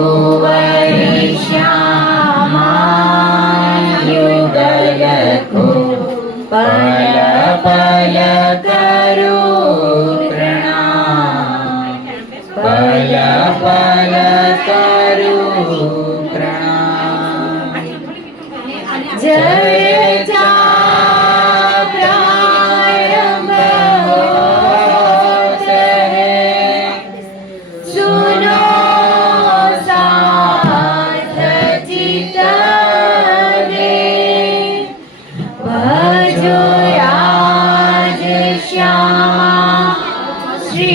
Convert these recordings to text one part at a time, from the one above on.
कुंवर श्यामा युगल को पल पल करो प्रणाम पल पल करो प्रणाम जय प्रारंभ होत है सुनो साथ चित दे भजो राज श्यामा श्री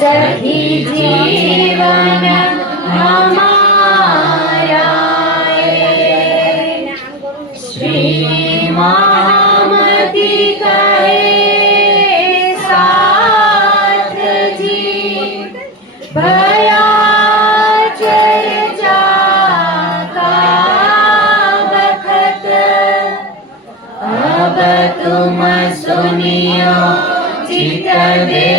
सखी जीवन हमारा श्री महामती कहे साथ जी भया चर्चा का बखत अब तुम सुनियो चित दे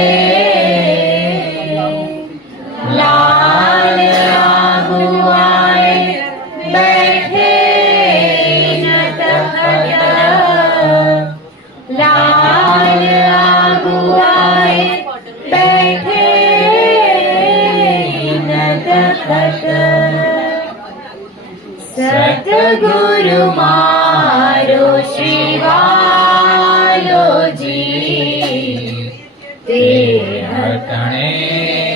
लाल आगुआए बैठे नटखट लाल आगुआए बैठे नटखट सतगुरु मारो श्री वालो जी ते हटणे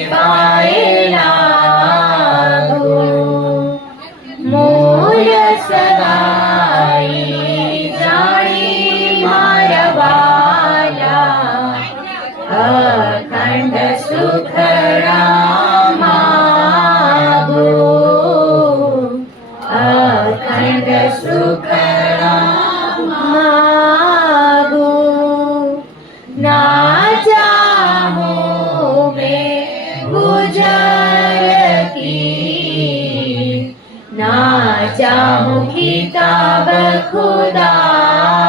पाए लागो मूल सगाई जानी मारवाला अखंड सुखड़ा मागो अखंड सुखड़ा मागो ना चाहो मैं गुजर की ना चाहूं किताब खुदाए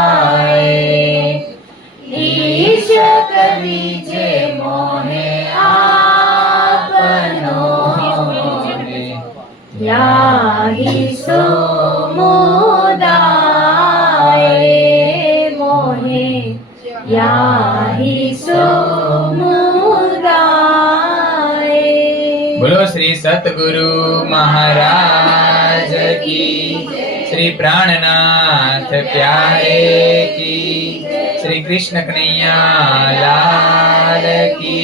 ईशक दीजे मोहे आपनों या ही सो मुदाए मोहे या ही सो बोलो श्री सतगुरु महाराज की श्री प्राणनाथ प्यारे की श्री कृष्ण कन्हैया लाल की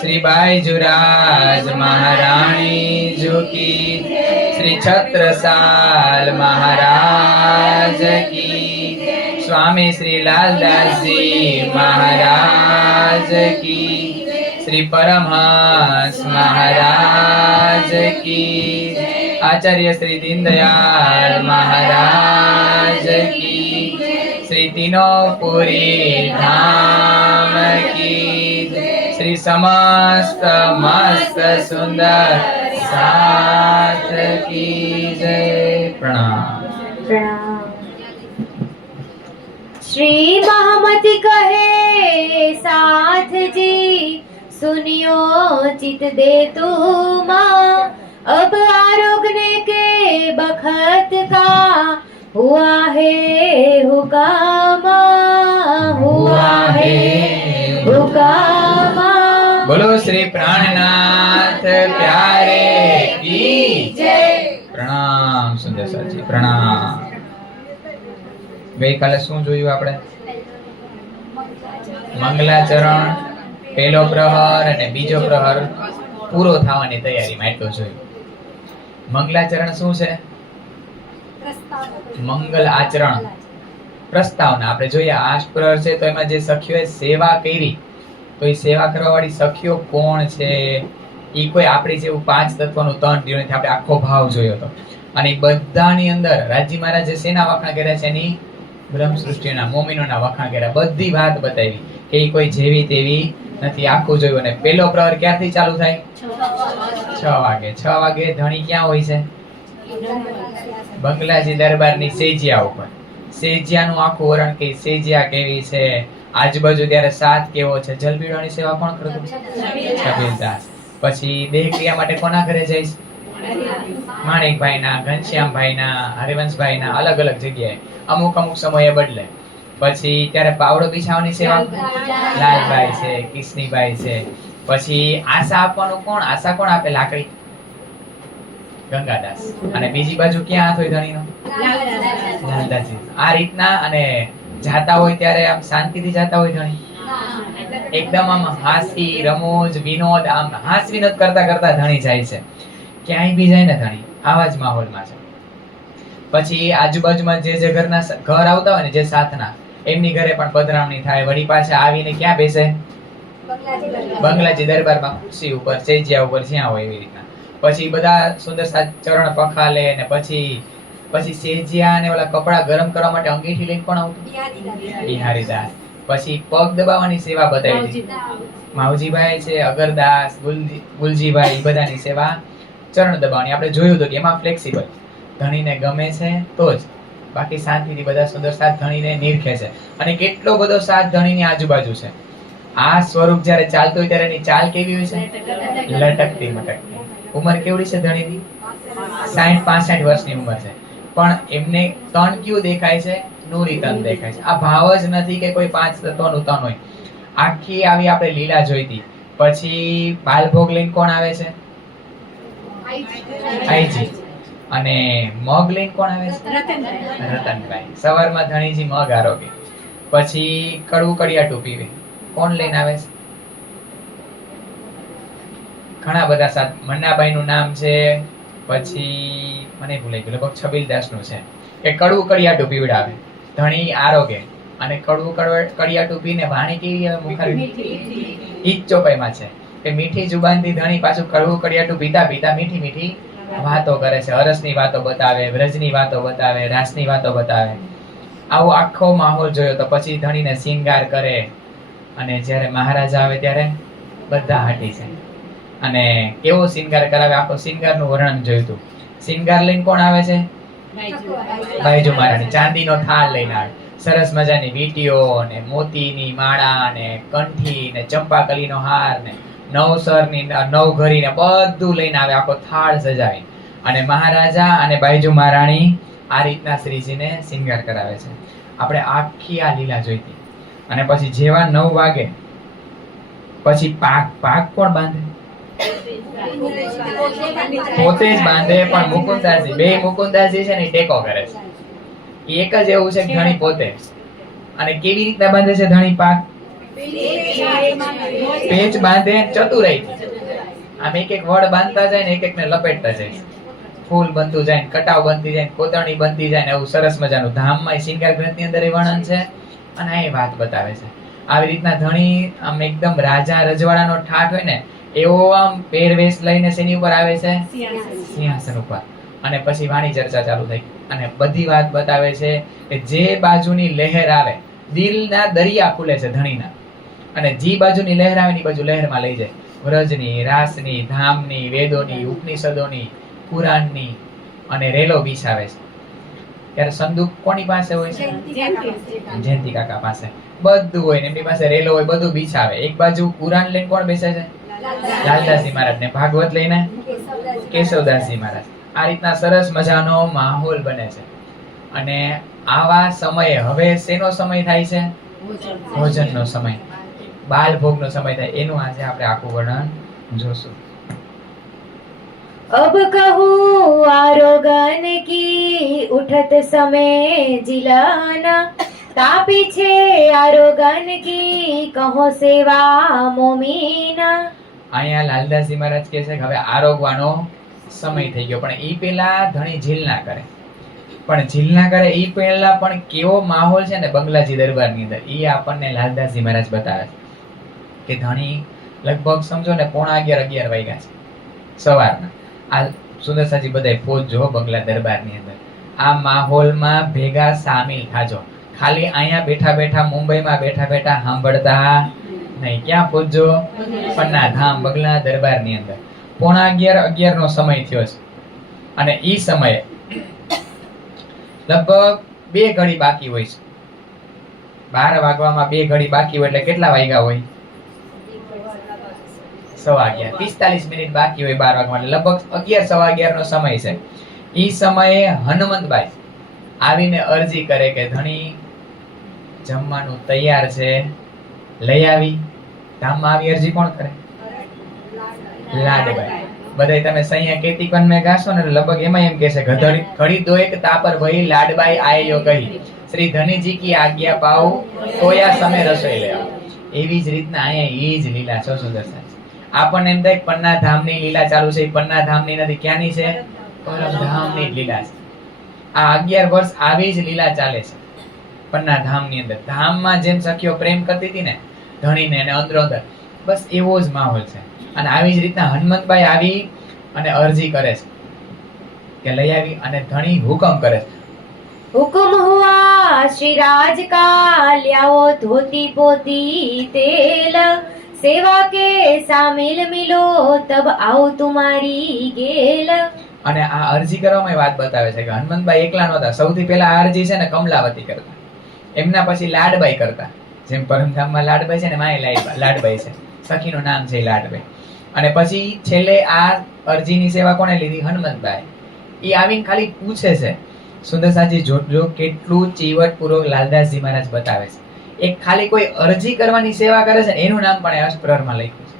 श्री बाईजुराज महारानी जो की श्री छत्रसाल महाराज की स्वामी श्री लालदास जी महाराज की श्री परमहंस महाराज की आचार्य श्री दीनदयाल महाराज की श्री तीनों पुरी धाम की श्री समस्त मस्त सुंदर साथ की जय। प्रणाम। प्रणाम। श्री महामती कहे साथ जी सुनियो चित दे तुम अब आरोगने के बखत का हुआ है हुकाम हुआ है हुकाम। बोलो श्री प्राणनाथ प्यारे की जय। प्रणाम સુંદર સાજી પ્રણામ। ગઈકાલે શું જોયું આપણે? મંગલાચરણ પહેલો પ્રહર અને બીજો પ્રહર પૂરો થવાની તૈયારીમાં એટલું જોયું। મંગલાચરણ શું છે? મંગલ આચરણ પ્રસ્તાવના આપણે જોઈએ। અષ્ટપ્રહર છે તો એમાં જે સખીઓએ સેવા કરી તો એ સેવા કરવા વાળી સખીઓ કોણ છે? એ કોઈ આપણી જેવું પાંચ તત્વનું ત્રણ દિન નથી, આપણે આખો ભાવ જોયો હતો અને બધાની અંદર રાજી મહારાજે શેના વખાણ કર્યા છે? એની બ્રહ્મ સૃષ્ટિના મોમીનોના વખાણ કર્યા, બધી વાત બતાવી કે એ કોઈ જેવી તેવી નથી, આખું જોયું। અને પહેલો પ્રહર ક્યારથી ચાલુ થાય? 6 વાગે। 6 વાગે ધણી ક્યાં હોય છે? બંગલાજી દરબારની સેજિયા ઉપર। સેજિયાનું આખું વર્ણન કે સેજિયા કેવી છે, આજુબાજુ ત્યારે સાથ કેવો છે, જલ પીવડાવવાની સેવા કોણ કરતું? છબીલદાસ. પછી દેહ ક્રિયા માટે કોના ઘરે જઈશ? માણેકભાઈના, ઘનશ્યામભાઈના, હરિવંશભાઈના, અલગ અલગ જગ્યાએ અમુક અમુક સમયે બદલે. પછી ત્યારે પાવડો બિછાવવાની સેવા લાલભાઈ છે, કિશનીભાઈ છે. પછી આશા આપવાનું કોણ? આશા કોણ આપે? લાકડી ગંગાદાસ. અને બીજી બાજુ ક્યાં હાથ હોય ધણીનો? લાલદાસજી. આ રીતના. અને જાતા હોય ત્યારે આમ શાંતિથી જાતા હોય ધણી? એકદમ આમ હાસી રમોજ વિનોદ, આમ હાસ વિનોદ કરતા કરતા ધણી જાય છે. ક્યાંય બી જાય ને ધણી આવા જ માહોલમાં છે. પછી આજુબાજુમાં જે ઘરના ઘર આવતા હોય ને, જે સાથના, એમની ઘરે પણ પધરામણી થાય. વળી પાછા આવીને ક્યાં બેસે? બંગલાજી દરબારમાં ખુરશી ઉપર, સેજિયા ઉપર, જ્યાં હોય એવી રીતના. પછી બધા સુંદર સાથ ચરણ પખાલે ને પછી સેજિયા અને ઓલા કપડા ગરમ કરવા માટે અંગીઠી લઈને પણ આવતું બિહારીદાસ. પછી પગ દબાવવાની સેવા બતાવી માવજીભાઈ છે, અગરદાસ, ગુલજીભાઈ, બધાની સેવા ચરણ દબાવવાની. આપણે જોયું હતું કે એમાં ફ્લેક્સિબલ, ધણીને ગમે છે તો જ, બાકી શાંતિથી બધા સુંદર સાથ ધણીને નિરખે છે. અને કેટલો બધો સાથ ધણીની આજુબાજુ છે. આ સ્વરૂપ જ્યારે ચાલતો હોય ત્યારે એની ચાલ કેવી હોય છે? લટકતી મટકતી. ઉંમર કેવડી છે ધણીની? 60-65 વર્ષની ઉંમર છે. પણ એમને તન ક્યું દેખાય છે? નૂરી તન દેખાય છે. આ ભાવ જ નથી કે કોઈ 5 તત્વનું તન હોય. આખી આવી આપણે લીલા જોઈતી. પછી બાલભોગ લઈને કોણ આવે છે? આઈજી. અને મગ લઈને કોણ આવે છે? રતનભાઈ. સવારમાં ધણીજી મગ આરોગે. પછી કડવું કડિયાટું પીવે, કોણ લઈને આવે છે? ઘણા બધા સાથ. મન્નાભાઈ નું નામ છે. પછી મને ભૂલાઈ ગયું, લગભગ છબીલદાસ નું છે. એ કડવું કડિયાટું પીવડાવે, ધણી આરોગે. અને કડવું કડિયાટું પીને વાણી કેવી આવે? મુખારી ઈ જ ચોપાઈમાં છે કે મીઠી જુબાનથી ધણી પાછું કડવું કડિયાટું પીતા પીતા મીઠી મીઠી વાતો કરે છે. હરસની વાતો બતાવે, વ્રજની વાતો બતાવે, રાસની વાતો બતાવે. આવો આખો માહોલ જોયો તો પછી ધણીને શિંગાર કરે. અને જ્યારે મહારાજા આવે ત્યારે બધા હટી છે. અને કેવો શિંગાર કરાવે, આખો શિંગારનું વર્ણન જોયું હતું. શિંગાર લઈને કોણ આવે છે? બાઈજો મહારાણી. ચાંદીનો થાળ લઈને આવે, સરસ મજાની વીંટીઓ ને મોતીની માળા ને કંઠી ને ચંપાકલીનો હાર ને નવસરની નવઘરી ને બધું લઈને આવે, આખો થાળ સજાવી. અને મહારાજા અને બાઈજો મહારાણી આ રીતના શ્રીજીને શિંગાર કરાવે છે. આપણે આખી આ લીલા જોઈતી. અને પછી જેવા 9 વાગે પછી પાક કોણ બાંધે? પોતે જ બાંધે. પણ મુકુંદાસજી, બે મુકુંદાસજી છે ને ટેકો કરે છે. એક જ એવું છે કે ધણી પોતે. અને કેવી રીતના બાંધે છે ધણી પાક? પેચ બાંધે ચતુરાઈથી. આમ એક એક વડ બાંધતા જાય ને એક એક ને લપેટતા જાય. ફૂલ બનતું જાય, કટાવ બનતી જાય, કોતરણી બનતી જાય ને એવું સરસ મજાનું. ધામમાં શિંગાર ગ્રંથની અંદર એ વર્ણન છે અને આ વાત બતાવે છે. આવી રીતના ધણી આમ એકદમ રાજા રજવાડાનો ઠાઠ હોય ને એવો આમ પહેરવેશ લઈને શેની ઉપર આવે છે? સિંહાસન ઉપર. અને પછી વાણી ચર્ચા ચાલુ થઈ અને બધી વાત બતાવે છે કે જે બાજુની લહેર આવે, દિલના દરિયા ખુલે છે ધણીના. અને જે બાજુની લહેર આવે ની બાજુ લહેરમાં લઈ જાય. વ્રજની, રાસની, ધામની, વેદોની, ઉપનિષદોની, પુરાણની. અને રેલો બીછાવે છે. ત્યારે સંદૂક કોની પાસે હોય છે? જયંતિ કાકા પાસે. બધું હોય ને એમની પાસે રેલો હોય, બધું બીછાવે. એક બાજુ પુરાણ લઈને કોણ બેસે છે? લાલદાસજી મહારાજ. ને ભાગવત લઈને કેશવદાસજી મહારાજ. આ રીતના સરસ મજાનો માહોલ બને છે. અને આવા સમયે હવે શેનો સમય થાય છે? ભોજનનો સમય, બાલભોગનો સમય થાય. એનું આજે આપણે આખું વર્ણન જોશું. अब कहूँ आरोगन की उठत समय जिलाना, तापी छे आरोगन की કહો સેવા મોમીના. અહીંયા લાલદાસજી મહારાજ કહે છે કે હવે આરોગવાનો સમય થઈ ગયો. પણ ઈ પેલા ધણી ઝીલ ના કરે. પણ ઝીલ ના કરે ઈ પહેલા પણ કેવો માહોલ છે ને બંગલાજી દરબારની અંદર, ઈ આપણને લાલદાસજી મહારાજ બતાવે છે કે ધણી લગભગ સમજો ને 11:30 વાગ્યા છે સવારના. આ સુંદરસાજી બધાય ફોજ જો બંગલા દરબારની અંદર. આ માહોલમાં ભેગા સામેલ થાજો. ખાલી અહીંયા બેઠા બેઠા, મુંબઈમાં બેઠા બેઠા સાંભળતા નહીં. ક્યાં પહોંચજો? પન્ના ધામ બંગલા દરબારની અંદર 11:30 નો સમય થયો છે. અને ઈ સમયે લગભગ 2 ઘડી બાકી હોય છે. 12 વાગવામાં 2 ઘડી બાકી હોય એટલે કેટલા વાગ્યા હોય? 11:15. 45 મિનિટ બાકી હોય 12 વાગવા એટલે લગભગ 11:15 નો સમય છે. ઈ સમયે હનુમંતભાઈ આવીને અરજી કરે કે ધણી જમવાનું તૈયાર છે, લઈ આવી. ધામમાં આવી અરજી કોણ કરે? લાડભાઈ. બધાય તમે સૈયા કેતીકન મે ગાશો ને લગભગ એમાં એમ કહેશે ઘડી દો એક તાપર ભઈ લાડબાઈ આયો કહી શ્રી ધનીજી કી આજ્ઞા પાઉ તોયા સમય રસોઈ લે. એવી જ રીતના અહીંયા ઈ જ લીલા છો સુંદર સાહેબ. આપણને એમ થાય પન્ના ધામની લીલા ચાલુ છે, પન્ના ધામની નથી. ક્યાંની છે? પરમધામની લીલા છે. આ 11 વર્ષ આવી જ લીલા ચાલે છે પન્ના ધામની અંદર. ધામમાં જેમ સખીઓ પ્રેમ કરતી હતી ને ધણીને અને અંદરો અંદર, બસ એવો જ માહોલ છે. અને આવી જ રીતના હનુમંતભાઈ આવી અને અરજી કરે છે કે લઈ આવી, અને ધણી હુકમ કરે છે. हुकुम हुआ श्री राज का ल्याओ धोती पोती तेल सेवा के शामिल मिलो तब आओ तुम्हारी गेल. અને આ અરજી કરવામાં વાત બતાવે છે કે હનુમંતભાઈ એકલા નહોતા. સૌથી પહેલા આ અરજી છે ને કમલાવતી કરતા, એમના પછી લાડબાઈ કરતા. જેમ પરમધામમાં લાડબાઈ છે ને માય લાડબાઈ છે, સખીનું નામ છે લાડબાઈ. અને પછી છેલ્લે આ અરજીની સેવા કોને લીધી? હનુમંતભાઈ. એ આવીને ખાલી પૂછે છે. સુંદર સાજી જોજો કેટલું ચીવટપૂર્વક લાલદાસજી મહારાજ બતાવે છે. એક ખાલી કોઈ અરજી કરવાની સેવા કરે છે એનું નામ પણ અષ્ટપ્રહરમાં લખ્યું છે.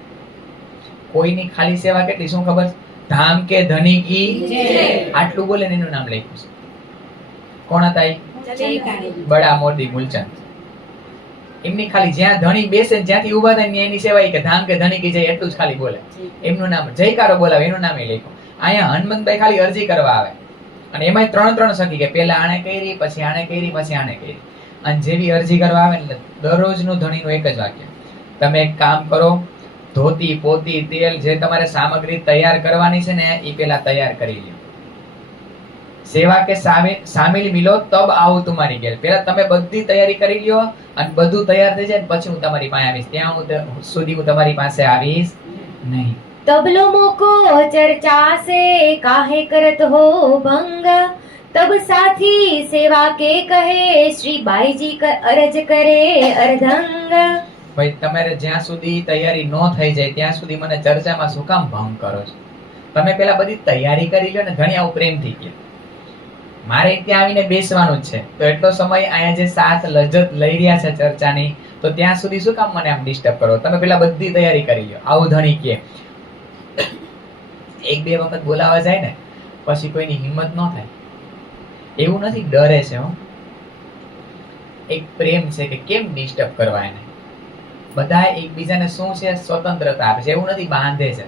કોઈની ખાલી સેવા કેટલી શું ખબર? ધામ કે ધની કી આટલું બોલે ને એનું નામ લખ્યું છે. કોણ હતા એ? બડા મોદી મૂલચંદ. એમની ખાલી જ્યાં ધણી બેસે જ્યાંથી ઉભા થાય એની સેવા કે ધામ કે ધની કી જાય એટલું જ ખાલી બોલે. એમનું નામ જયકારો બોલાવે એનું નામ એ લખ્યું. અહીંયા હનુમંતભાઈ ખાલી અરજી કરવા આવે અને એમાં 3 સખી કે પેલા આણે કરી, પછી આણે કરી, પછી આણે કરી. અને જેવી અરજી કરવા આવે એટલે દરરોજનું ધણીનું એક જ વાક્ય, તમે એક કામ કરો, ધોતી પોતી તેલ જે તમારે સામગ્રી તૈયાર કરવાની છે ને એ પેલા તૈયાર કરી લ્યો. સેવા કે શામિલ મિલો તબ આવું તમારી ગેલ. પેલા તમે બધી તૈયારી કરી લ્યો અને બધું તૈયાર થઈ જાય પછી હું તમારી પાસે આવીશ. ત્યાં સુધી હું તમારી પાસે આવીશ નહીં. तबलो मोको चर्चा से काहे करत हो भंग तब साथी सेवा के कहे श्री बाईजी अरज करे अर्धंग. ભાઈ તમારે જ્યાં સુધી તૈયારી ન થઈ જાય ત્યાં સુધી મને ચર્ચામાં શું કામ ભંગ કરો છો? તમે પેલા બધી તૈયારી કરી લ્યો ને. ઘણી આવું પ્રેમથી કહે મારે ત્યાં આવીને બેસવાનું જ છે, તો એટલો સમય અહીંયા જે સાથ લજ્જત લઈ રહ્યા છે ચર્ચાની, તો ત્યાં સુધી શું કામ મને આમ ડિસ્ટર્બ કરો? તમે પેલા બધી તૈયારી કરી લ્યો. આવું ધણી કહે. 1-2 વખત બોલાવા જાય ને પછી કોઈની હિંમત ન થાય. એવું નથી ડરે છે, એક પ્રેમ છે કે કેમ ડિસ્ટર્બ કરવા એને. બધા એકબીજાને શું છે સ્વતંત્રતા આપે છે, એવું નથી બાંધે છે.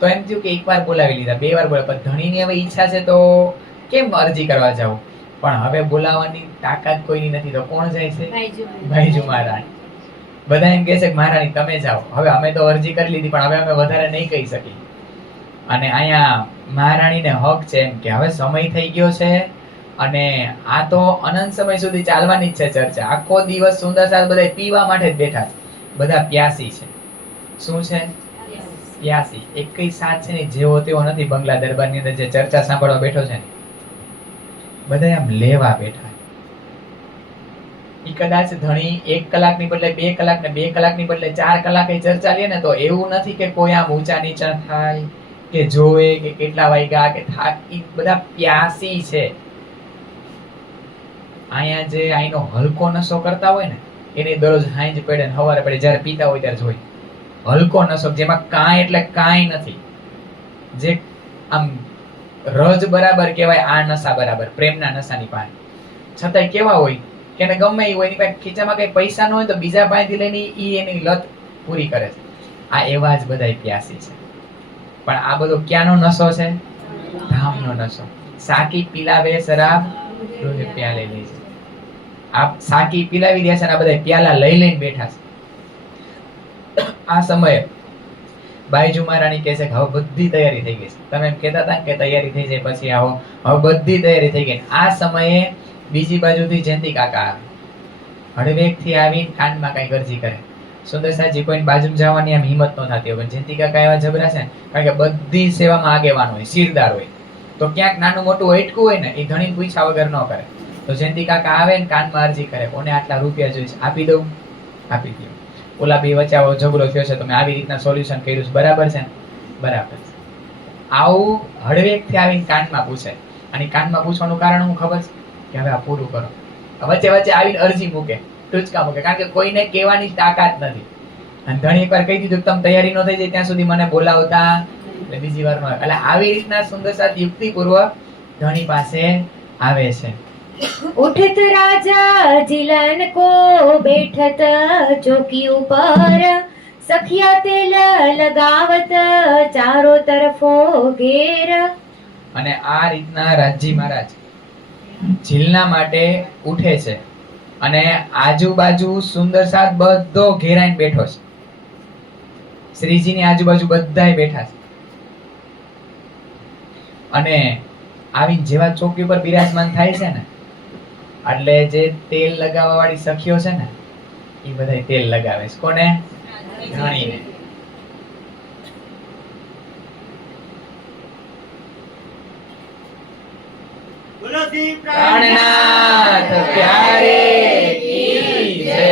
તો એમ થયું કે એકવાર બોલાવી લીધા, 2 વાર બોલાવ્યા, પણ ધણીની હવે ઈચ્છા છે તો કેમ અરજી કરવા જાવ? પણ હવે બોલાવવાની તાકાત કોઈની નથી, તો કોણ જાય છે? ભાઈજુ મહારાણી. બધા એમ કહે છે કે મહારાણી તમે જાઓ, હવે અમે તો અરજી કરી લીધી પણ હવે અમે વધારે નહીં કહી શકી. અને અહીંયા મહારાણીને હક છે એમ કે હવે સમય થઈ ગયો છે અને આ તો અનંત સમય સુધી ચાલવાની જ છે ચર્ચા. આખો દિવસ સુંદર સાથ બધા પીવા માટે જ બેઠા છે, બધા પ્યાસી છે. શું છે? પ્યાસી. એકઈ સાથ છે ને જેવો તેવો નથી. બંગલા દરબારની અંદર જે ચર્ચા સાંભળવા બેઠો છે ને બધા આમ લેવા બેઠા. ઈ કદાચ ધણી 1 કલાકની બદલે 2 કલાક ને 2 કલાકની બદલે 4 કલાકે ચર્ચા લે ને તો એવું નથી કે કોઈ આમ ઊંચા નીચા થાય કે જોવે કે કેટલા વાગ્યા કે થાકી. બધા પ્યાસી છે. અહીંયા જે આઈનો હલકો નશો કરતા હોય ને એની દરરોજ હાંજ પડે ને સવારે પડે જ્યારે પીતા હોય ત્યારે જોઈ હલકો નશો જેમાં કાંઈ એટલે કાંઈ નથી, જે આમ રજ બરાબર કહેવાય. આ નશા બરાબર પ્રેમના નશાની પાસે છતાંય કેવા હોય કે એને ગમે એ હોય એની પાસે ખીચામાં કઈ પૈસા ન હોય તો બીજા પાસેથી લઈને ઈ એની લત પૂરી કરે છે. આ એવા જ બધા પ્યાસી છે. પણ આ બધો ક્યાંનો નશો છે? ધામનો નશો. સાકી પીલાવે શરાબ રોહે પ્યાલે લઈ છે. આ સાકી પીલાવી રહ્યા છે અને આ બધા પ્યાલા લઈ લઈને બેઠા છે. આ સમયે બાઈજુ મહારાણી કહે છે કે હવે બધી તૈયારી થઈ ગઈ છે. તમે એમ કહેતા હતા કે તૈયારી થઈ જાય પછી આવો, હવે બધી તૈયારી થઈ ગઈ. આ સમયે બીજી બાજુથી જયંતિ કાકા આવે. હળવેકથી આવીને કાનમાં કઈ અરજી કરે. સુંદર સાહેબજી કોઈની બાજુમાં જવાની આમ હિંમત ન થતી હોય, પણ જયંતિ કાકા એવા જબરા છે કારણ કે બધી સેવામાં આગેવાન હોય, શિરદાર હોય, તો ક્યાંક નાનું મોટું અટકું હોય ને એ ઘણી પૂછ્યા વગર ન કરે. તો તો જયંતિ કાકા આવે ને કાનમાં અરજી કરે, કોને આટલા રૂપિયા જોઈએ છે, આપી દઉં, આપી દઉં. ઓલા બે વચ્ચે આવો ઝઘડો થયો છે, તમે આવી રીતના સોલ્યુશન કર્યું છે, બરાબર છે ને? બરાબર છે. આવું હળવેકથી આવીને કાનમાં પૂછે. અને કાનમાં પૂછવાનું કારણ હું ખબર છે કે હવે આ પૂરું કરો. વચ્ચે વચ્ચે આવીને અરજી મૂકે, ટૂચકા મૂકે, કારણ કે કોઈને કહેવાની તાકાત નથી. અને ઘણી એકવાર કહી દીધું તમે તૈયારી ન થઈ જાય ત્યાં સુધી મને બોલાવતા, એટલે બીજી વાર ન આવે. એટલે આવી રીતના સુંદર સાથ યુક્તિપૂર્વક ધણી પાસે આવે છે. ઉઠત રાજા જીલન કો બેઠત ચોકી ઉપર, સખિયા તેલ લગાવત ચારો તરફો ઘેર. અને આ રીતના રાજી મહારાજ જીલના માટે ઉઠે છે અને આજુબાજુ સુંદર સાથ બધો ઘેરાઈને બેઠો છે. શ્રીજીની આજુબાજુ બધાય બેઠા છે. અને આવીને જેવા ચોકી પર બિરાજમાન થાય છે ને, એટલે જે તેલ લગાવવા વાળી સખીઓ છે ને, એ બધા તેલ લગાવે છે. કોને? ધણીને. પ્રાણનાથ પ્યારે કી જય.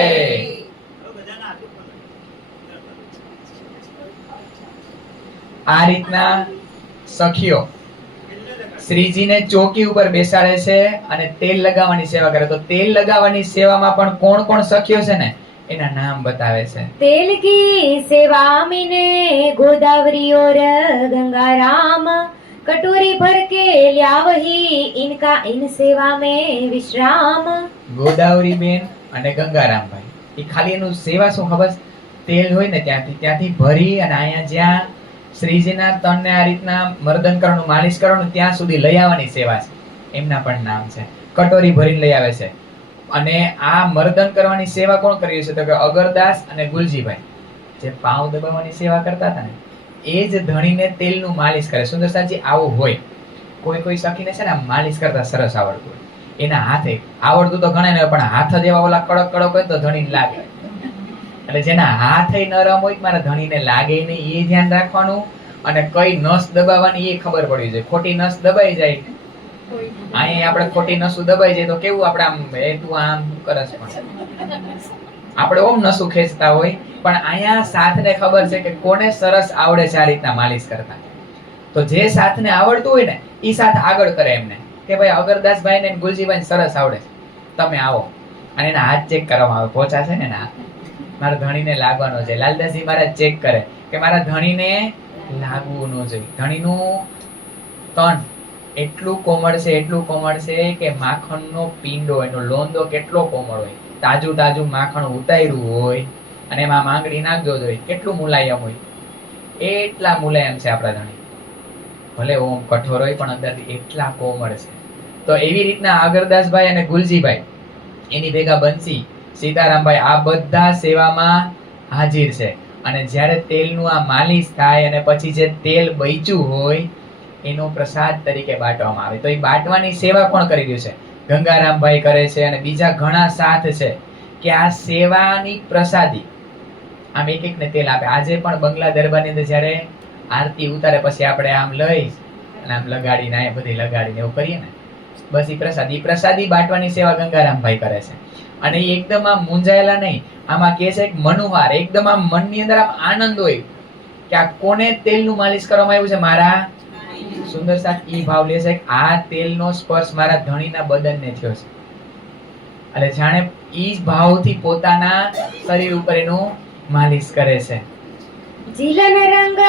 આ રીતના સખીઓ શ્રીજીને ચોકી ઉપર બેસાડે છે અને તેલ લગાવવાની સેવા કરે. તો તેલ લગાવવાની સેવામાં પણ કોણ કોણ સખીઓ છે ને, એના નામ બતાવે છે. તેલ કી સેવા મીને गोदावरी और गंगा राम, कटोरी भर के ल्यावही इनका इन सेवा में विश्राम. ગોદાવરી બેન અને ગંગારામભાઈ, એ ખાલી એનું સેવા શું ખબર છે? તેલ હોય ને ત્યાંથી ભરી અને અહીંયા જ્યાં શ્રીજીના તનને આ રીતના મર્દન કરવાનું, માલિશ કરવાનું, ત્યાં સુધી લઈ આવવાની સેવા છે. એમના પણ નામ છે. કટોરી ભરીને લઈ આવે છે. અને આ મર્દન કરવાની સેવા કોણ કરી છે? તો કે અગરદાસ અને ગુલજીભાઈ, જે પાવ દબાવવાની સેવા કરતા હતા ને, એ જ ધણીને તેલનું માલિશ કરે. સુંદરસાજી આવું હોય. કોઈ સખીને છે ને માલિશ કરતા સરસ આવડતું હોય, એના હાથે આવડતું તો ઘણા ને, પણ હાથ જ એવા ઓલા કડક કડક હોય તો ધણીને લાગે. એટલે જેના હાથે નરમ હોય, મારા ધણીને લાગે નહીં, એ ધ્યાન રાખવાનું. અને કઈ નસ દબાવવાની એ ખબર પડવી જોઈએ. ખોટી નસ દબાઈ જાય, અહીંયા આપણે ખોટી નસું દબાઈ જાય તો કેવું આપણે આમ તું આમ કરસ, પણ આપણે ઓમ નસું ખેંચતા હોય, પણ અહીંયા સાથને ખબર છે કે કોને સરસ આવડે છે આ રીતના માલિશ કરતા. તો જે સાથને આવડતું હોય ને, એ સાથ આગળ કરે એમને કે ભાઈ અગરદાસભાઈ ને ગુલજીભાઈ સરસ આવડે છે, તમે આવો. અને એના હાથ ચેક કરવામાં આવે. પોચા છે ને હાથ, મારા ધણીને લાગવાનો છે. લાલદાસજી મારા ચેક કરે કે મારા ધણીને લાગવું ન જોઈએ. ધણીનું તન એટલું કોમળ છે, એટલું કોમળ છે કે માખણનો પીંડો, એનો લોંદો કેટલો કોમળ હોય. તાજું તાજું માખણ ઉતાર્યું હોય અને એમાં માંગડી નાખજો જોઈએ, કેટલું મુલાયમ હોય. એટલા મુલાયમ છે આપણા ધણી. ભલે ઓમ કઠોર હોય પણ અંદરથી એટલા કોમળ છે. તો એવી રીતના અગરદાસભાઈ અને ગુલજીભાઈ, એની ભેગા બંસી, સીતારામભાઈ, આ બધા સેવામાં હાજર છે. અને જ્યારે તેલનું આ માલિશ થાય અને પછી જે તેલ બચ્યું હોય એનો પ્રસાદ તરીકે બાંટવામાં આવે. તો એ બાંટવાની સેવા કોણ કરી રહ્યું છે? ગંગારામભાઈ કરે છે. અને બીજા ઘણા સાથ છે કે આ સેવાની પ્રસાદી આમ એક એકને તેલ આપે. આજે પણ બંગલા દરબારની અંદર જ્યારે આરતી ઉતારે પછી આપણે આમ લઈ અને આમ લગાડીને આ બધી લગાડીને એવું કરીએ ને, બસ એ પ્રસાદી બાંટવાની સેવા ગંગારામભાઈ કરે છે. અને એ એકદમ આમ મૂંઝાયેલા નહીં, આમાં કે છે મનુહાર, એકદમ આમ મનની અંદર આમ આનંદ હોય કે આ કોને તેલનું માલિશ કરવામાં આવ્યું છે? મારા સુંદર સાથ ઈ ભાવ લે છે, આ તેલનો સ્પર્શ મારા ધણીના બદનને થયો છે. એટલે જાણે ઈ ભાવથી પોતાના શરીર ઉપર એનું માલિશ કરે છે. જીલન રંગ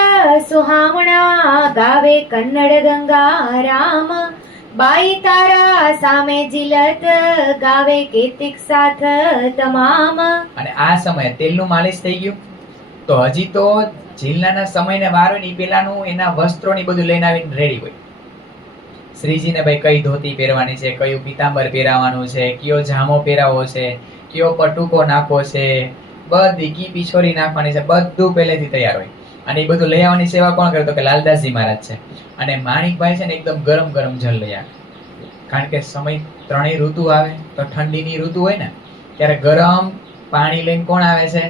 સુહામણા ગાવે કન્નડ ગંગા રામ, બાઈ તારા સામે જીલત ગાવે કેતિક સાથ તમામ. અને આ સમયે તેલનું માલિશ થઈ ગયું તો હજી તો જીલનાના સમયને વાર હોય ને, પેલાનું એના વસ્ત્રોની બધું લઈને આવીને રેડી હોય. શ્રીજીને ભાઈ કઈ ધોતી પહેરવાની છે, કયું પીતાંબર પહેરાવાનું છે, કયો જામો પહેરાવો છે, કયો પટુકો નાખવો છે, બધી કી પીછોરી નાખવાની છે, બધું પહેલેથી તૈયાર હોય. અને એ બધું લઈ આવવાની સેવા કોણ કરે? તો કે લાલદાસજી મહારાજ છે. અને માણિકભાઈ છે ને એકદમ ગરમ ગરમ જલ લઈ આવે. કારણ કે સમય ત્રણેય ઋતુ આવે, તો ઠંડીની ઋતુ હોય ને ત્યારે ગરમ પાણી લઈને કોણ આવે છે?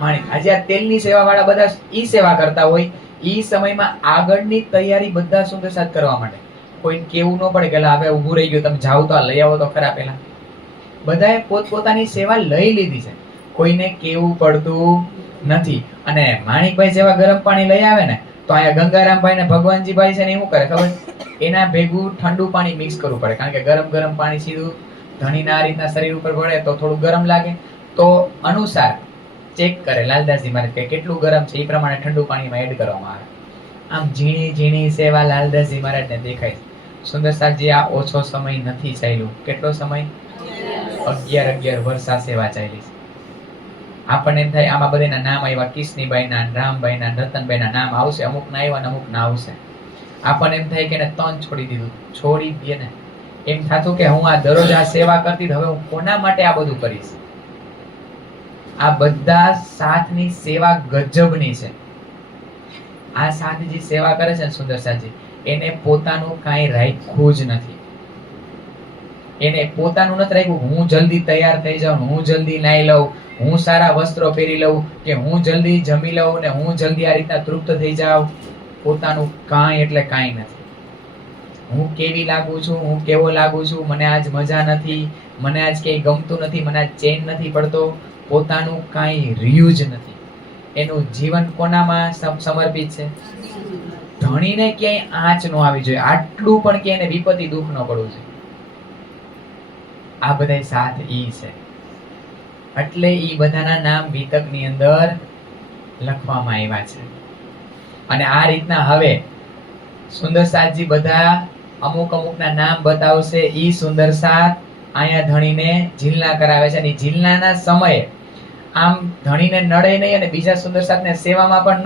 માણિક. આજે આ તેલની સેવા વાળા બધા ઈ સેવા કરતા હોય. ઈ સમયમાં આગળની તૈયારી બધા સુંદર સાથ કરવા માટે કોઈને કેવું ન પડે કે લા હવે ઊભું રહી ગયું, તમે જાઓ તો આ લઈ આવો તો ખરા. પેલા બધાએ પોતપોતાની સેવા લઈ લીધી છે, કોઈને કેવું પડતું નથી. અને માણિકભાઈ જેવા ગરમ પાણી લઈ આવે ને તો અહીંયા ગંગારામભાઈ ને ભગવાનજીભાઈ છે ને શું કરે ખબર? એના ભેગું ઠંડુ પાણી મિક્સ કરવું પડે, કારણ કે ગરમ પાણી સીધું ધણીના આ રીતના શરીર ઉપર પડે તો થોડું ગરમ લાગે. તો અનુસાર ચેક કરે લાલદાસજી મહારાજ કે કેટલું ગરમ છે, એ પ્રમાણે ઠંડુ પાણીમાં એડ કરવામાં આવે. આમ ઝીણી ઝીણી સેવા લાલદાસજી મહારાજને દેખાય. સુંદરસાજી આ ઓછો સમય નથી ચાલ્યું. કેટલો સમય? 11 વર્ષ આ સેવા ચાલી છે. આપણને એમ થાય આમાં બધાના નામ આવ્યા, કિશનીબાઈના, રામભાઈના, રતનભાઈના નામ આવશે, અમુક ના આવ્યા ને અમુક ના આવશે. આપણને એમ થાય કે એને તન છોડી દીધું, છોડી દે ને. એમ થતું કે હું આ દરરોજ આ સેવા કરતી, હવે હું કોના માટે આ બધું કરીશ? આ બધા સાથની સેવા ગજબની છે. આ સાથ જે સેવા કરે છે ને સુંદરસાજી, એને પોતાનું કાંઈ રાખ્યું જ નથી. એને પોતાનું નથી રાખ્યું હું જલ્દી તૈયાર થઈ જાઉં, હું જલ્દી નાઈ લઉં, હું સારા વસ્ત્રો પહેરી લઉં, કે હું જલ્દી જમી લઉં ને હું જલ્દી આ રીતના તૃપ્ત થઈ જાઉં. પોતાનું કાંઈ એટલે કાંઈ નથી. હું કેવી લાગુ છું, હું કેવો લાગુ છું, મને આજ મજા નથી, મને આજ ક્યાંય ગમતું નથી, મને આજ ચેન નથી પડતો, પોતાનું કાંઈ રહ્યું જ નથી. એનું જીવન કોનામાં સમર્પિત છે? ધણીને ક્યાંય આંચ ન આવી જોઈએ, આટલું પણ કે એને વિપત્તિ દુઃખ ન પડવું જોઈએ. આ બધા સાથ ઈ છે. એટલે ઈ બધાના નામ વિતકની અંદર લખવામાં આવ્યા છે. અને આ રીતના હવે સુંદર સાથજી બધા અમુકના નામ બતાવશે. ઈ સુંદર સાથ અહીંયા ધણીને ઝીલના કરાવે છે. અને ઝીલનાના સમયે આમ ધણીને નડે નહીં અને બીજા સુંદર સાથને સેવામાં પણ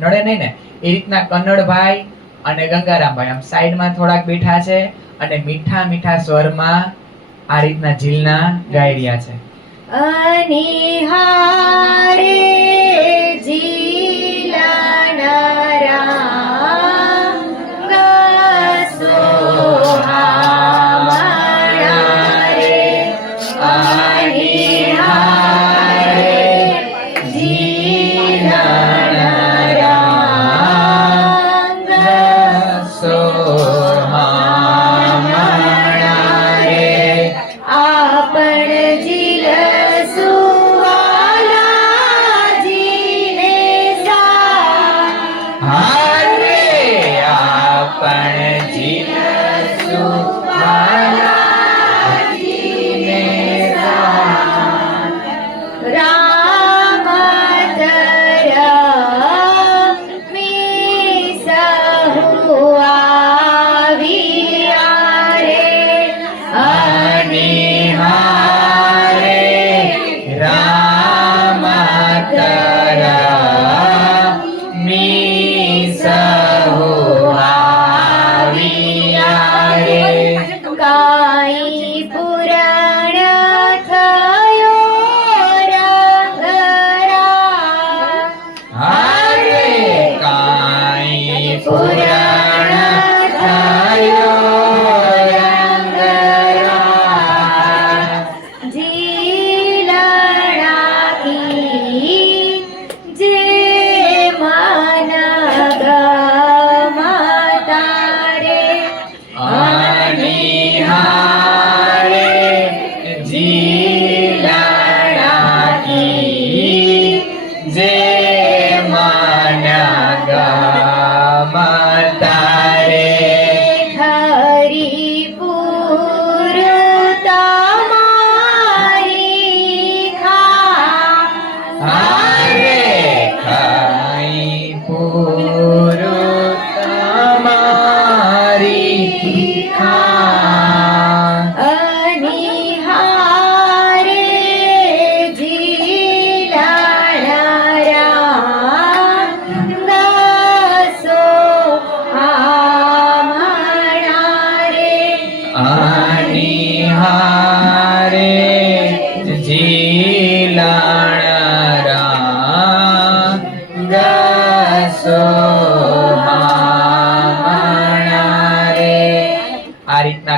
નડે નહીં ને, એ રીતના કન્નડભાઈ અને ગંગારામભાઈ આમ સાઈડમાં થોડાક બેઠા છે અને મીઠા મીઠા સ્વરમાં આ રીતના ઝીલના ગાઈ રહ્યા છે. અનિહારે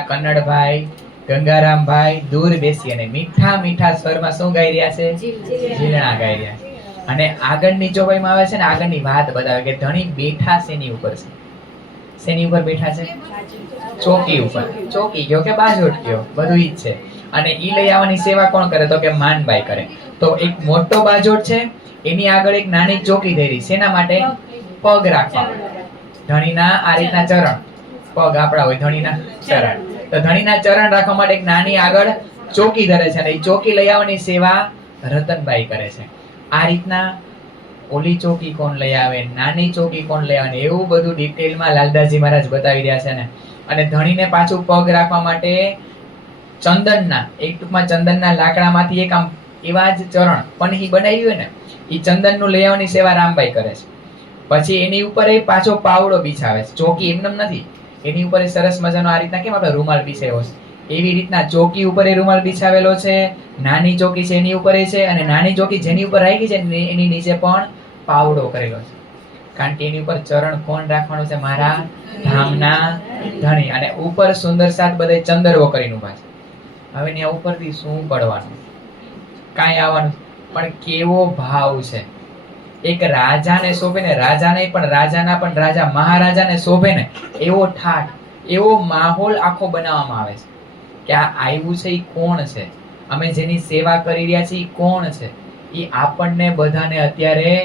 કન્નડભાઈ ગંગારામભાઈ દૂર બેસી અને મીઠા મીઠા સ્વરમાં શું ગાઈ રહ્યા છે? ઝીલણા ગાઈ રહ્યા છે. અને આગળની ચોપાઈમાં આવે છે ને, આગળની વાત બતાવે કે ધણી બેઠા શેની ઉપર છે? શેની ઉપર બેઠા છે? ચોકી ઉપર. ચોકી કયો કે બાજોટ કયો, બધું ઈ જ છે. અને ઈ લઈ આવવાની સેવા કોણ કરે? તો કે માનબાઈ કરે. તો એક મોટો બાજોટ છે, એની આગળ એક નાની ચોકી ધરી. શેના માટે? પગ રાખવા. ધણીના આ રીતના ચરણ, પગ આપણા હોય ધણીના ચરણ, તો ધણીના ચરણ રાખવા માટે એક નાની આગળ ચોકી ધરે છે, અને એ ચોકી લઈ આવવાની સેવા રતનબાઈ કરે છે. આ રીતના ઓલી ચોકી કોણ લઈ આવે, નાની ચોકી કોણ લઈ આવે, એવું બધું ડિટેલમાં લાલદાસજી મહારાજ બતાવી રહ્યા છે ને. અને ધણીને પાછું પગ રાખવા માટે ચંદનના, એક ટૂંકમાં ચંદનના લાકડામાંથી એક આમ એવા જ ચરણ પણ ઈ બનાવ્યું હોય ને, ઈ ચંદનનું લઈ આવવાની સેવા રામબાઈ કરે છે. પછી એની ઉપર એ પાછો પાવડો બિછાવે છે. ચોકી એમનેમ નથી, એની ઉપર સરસ મજાનો આ રીતના કેમ આપણે રૂમાલ બિછાવ્યો છે, એવી રીતના ચોકી ઉપર એ રૂમાલ બિછાવેલો છે. નાની ચોકી છે એની ઉપર છે, અને નાની ચોકી જેની ઉપર રાખી છે એની નીચે પણ પાવડો કરેલો છે. કારણ કે એની ઉપર ચરણ કોણ રાખવાનું છે? મારા ધામના ધણી. અને ઉપર સુંદર સાત બધે ચંદરવો કરીને ઉભા છે. હવે ત્યાં ઉપરથી શું પડવાનું? કાંઈ આવવાનું, પણ કેવો ભાવ છે! એક રાજાને શોભે ને, રાજા નહીં પણ રાજાના પણ રાજા, મહારાજાને શોભે ને એવો ઠાઠ, એવો માહોલ આખો બનાવવામાં આવે છે કે આ આવ્યું છે એ કોણ છે, અમે જેની સેવા કરી રહ્યા છીએ એ કોણ છે, એ આપણને બધાને અત્યારે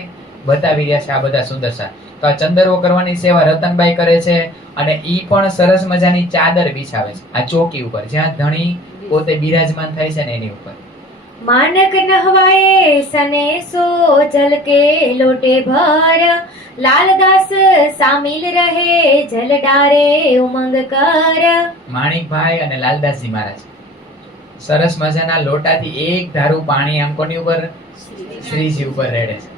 બતાવી રહ્યા છે આ બધા સુંદર સા. તો આ ચંદરવો કરવાની સેવા રતનબાઈ કરે છે, અને ઈ પણ સરસ મજાની ચાદર બિછાવે છે આ ચોકી ઉપર, જ્યાં ધણી પોતે બિરાજમાન થાય છે ને એની ઉપર. માનક નહવાએ સને સો જલ કે લોટે ભર, લાલદાસ સામિલ રહે જલ ડારે ઉમંગ કર. માણિકભાઈ અને લાલદાસજી મહારાજ સરસ મજાના લોટાથી એક ધારું પાણી આમ કોની ઉપર? શ્રીજી ઉપર રેડે છે.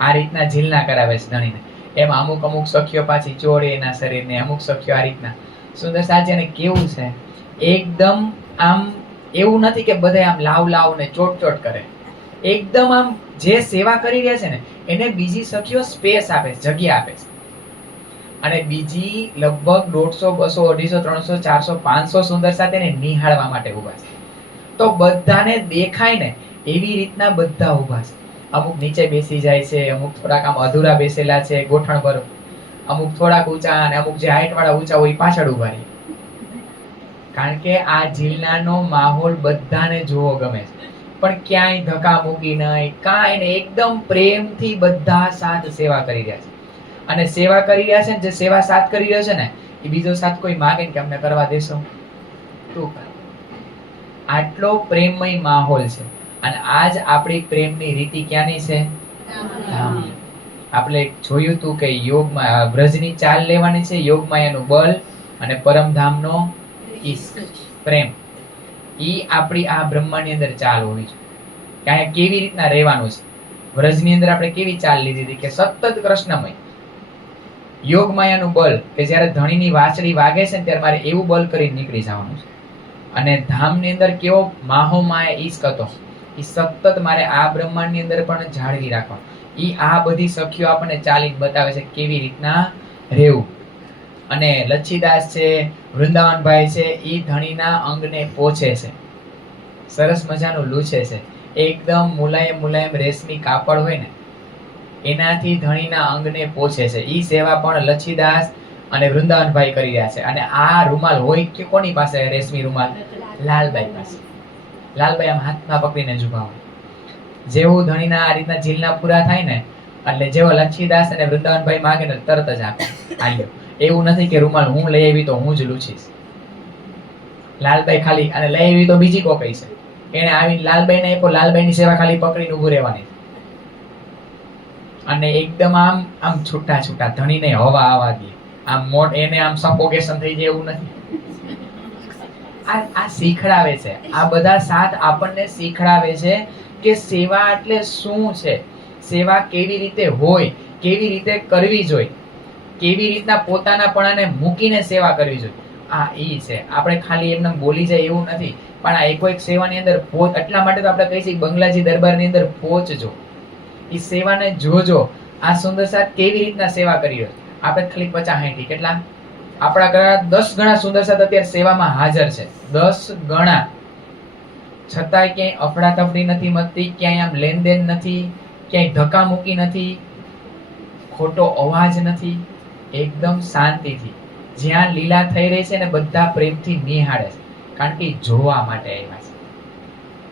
આ રીતના ઝીલના કરાવે છે ધણીને. એમ અમુક અમુક સખીઓ પાછી ચોળે એના શરીરને, અમુક સખીઓ આ રીતના સુંદર સાચે. અને કેવું છે એકદમ આમ, એવું નથી કે બધા આમ લાવ લાવ ને ચોટ ચોટ કરે. એકદમ આમ જે સેવા કરી રહ્યા છે ને એને બીજી સખીઓ સ્પેસ આપે છે, જગ્યા આપે છે. અને બીજી લગભગ 150, 200, 250, 300, 400, 500 સુંદર સાથે એને નિહાળવા માટે ઉભા છે. તો બધાને દેખાય ને એવી રીતના બધા ઉભા છે. અમુક નીચે બેસી જાય છે, અમુક થોડાક આમ અધૂરા બેસેલા છે ગોઠણ પર, અમુક થોડાક ઊંચા, અને અમુક જે હાઈટ વાળા ઊંચા હોય પાછળ ઉભા રહે. કારણ કે આ જિલ્લાનો માહોલ બધાને જોવો ગમે છે, પણ ક્યાંય ધક્કા મૂકી નહીં, કાંઈ નહીં, એકદમ પ્રેમથી બધા સાથ સેવા કરી રહ્યા છે. અને સેવા કરી રહ્યા છે ને, જે સેવા સાથ કરી રહ્યો છે ને એ બીજો સાથ કોઈ માગે ને કે અમને કરવા દેશો, તું કર. આટલો પ્રેમમય માહોલ છે. અને આજ આપણી પ્રેમની રીતિ ક્યાંની છે? ધામની. આપણે જોયું તું કે યોગમાં વ્રજની ચાલ લેવાની છે, યોગમાં એનું બળ, અને પરમધામનો ઈશ્ક પ્રેમ. ઈ આપણી આ બ્રહ્માંડની અંદર ચાલ હોવી જોઈએ. કારણ કેવી રીતના રહેવાનું છે. વ્રજની અંદર આપણે કેવી ચાલ લીધી હતી કે સતત કૃષ્ણમય. યોગ માયાનું બળ કે જ્યારે ધણીની વાછડી વાગે છે ને ત્યારે મારે એવું બળ કરીને નીકળી જવાનું છે. અને ધામની અંદર કેવો માહો માયા ઈશ્ક હતો, એ સતત મારે આ બ્રહ્માંડની અંદર પણ જાળવી રાખવા. ઈ આ બધી સખીઓ આપણને ચાલીને બતાવે છે કેવી રીતના રહેવું. અને લચ્છીદાસ છે, વૃંદાવનભાઈ છે, ઈ ધણીના અંગને પોછે છે, સરસ મજાનું લૂછે છે. એકદમ મુલાયમ મુલાયમ રેશમી કાપડ હોય ને એનાથી ધણીના અંગને પોછે છે. ઈ સેવા પણ લચ્છીદાસ અને વૃંદાવનભાઈ કરી રહ્યા છે. અને આ રૂમાલ હોય કે કોની પાસે રેશમી રૂમાલ? લાલબાઈ પાસે. લાલબાઈ આમ હાથમાં પકડીને જ ઊભા હોય. જેવું ધણીના આ રીતના ઝીલના પૂરા થાય ને એટલે જેવો લચ્છીદાસ અને વૃંદાવનભાઈ માગે ને તરત જ આપે, આલ્યો. એવું નથી કે રૂમાલ હું લઈ આવી તો હું જ લૂછીશ. લાલબાઈ ખાલી, અને લઈ આવી તો બીજી કોકઈ છે, એને આવીને લાલબાઈને આપ્યો, લાલબાઈની સેવા ખાલી પકડીને ઊભું રહેવાની. અને એકદમ આમ આમ છૂટા છૂટા ધણીને હવા આવવા દે, આમ મોટ એને આમ સફોકેશન થઈ જાય એવું નથી. આ શીખડાવે છે, આ બધા સાથ આપણને શીખડાવે છે કે સેવા એટલે શું છે, સેવા કેવી રીતે હોય, કેવી રીતે કરવી જોઈએ, કેવી રીતના પોતાનાપણાને મૂકીને સેવા કરવી જોઈએ. આ ઈ છે. આપણે ખાલી એમને બોલી જાય એવું નથી, પણ આ એકો એક સેવાની અંદર પહોંચ. એટલા માટે તો આપણે કહીએ છીએ બંગલાજી દરબારની અંદર પહોંચજો, ઈ સેવાને જોજો. આ સુંદર સાથ કેવી રીતના સેવા કરી રહ્યો. આપણે ખાલી 50-60 કેટલા આપણા ઘણા 10 ગણા સુંદર સાથ અત્યારે સેવામાં હાજર છે, 10 ગણા. છતાંય ક્યાંય અફડાતફડી નથી મચતી, ક્યાંય આમ લેનદેન નથી, ક્યાંય ધક્કા મૂકી નથી, ખોટો અવાજ નથી, એકદમ શાંતિથી જ્યાં લીલા થઈ રહી છે ને બધા પ્રેમથી નિહાળે છે, કારણ કે ઈ જોવા માટે આવ્યા છે.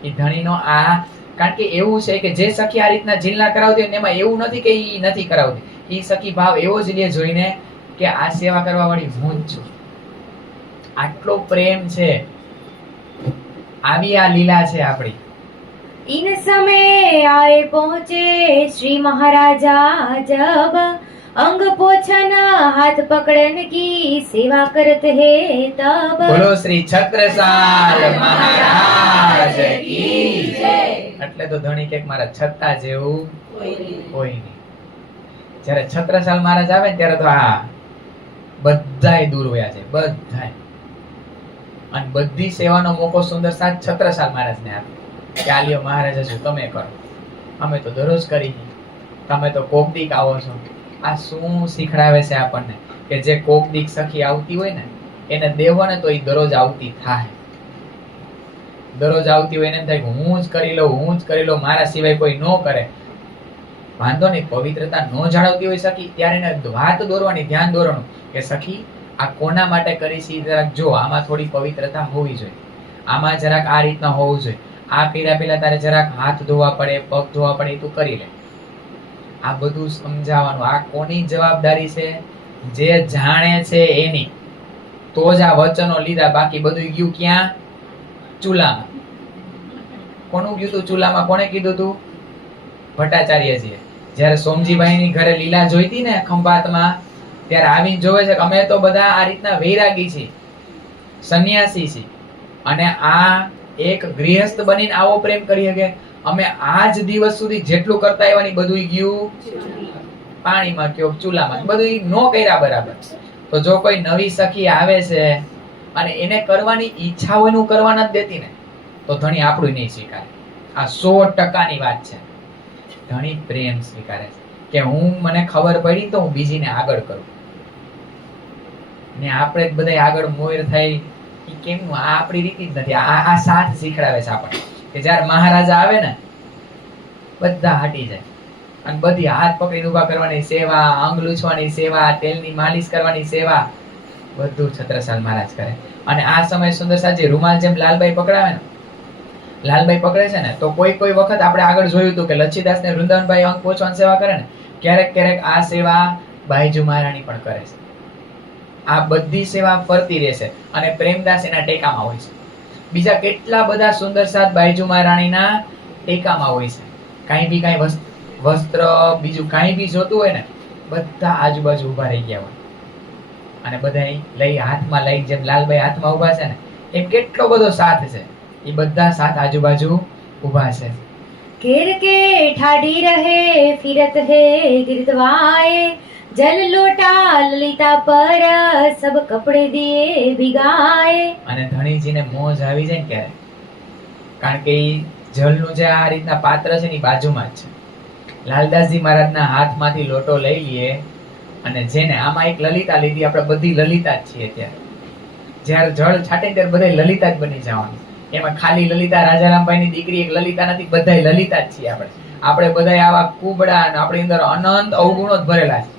એ ધણીનો આ કારણ કે એવું છે કે જે સખી આ રીતના ઝીલના કરાવતી હોય ને એમાં એવું નથી કે ઈ નથી કરાવતી. ઈ સખી ભાવ એવો જ લે જોઈને કે આ સેવા કરવા વાળી હું જ છું. આટલો પ્રેમ છે. આવી આ લીલા છે આપણી. इन समय आए पहुँचे श्री महाराजा जब अंग पोछन हाथ पकड़न की सेवा करत है तब. બોલો શ્રી છત્રસાલ મહારાજ કી જય. એટલે તો ધણી કે મારા છત્તા જેવું કોઈ નહીં. જ્યારે છત્રસાલ મહારાજ આવે ને ત્યારે તો આ બધાય દૂર વયા છે, બધાય. અને બધી સેવાનો મોકો સુંદર સાથ છત્રસાલ મહારાજને આપે કે આ લ્યો મહારાજા શું તમે કરો, અમે તો દરરોજ કરી, તમે તો કોક દીક આવો છો. આ શું શીખડાવે છે આપણને કે જે કોક દીક સખી આવતી હોય ને એને દેવો ને તો એ દરરોજ આવતી થાય. દરરોજ આવતી હોય એને એમ થાય કે હું જ કરી લઉં, હું જ કરી લઉં, મારા સિવાય કોઈ ન કરે. વાંધો નહીં, પવિત્રતા ન જાળવતી હોય સખી ત્યારે એને વાત દોરવાની, ધ્યાન દોરવાનું કે સખી આ કોના માટે કરી છે જરાક જો, આમાં થોડી પવિત્રતા હોવી જોઈએ, આમાં જરાક આ રીતના હોવું જોઈએ, આ કર્યા પેલા તારે જરાક હાથ ધોવા પડે, પગ ધોવા પડે, તું કરી લે. આ બધું સમજાવવાનું. આ કોની જવાબદારી છે? જે જાણે છે એની. તો જ આ વચનો લીધા, બાકી બધું ગયું ક્યાં? ચૂલામાં. કોનું ગયું તું ચૂલામાં? કોને કીધું તું? ભટ્ટાચાર્યજીએ. જ્યારે સોમજીભાઈની ઘરે લીલા જોઈતી ને ખંભાતમાં, ત્યારે આવીને જોવે છે કે અમે તો બધા આ રીતના વૈરાગી છીએ, સંન્યાસી છીએ, અને આ એક ગૃહસ્થ બનીને આવો પ્રેમ કરી શકે? અમે આજ દિવસ સુધી જેટલું કરતા આવ્યા બધું ગયું પાણીમાં, કયો ચૂલામાં, બધું નો કર્યા બરાબર. તો જો કોઈ નવી સખી આવે છે અને એને કરવાની ઈચ્છા હોય નું કરવા નથી દેતી ને, તો ધણી આપણું નહીં સ્વીકારે. આ 100%ની વાત છે. ધણી પ્રેમ સ્વીકારે છે કે હું, મને ખબર પડી તો હું બીજીને આગળ કરું. ને આપણે જ બધા આગળ મોર થાય કેમ? આ આપણી રીત જ નથી. આ સાથ શીખડાવે છે આપણને કે જ્યારે મહારાજા આવે ને બધા હટી જાય અને બધી હાથ પકડીને ઊભા કરવાની સેવા, અંગ લૂછવાની સેવા, તેલની માલિશ કરવાની સેવા, બધું છત્રસાલ મહારાજ કરે. અને આ સમય સુંદરસાજી રૂમાલ જેમ લાલબાઈ પકડાવે ને, લાલબાઈ પકડે છે ને, તો કોઈ કોઈ વખત આપણે આગળ જોયું હતું કે લચ્છીદાસ ને વૃંદાવનભાઈ અંગ પોછવાની સેવા કરે ને, ક્યારેક ક્યારેક આ સેવા બાઈજુ મહારાણી પણ કરે છે. આ બધી સેવા ફરતી રહેશે અને પ્રેમદાસ એના ટેકામાં હોય છે. બીજા કેટલા બધા સુંદર સાથ બાઈજુ મહારાણીના ટેકામાં હોય છે. કાંઈ બી કાંઈ વસ્ત્ર, બીજું કાંઈ બી જોતું હોય ને, બધા આજુબાજુ ઊભા રહી ગયા હોય અને બધા લઈ હાથમાં લઈ, જેમ લાલબાઈ હાથમાં ઊભા છે ને, એમ કેટલો બધો સાથ છે. એ બધા સાથ આજુબાજુ ઊભા છે. घेर के ठाडी रहे फिरत है गिरदवाए, जल लोटा ललिता पर सब कपड़े दिए भिगाए. અને ધણીજીને મોજ આવી જાય ને ક્યારે, કારણ કે ઈ જલનું જે આ રીતના પાત્ર છે ને બાજુમાં જ છે. લાલદાસજી મહારાજના હાથમાંથી લોટો લઈ લઈએ અને જેને આમાં એક લલિતા લીધી, આપણે બધી લલિતા જ છીએ. ત્યારે જ્યારે જળ છાટે ત્યારે બધા લલિતા જ બની જવાનું. એમાં ખાલી લલિતા રાજારામભાઈની દીકરી એક લલિતા નથી, બધા લલિતા જ છીએ. આપણે બધા આવા કુબડા અને આપણી અંદર અનંત અવગુણો જ ભરેલા છે.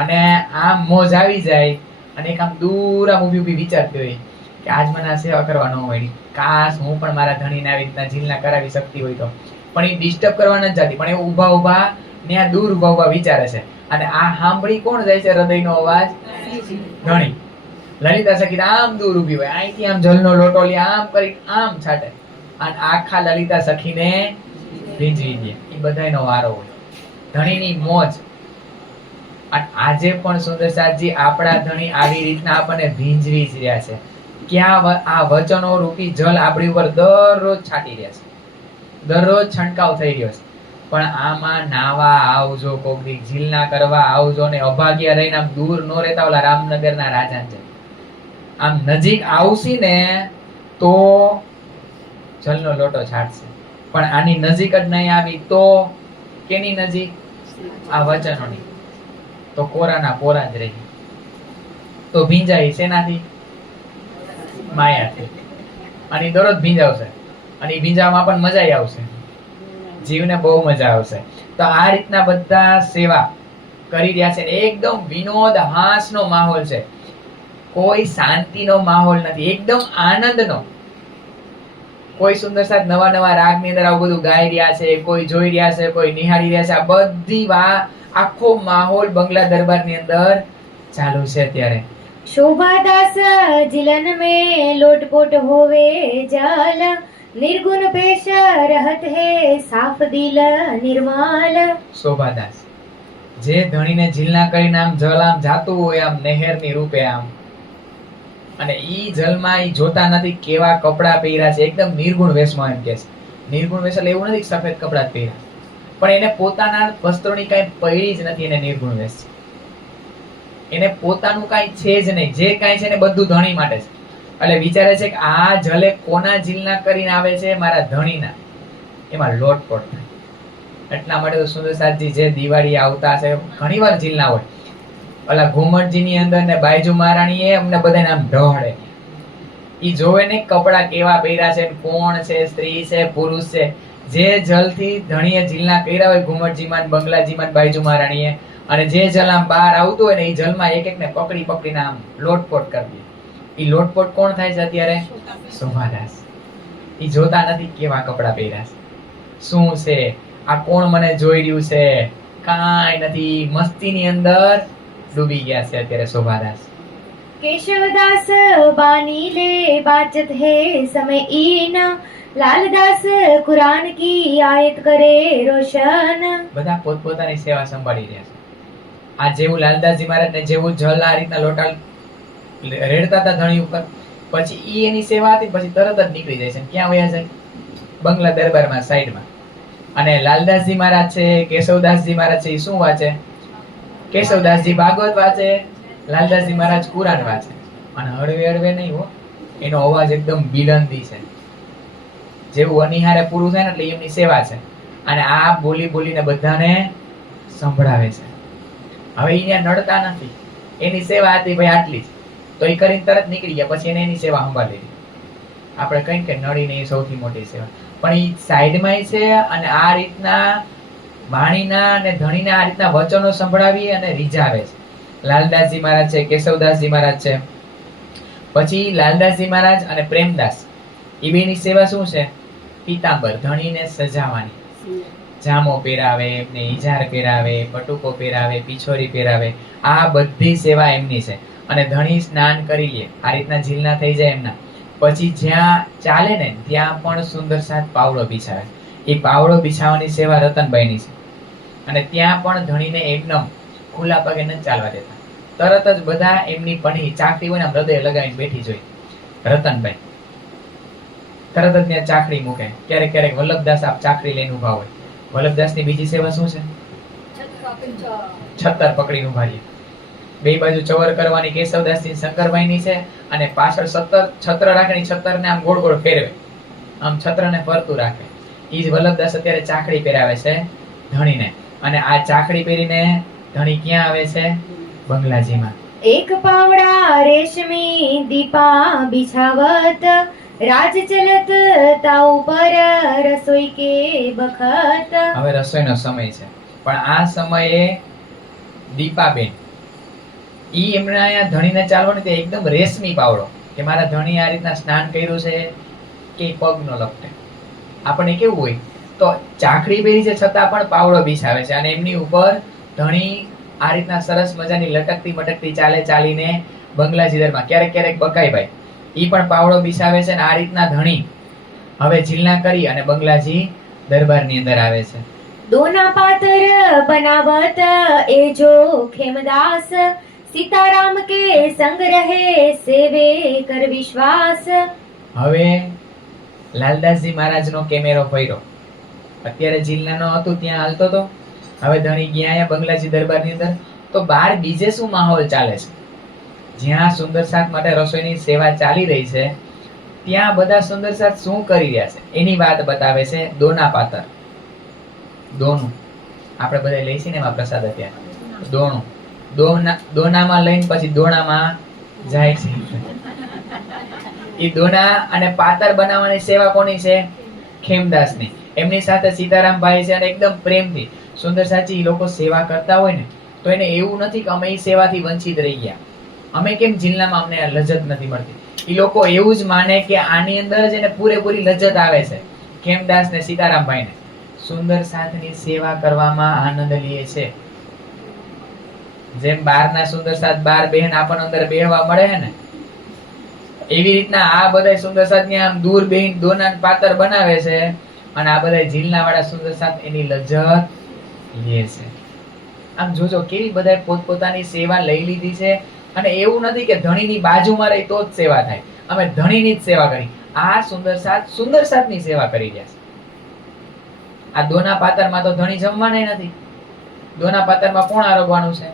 અને આમ મોજ આવી જાય અને એક આમ દૂર આમ ઊભી ઊભી વિચારતી હોય કે આજ મને આ સેવા કરવા ન મળી, કાશ હું પણ મારા ધણીને આવી રીતના ઝીલના કરાવી શકતી હોય તો. પણ એ ડિસ્ટર્બ કરવા નથી જતી, પણ એ ઊભા ઊભા ત્યાં દૂર ઊભા ઊભા વિચારે છે. અને આ સાંભળી કોણ જાય છે? હૃદયનો અવાજ ધણી. લલિતા સખી આમ દૂર ઊભી હોય, અહીંથી આમ જલનો લોટો લે, આમ કરી આમ છાટે અને આખા લલિતા સખીને ભીંજવી દે. એ બધાયનો વારો હોય. ધણીની મોજ. અને આજે પણ સુંદરસાજી આપણા ધણી આવી રીતના આપણને ભીંજવી જ રહ્યા છે. ક્યાં આ વચનો રૂપી જલ આપણી ઉપર દરરોજ છાટી રહ્યા છે, દરરોજ છંટકાવ થઈ રહ્યો છે. પણ આમાં નાવા આવજો, કોક દી ઝીલના કરવા આવજો. ને અભાગ્ય રહીને આમ દૂર નો રહેતા ઓલા રામનગરના રાજા છે, આમ નજીક આવશી ને તો જલનો લોટો છાટશે. પણ આની નજીક જ નહીં આવી તો કેની નજીક? આ વચનોની. તો કોરાના કોરા જ રહી. તો ભીંજાઈ શેનાથી? માયાથી. અને દરરોજ ભીંજાવશે અને ભીંજાવામાં પણ મજા આવશે, જીવને બહુ મજા આવશે. તો આ રીતના બધા સેવા કરી રહ્યા છે. એકદમ વિનોદ હાસનો માહોલ છે. કોઈ શાંતિનો માહોલ નથી, એકદમ આનંદનો. કોઈ સુંદર સાથ નવા નવા રાગની અંદર આવું બધું ગાઈ રહ્યા છે, કોઈ જોઈ રહ્યા છે, કોઈ નિહાળી રહ્યા છે. આ બધી આખો માહોલ બંગલા દરબારની અંદર ચાલુ છે અત્યારે. शोभादास जिलन में लोटपोट होवे जल निर्गुण पेश रहत है साफ दिल निर्मल. શોભાદાસ જે ધણીને ઝીલના કરીને આમ જલ આમ જાતું હોય આમ નહેરની રૂપે આમ, અને ઈ જલમાં ઈ જોતા નથી કેવા કપડા પહેર્યા છે, એકદમ નિર્ગુણ વેશમાં. એમ કે છે નિર્ગુણ વેશ એટલે એવું નથી કે સફેદ કપડા જ પહેર્યા, પણ એને પોતાના વસ્ત્રોની કઈ પડી જ નથી. એને નિર્ગુણ વેશ છે, એને પોતાનું કઈ છે જ નહીં. જે કઈ છે ને બધું ધણી માટે છે. એટલે વિચારે છે કે આ જલે કોના ઝીલના કરીને આવે છે? મારા ધણીના. એમાં લોટપોટ થાય. એટલા માટે તો સુંદર સાથજી જે દિવાળી આવતા છે ઘણી વાર ઝીલના હોય. ઓલા ઘુમટજીની અંદર ને બાયજુ મહારાણીએ અમને બધાને આમ ઢળે. ઈ જોવે ને કપડા કેવા પહેર્યા છે, કોણ છે, સ્ત્રી છે, પુરુષ છે. જે જલથી ધણીએ ઝીલના કર્યા હોય ઘુમટજીમાં, બંગલાજીમાં, બાયજુ મહારાણીએ, અને જે જલ આમ બહાર આવતું હોય ને એ જલમાં એક એકને પકડી પકડીને આમ લોટપોટ કરી દે. ઈ લોટપોટ કોણ થાય છે અત્યારે? શોભાદાસ. ઈ જોતા નથી કેવા કપડા પહેર્યા છે, શું છે, આ કોણ મને જોઈ રહ્યું છે, કાંઈ નથી. મસ્તીની અંદર ડૂબી ગયા છે અત્યારે શોભાદાસ. केशवदास बानी ले बाचत है समय ईन लालदास कुरान की आयत करे रोशन. બધા પોતપોતાની સેવા સંભાળી રહ્યા છે. આ જેવું લાલદાસજી મહારાજ ને જેવું જલ આ રીતના લોટા રેડતા હતા ધણી ઉપર, પછી ઈ એની સેવા હતી, પછી તરત જ નીકળી જાય છે. ક્યાં વયા જાય? બંગલા દરબારમાં સાઈડમાં. અને લાલદાસજી મહારાજ છે, કેશવદાસજી મહારાજ છે, એ શું વાંચે? કેશવદાસજી ભાગવત વાંચે, લાલદાસજી મહારાજ કુરાન વાંચે. અને હળવે હળવે નહીં હો, એનો અવાજ એકદમ બિલંદી છે. જેવું અનિહારે પૂરું થાય ને એટલે એમની સેવા છે. અને આ બોલી બોલીને બધાને સંભળાવે છે. હવે અહીંયા નડતા નથી, એની સેવા હતી ભાઈ આટલી જ, તો એ કરીને તરત નીકળી ગયા. પછી એને એની સેવા સંભાળી લીધી. આપણે કઈ કે નડીને એ સૌથી મોટી સેવા, પણ એ સાઈડમાં છે. અને આ રીતના વાણીના અને ધણીના આ રીતના વચનો સંભળાવી અને રીઝાવે છે. લાલદાસજી મહારાજ છે, કેશવદાસજી મહારાજ છે. પછી લાલદાસજી મહારાજ અને પ્રેમદાસ, એ બેની સેવા શું છે? પીતાંબર, ધણીને સજાવવાની. જામો પહેરાવે, એમને ઈજાર પહેરાવે, પટુકો પહેરાવે, પીછોરી પહેરાવે. આ બધી સેવા એમની છે. અને ધણી સ્નાન કરી લે, આ રીતના ઝીલના થઈ જાય એમના. પછી જ્યાં ચાલે ને ત્યાં પણ સુંદર સાથ પાવડો બિછાવે. એ પાવડો બિછાવવાની સેવા રતનભાઈની છે. અને ત્યાં પણ ધણીને એકદમ ખુલ્લા પગે ન ચાલવા દેતા. તરત જ બધા એમની પણી ચાકડી હોય ને હૃદય લગાવીને બેઠી જોઈ. રતનભાઈ તરત જ ત્યાં ચાકડી મૂકે. ક્યારેક ક્યારેક વલ્લભદાસ આપ ચાકડી લઈને ઉભા હોય. વલ્લભદાસની બીજી સેવા શું છે? છત્તર પકડીને ઉભા રહે. બે બાજુ ચવર કરવાની કેશવદાસજી શંકરભાઈની છે. અને પાછળ છત્ર રાખીને છત્રને આમ ગોળ ગોળ ફેરવે, આમ છત્રને ફરતું રાખે. ઈ જ વલ્લભદાસ અત્યારે ચાકડી પહેરાવે છે ધણીને. અને આ ચાકડી પહેરીને ધણી ક્યાં આવે છે? બંગલાજીમાં. एक पावड़ा रेशमी दीपा बिछावत राज चलत ताऊ पर रसोई के बखत. હવે રસોઈનો સમય છે, પણ આ સમયે દીપાબેન ઈ એમના અહીંયા ધણીને ચાલવાનું તે એકદમ રેશમી પાવડો, કે મારા ધણી આ રીતના સ્નાન કર્યું છે કે પગ નો લપટે. આપણને કેવું હોય તો ચાકડી પહેરી છે છતાં પણ પાવડો બિછાવે છે. અને એમની ઉપર ધણી આ રીતના સરસ મજાની લટકતી મટકતી ચાલે ચાલીને બંગલાજી દરમાં. ક્યારેક ક્યારેક બકાઈભાઈ ઈ પણ પાવડો બિછાવે છે. અને આ રીતના ધણી હવે ઝીલના કરી અને બંગલાજી દરબારની અંદર આવે છે. दोना पातर बनावत ए जो खेमदास सीताराम के संग रहे सेवे कर विश्वास. હવે લાલદાસજી મહારાજનો કેમેરો ફર્યો. અત્યારે જિલ્લાનો હતો ત્યાં હાલતો તો. હવે ધણી ગયા અહીંયા બંગલાજી દરબારની અંદર, તો બહાર બીજે શું માહોલ ચાલે છે? જ્યાં સુંદર સાથ માટે રસોઈની સેવા ચાલી રહી છે ત્યાં બધા સુંદર સાથ શું કરી રહ્યા છે એની વાત બતાવે છે. દોના પાતર, દોનું આપણે બધા લઈ છીએ ને એમાં પ્રસાદ અત્યારે દોણું, દોનામાં લઈને પછી દોણામાં જાય છે. એ દોના અને પાતર બનાવવાની સેવા કોની છે? ખેમદાસની. એમની સાથે સીતારામભાઈ છે. અને એકદમ પ્રેમથી સુંદર સાચી લોકો સેવા કરતા હોય ને તો એને એવું નથી કે અમે એ સેવાથી વંચિત રહી ગયા. અમે કેમ જીલનામાં અમને લજ્જત નથી મળતી? એ લોકો એવું જ માને કે આની અંદર જ એને પૂરેપૂરી લજ્જત આવે છે. ખેમદાસ ને સીતારામભાઈ ને સુંદર સાથની સેવા કરવામાં આનંદ લે છે. જેમ બારના સુંદર સાથ બાર બહેન આપણને અંદર બેહવા મળે છે ને, એવી રીતના આ બધા સુંદર સાથ ને આમ દૂર બેહીન દોના પાતર બનાવે છે, અને આ બધા જીલના વાળા સુંદર સાથ એની લજ્જત લે છે. આમ જોજો કેવી બધા પોતપોતાની સેવા લઈ લીધી છે. અને એવું નથી કે ધણીની બાજુમાં રહી તો જ સેવા થાય. અમે ધણીની જ સેવા કરી. આ સુંદર સાથની સેવા કરી રહ્યા છે. આ દોના પાતરમાં તો ધણી જમવાના નથી. દોના પાતરમાં કોણ આરોગવાનું છે?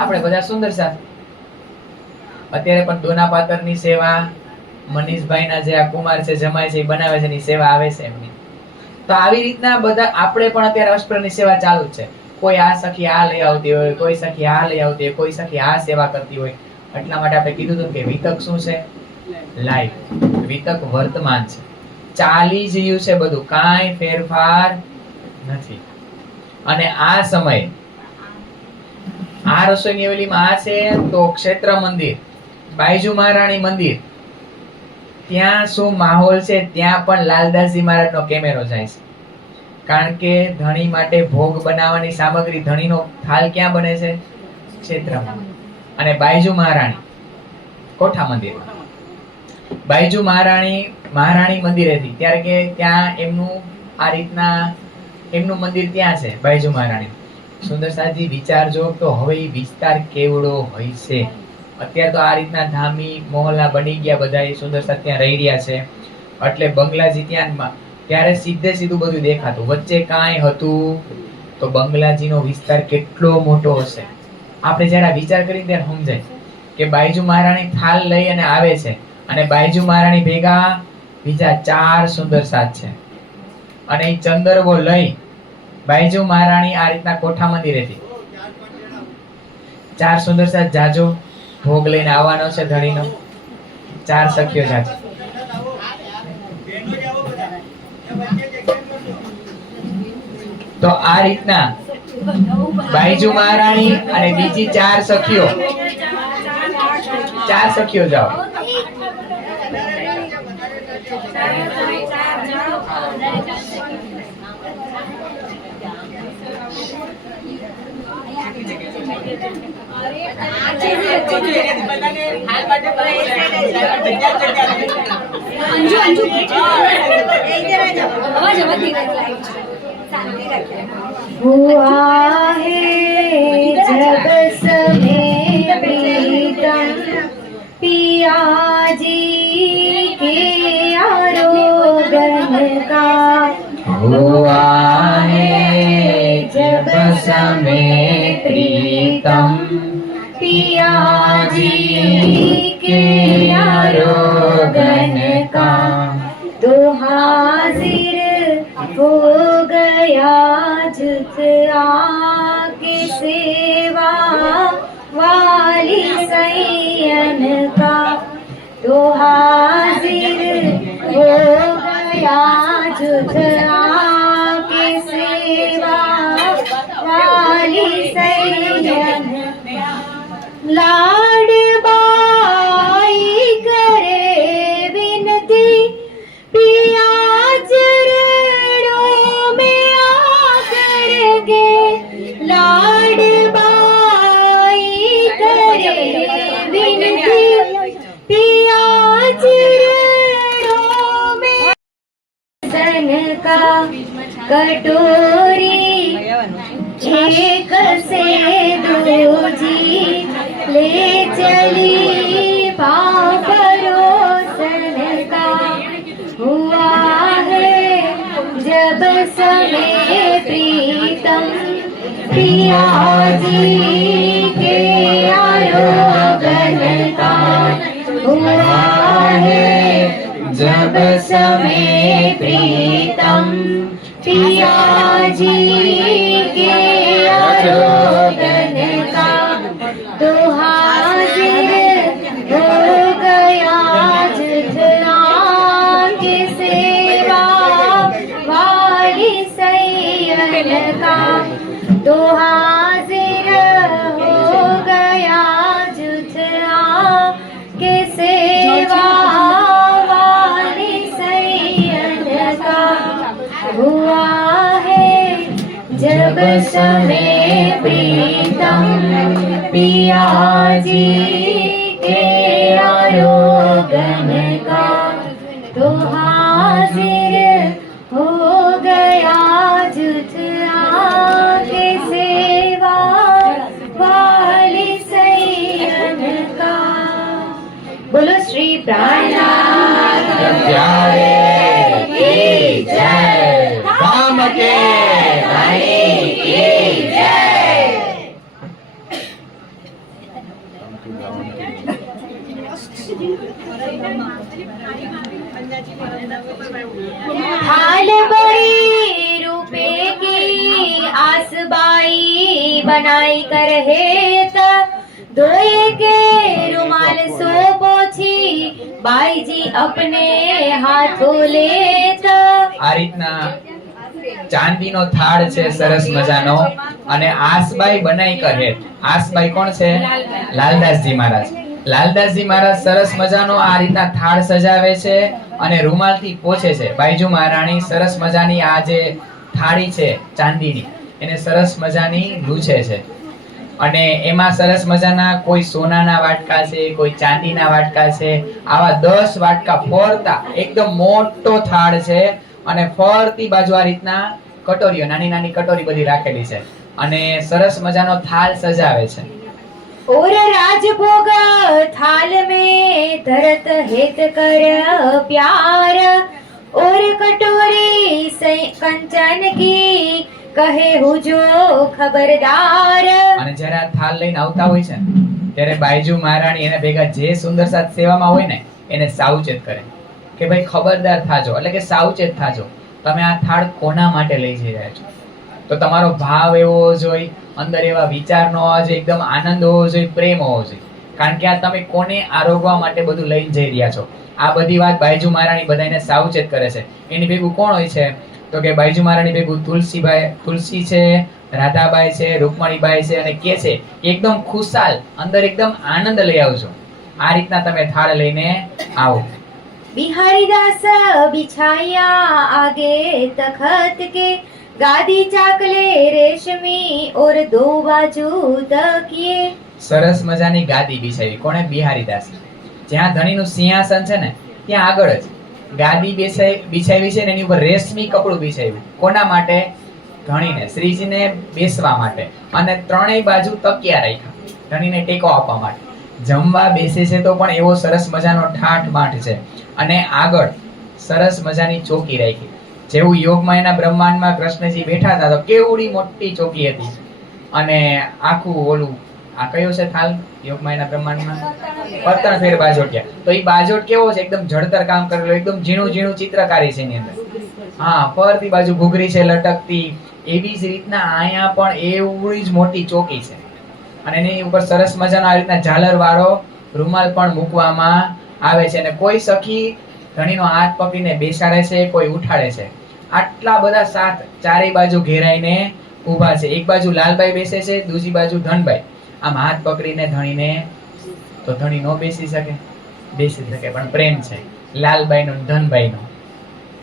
આપણે બધા સુંદર સાથ. અત્યારે પણ દોના પાતરની સેવા મનીષભાઈના જે આ કુમાર છે, જમાય છે, એ બનાવે છે, એની સેવા આવે છે એમની. તો આવી રીતના બધા આપણે પણ અત્યારે અષ્ટપ્રહરની સેવા ચાલુ જ છે. કોઈ આ સખી આ લઈ આવતી હોય, કોઈ સખી આ લઈ આવતી હોય, કોઈ સખી આ સેવા કરતી હોય. એટલા માટે આપણે કીધું હતું કે વિતક શું છે? લાઈવ. વિતક વર્તમાન છે, ચાલી જ રહ્યું છે બધું, કાંઈ ફેરફાર નથી. અને આ સમય આ રસોઈની હવેલીમાં આ છે તો ક્ષેત્ર મંદિર, બાયજુ મહારાણી મંદિર, ત્યાં શું માહોલ છે? ત્યાં પણ લાલદાસજી મહારાજનો કેમેરો જાય છે. કારણ કે ધણી માટે ભોગ બનાવવાની સામગ્રી, ધણીનો થાળ ક્યાં બને છે? ક્ષેત્રમાં. અને બાયજુ મહારાણી કોઠા મંદિરમાં. બાયજુ મહારાણી મંદિરેથી ત્યારે કે ત્યાં એમનું આ રીતના એમનું મંદિર ત્યાં છે બાયજુ મહારાણી. સુંદર સાજી વિચારજો તો હવે એ વિસ્તાર કેવડો હોય છે. અત્યારે તો આ રીતના ધામી મોહલ્લા બની ગયા, બધા સુંદર સાથ ત્યાં રહી રહ્યા છે. એટલે બંગલાજી ત્યાં ત્યારે સીધે સીધું બધું દેખાતું, વચ્ચે કાંઈ હતું તો બંગલાજીનો વિસ્તાર કેટલો મોટો હશે. આપણે જયારે વિચાર કરી ત્યારે સમજાય કે બાયજુ મહારાણી થાળ લઈ અને આવે છે, અને બાયજુ મહારાણી ભેગા બીજા 4 સુંદર સાથ છે, અને એ ચંદરવો લઈ બાયજુ મહારાણી આ રીતના કોઠા મંદિરેથી 4 સુંદર સાથ જાજો ભોગ લઈને આવવાનો છે ધણીનો. 4 સખીઓ જાજો. તો આ રીતના બાયજુ મહારાણી અને બીજી 4 સખીઓ, 4 સખીઓ જાઓ. हुआ है जब समय प्रीतम पिया जी के आरोगन का. हुआ है जब समय प्रीतम पिया जी के आरोगन का, तो हाजिर हो गया जुत आके सेवा वाली सैयन का. तो हाजिर हो गया जुत आके सेवा वाली सैयन. लाड बाई करे विनती पिया चरणों में आकर के. लाड बाई करे विनती पिया चरणों में. सन का कटोरी एक से दूजी ले चली परोसन का. हुआ है जब समय प्रीतम पिया जी के आरोगन का. हुआ है जब समय प्रीतम पिया जी के आरोगन का. तो हाजिर हो गया जुझला की सेवा वाली सैयन का. तो हाजिर हो गया जुझला में प्रीतम पिया जी के आरोगन का तो हाजिर हो गया जुट आके सेवा वाली सैयद का। बोलो श्री प्राणनाथ प्यारे की जय, राम के धनी की जय। थाल बड़ी रुपए की आसबाई बनाई कर हेत धोए के रुमाल सो पोछी बाई जी अपने हाथों लेत। આ રીતના ચાંદીનો થાળ છે સરસ મજાનો, અને આસબાઈ બનાઈ કરે. આસબાઈ કોણ છે? લાલદાસજી મહારાજ. લાલદાસજી મહારાજ સરસ મજાનો આ રીતના થાળ સજાવે છે અને રૂમાલથી પોછે છે. બાઈજુ મહારાણી સરસ મજાની આ જે થાળી છે ચાંદીની, એને સરસ મજાની લૂછે છે, અને એમાં સરસ મજાના કોઈ સોનાના વાટકા છે, કોઈ ચાંદીના વાટકા છે. આવા 10 વાટકા ફરતા એકદમ મોટો થાળ છે, અને ફરતી બાજુ આ રીતના કટોરીઓ, નાની નાની કટોરી બધી રાખેલી છે, અને સરસ મજાનો થાળ સજાવે છે. और राजभोग थाल में धरत हेत कर प्यार और कटोरी से कंचन की કહે હુજો ખબરદાર. અને જ્યારે આ થાળ લઈને આવતા હોય છે ને, ત્યારે બાઈજુ મહારાણી એને ભેગા જે સુંદર સાથ સેવામાં હોય ને એને સાવચેત કરે કે ભાઈ ખબરદાર થાજો, એટલે કે સાવચેત થાજો. તમે આ થાળ કોના માટે લઈ જઈ રહ્યા છો? તો તમારો ભાવ એવો હોવો જોઈએ, અંદર એવા વિચાર ન હોવા જોઈએ, એકદમ આનંદ હોવો જોઈએ, પ્રેમ હોવો જોઈએ, કારણ કે આ તમે કોને આરોગવા માટે બધું લઈને જઈ રહ્યા છો. આ બધી વાત બાઈજુ મહારાણી બધાને સાવચેત કરે છે. એની ભેગું કોણ હોય છે? તો કે બાઈજુ મહારાણી ભેગું તુલસી છે, રાધાબાઈ છે, રૂકમણીબાઈ છે, અને કે છે એકદમ ખુશાલ, અંદર એકદમ આનંદ લઈ આવજો. આ રીતના તમે થાળ લઈને આવો. बिहारी दास बिछाया आगे तखत के गादी चाकले रेशमी और दो बाजू तकिए. સરસ મજાની ગાદી બિછાવી. કોણે? બિહારી દાસ. જ્યાં ધણીનું સિંહાસન છે ને ત્યાં આગળ જ ગાદી બિછાવી છે, ને એની ઉપર રેશમી કપડું બિછાવ્યું. કોના માટે? ધણીને, શ્રીજીને બેસવા માટે. અને ત્રણેય બાજુ તકિયા રાખ્યા ધણીને ટેકો આપવા માટે. જમવા બેસે છે તો પણ એવો સરસ મજાનો ઠાઠ બાઠ છે, અને આગળ સરસ મજાની ચોકી રાખી. જેવું યોગમાયાના બ્રહ્માંડમાં કૃષ્ણજી બેઠા હતા તો કેવડી મોટી ચોકી હતી, અને આખું ઓલું આ કયો છે થાલ યોગમાયાના બ્રહ્માંડમાં? પતણ ફેર બાજોટિયા. તો એ બાજોટ કેવો છે? એકદમ જળતર કામ કરેલો, એકદમ ઝીણું ઝીણું ચિત્રકારી છે એની અંદર. હા, ફરતી બાજુ ઘૂઘરી છે લટકતી. એવી જ રીતના અહીંયા પણ એવડી જ મોટી ચોકી છે, અને એની ઉપર સરસ મજાનો આ રીતના ઝાલર વાળો રૂમાલ પણ મૂકવામાં આવે છે. અને કોઈ સખી ધણીનો હાથ પકડીને બેસાડે છે, કોઈ ઉઠાડે છે. આટલા બધા સાથ ચારેય બાજુ ઘેરાઈને ઊભા છે. એક બાજુ લાલબાઈ બેસે છે, બીજી બાજુ ધનબાઈ. આમ હાથ પકડીને ધણીને, તો ધણી નો બેસી શકે? બેસી શકે, પણ પ્રેમ છે લાલબાઈ નો, ધનબાઈ નો.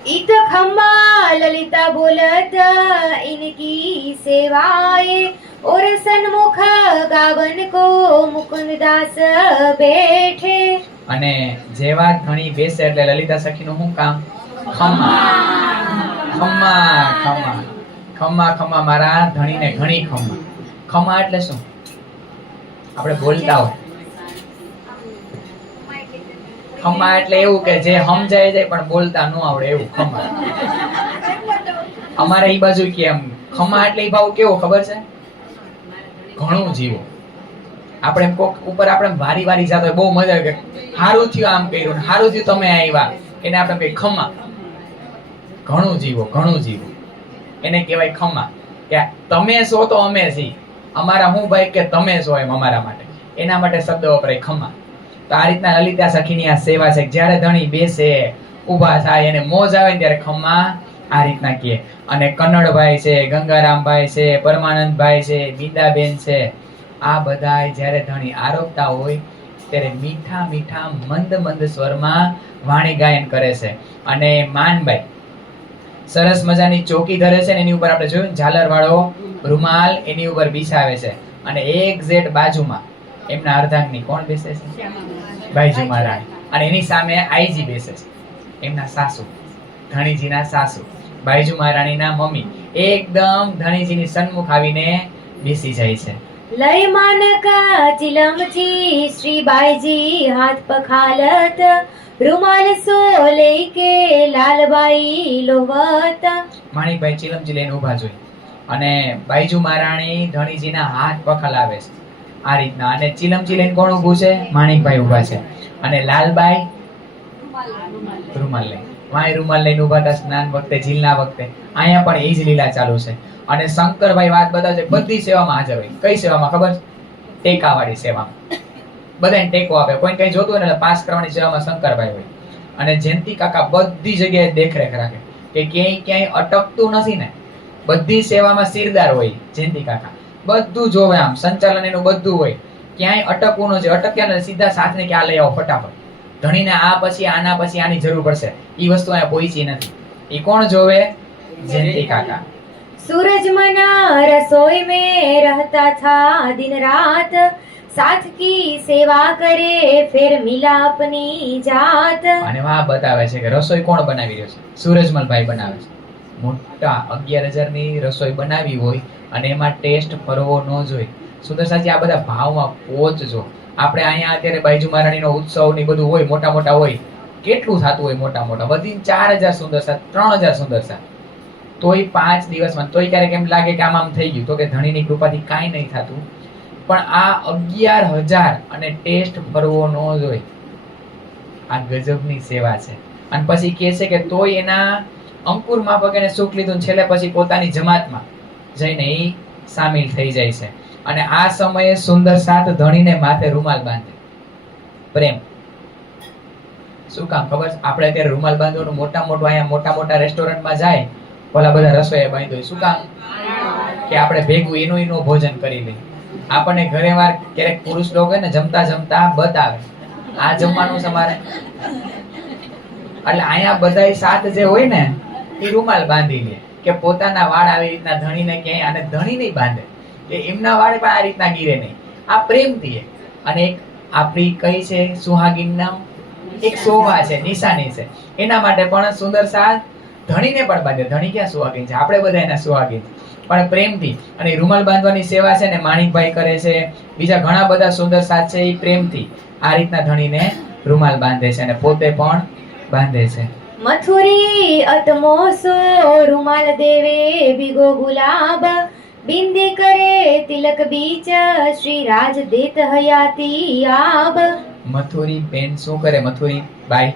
इत खम्बा ललिता बोलत इनकी सेवाए और सन्मुख गावन को मुकुंद दास बैठे. અને જેવા ધણી બેસે એટલે લલિતા સખીનું શું કામ? ખમ્મા ખમ્મા ખમ્મા ખમ્મા ખમ્મા, મારા ધણીને ઘણી ખમ્મા. ખમ્મા એટલે શું? આપણે બોલતા હોય ખમ્મા એટલે એવું કે જે સમજાય જાય પણ બોલતા ન આવડે, એવું ખમ્મા. અમારે ઈ બાજુ કેમ ખમ્મા એટલે ઈ ભાવ કેવો ખબર છે? ઘણું જીવો. આપણે કોક ઉપર આપણે વારી વારી જાતો હોય, બહુ મજા આવે કે હારું થયું આમ કર્યું, હારું થયું તમે આવ્યા, એને આપણે કઈ ખમ્મા. ઘણું જીવો, ઘણું જીવો, એને કહેવાય ખમ્મા. કે તમે છો તો અમે છીએ, અમારા હું ભાઈ કે તમે છો એમ અમારા માટે, એના માટે શબ્દ વપરાય ખમ્મા. તો આ રીતના લલિતા સખીની આ સેવા છે. જ્યારે ધણી બેસે, ઊભા થાય, એને મોજ આવે ને ત્યારે ખમ્મા આ રીતના કહે. અને કન્નડભાઈ છે, ગંગારામભાઈ છે, પરમાનંદભાઈ છે, બીંદાબેન છે, આ બધા જ્યારે ધણી આરોગતા હોય ત્યારે મીઠા મીઠા મંદ મંદ સ્વરમાં વાણી ગાયન કરે છે. અને માનબાઈ સરસ મજાની ચોકી ધરે છે ને એની ઉપર આપણે જોયું ઝાલર વાળો રૂમાલ એની ઉપર બિછાવે છે અને એક્ઝેક્ટ બાજુમાં એમના અર્ધાંગની કોણ બેસે છે? બાઈજી મહારાણી. અને એની સામે આઈજી બેસે છે, એમના સાસુ, ધણીજીના સાસુ, બાઈજુ મહારાણીના મમ્મી એકદમ ધણીજીની સન્મુખ આવીને બેસી જાય છે. લય માનક ચિલમથી શ્રી બાઈજી હાથ પખાલત રૂમાલ સો લઈકે લાલબાઈ લોવત. માણિકભાઈ ચિલમજી લઈને ઊભા જોઈ અને બાઈજુ મહારાણી ધણીજીના હાથ પખાલાવે છે આ રીતના. અને ચિલમજી લઈને કોણ ઊભું છે? માણિકભાઈ ઊભા છે. અને લાલબાઈ રૂમાલ લઈને વાય રૂમાલ લઈને ઊભા હતા સ્નાન વખતે, ઝીલના વખતે. અહીંયા પણ એ જ લીલા ચાલુ છે. અને શંકરભાઈ વાત બતાવશે, બધી સેવામાં હાજર હોય. કઈ સેવામાં ખબર? ટેકાવાળી સેવામાં. બધાને ટેકો આપે. કોઈ કઈ જોતું હોય ને પાસ કરવાની સેવામાં શંકરભાઈ હોય. અને જયંતિ કાકા બધી જગ્યાએ દેખરેખ રાખે કે ક્યાંય અટકતું નથી ને. બધી સેવામાં સિરદાર હોય જયંતિ કાકા. બધું જોવે, આમ સંચાલન એનું બધું હોય. ક્યાંય અટકવું ન છે. અટક્યા ને સીધા સાથને કે આ લઈ આવો ફટાફટ. ધણીને આ પછી આના પછી આની જરૂર પડશે, ઈ વસ્તુ અહીંયા પહોંચી નથી. ઈ કોણ જોવે? જયંતિ કાકા. सूरज मना रसोई में रहता था दिन रात साथ की सेवा करे फिर मिला अपनी जात. અને વાહ બતાવે છે કે રસોઈ કોણ બનાવી રહ્યો છે? સૂરજમલભાઈ બનાવે છે. મોટા 11,000 ની રસોઈ બનાવી હોય અને એમાં ટેસ્ટ ફરવો ન જોઈએ. સુંદર સાચી આ બધા ભાવમાં પહોંચજો. આપણે અહીંયા અત્યારે બાઈજુ મહારાણીનો ઉત્સવ ને બધું હોય, મોટા મોટા હોય, કેટલું થતું હોય મોટા મોટા, બધી 4,000 સુંદર સાથ, 3,000 સુંદર સાથ, તોય 5 દિવસમાં તોય ક્યારેક એમ લાગે કે આમ થઈ ગયું, તો કે ધણીની કૃપાથી કાંઈ નહીં થતું. પણ આ 11,000 અને ટેસ્ટ ફરવો ન જોઈએ. આ ગજબની સેવા છે. અને પછી કહે છે કે તોય એના અંકુર માફક એને સુખ લીધું, છેલ્લે પછી પોતાની જમાતમાં જઈને એ સામેલ થઈ જાય છે. અને આ સમયે સુંદર સાથ ધણીને માથે રૂમાલ બાંધે. પ્રેમ. શું કામ ખબર? આપણે અત્યારે રૂમાલ બાંધવાનું મોટા મોટું અહીંયા મોટા મોટા રેસ્ટોરન્ટમાં જાય, ઓલા બધા રસોઈ બાંધ્યો. શું કામ? કે આપણે ભેગું એનું ભોજન કરી લઈએ. આપણને ઘરે વાર ક્યારેક પુરુષ લોકો હોય ને જમતા જમતા બતાવે આ જમવાનું તમારે. એટલે અહીંયા બધા સાથ જે હોય ને એ રૂમાલ બાંધી લે કે પોતાના વાળ આવી રીતના ધણીને ક્યાંય, અને ધણી નહીં બાંધે કે એમના વાળ પણ આ રીતના ગીરે નહીં. આ પ્રેમથી. અને એક આપણી કઈ છે સુહાગીન નામ, એક શોભા છે, નિશાની છે. એના માટે પણ સુંદર સાથ ધણીને પણ બાંધે. ધણી ક્યાં સુહાગીન છે? આપણે બધા એના સુહાગીન, પણ પ્રેમથી. અને રૂમાલ બાંધવાની સેવા છે ને માણિકભાઈ કરે છે, બીજા ઘણા બધા સુંદર સાથ છે, એ પ્રેમથી આ રીતના ધણીને રૂમાલ બાંધે છે અને પોતે પણ બાંધે છે. મથુરી અતમોસો રૂમાલ દેવે ભીગો ગુલાબ બિંદી કરે તિલક બીચ શ્રી રાજ દેત હયાતી આબ. મથુરી બેન શું કરે? મથુરી બાઈ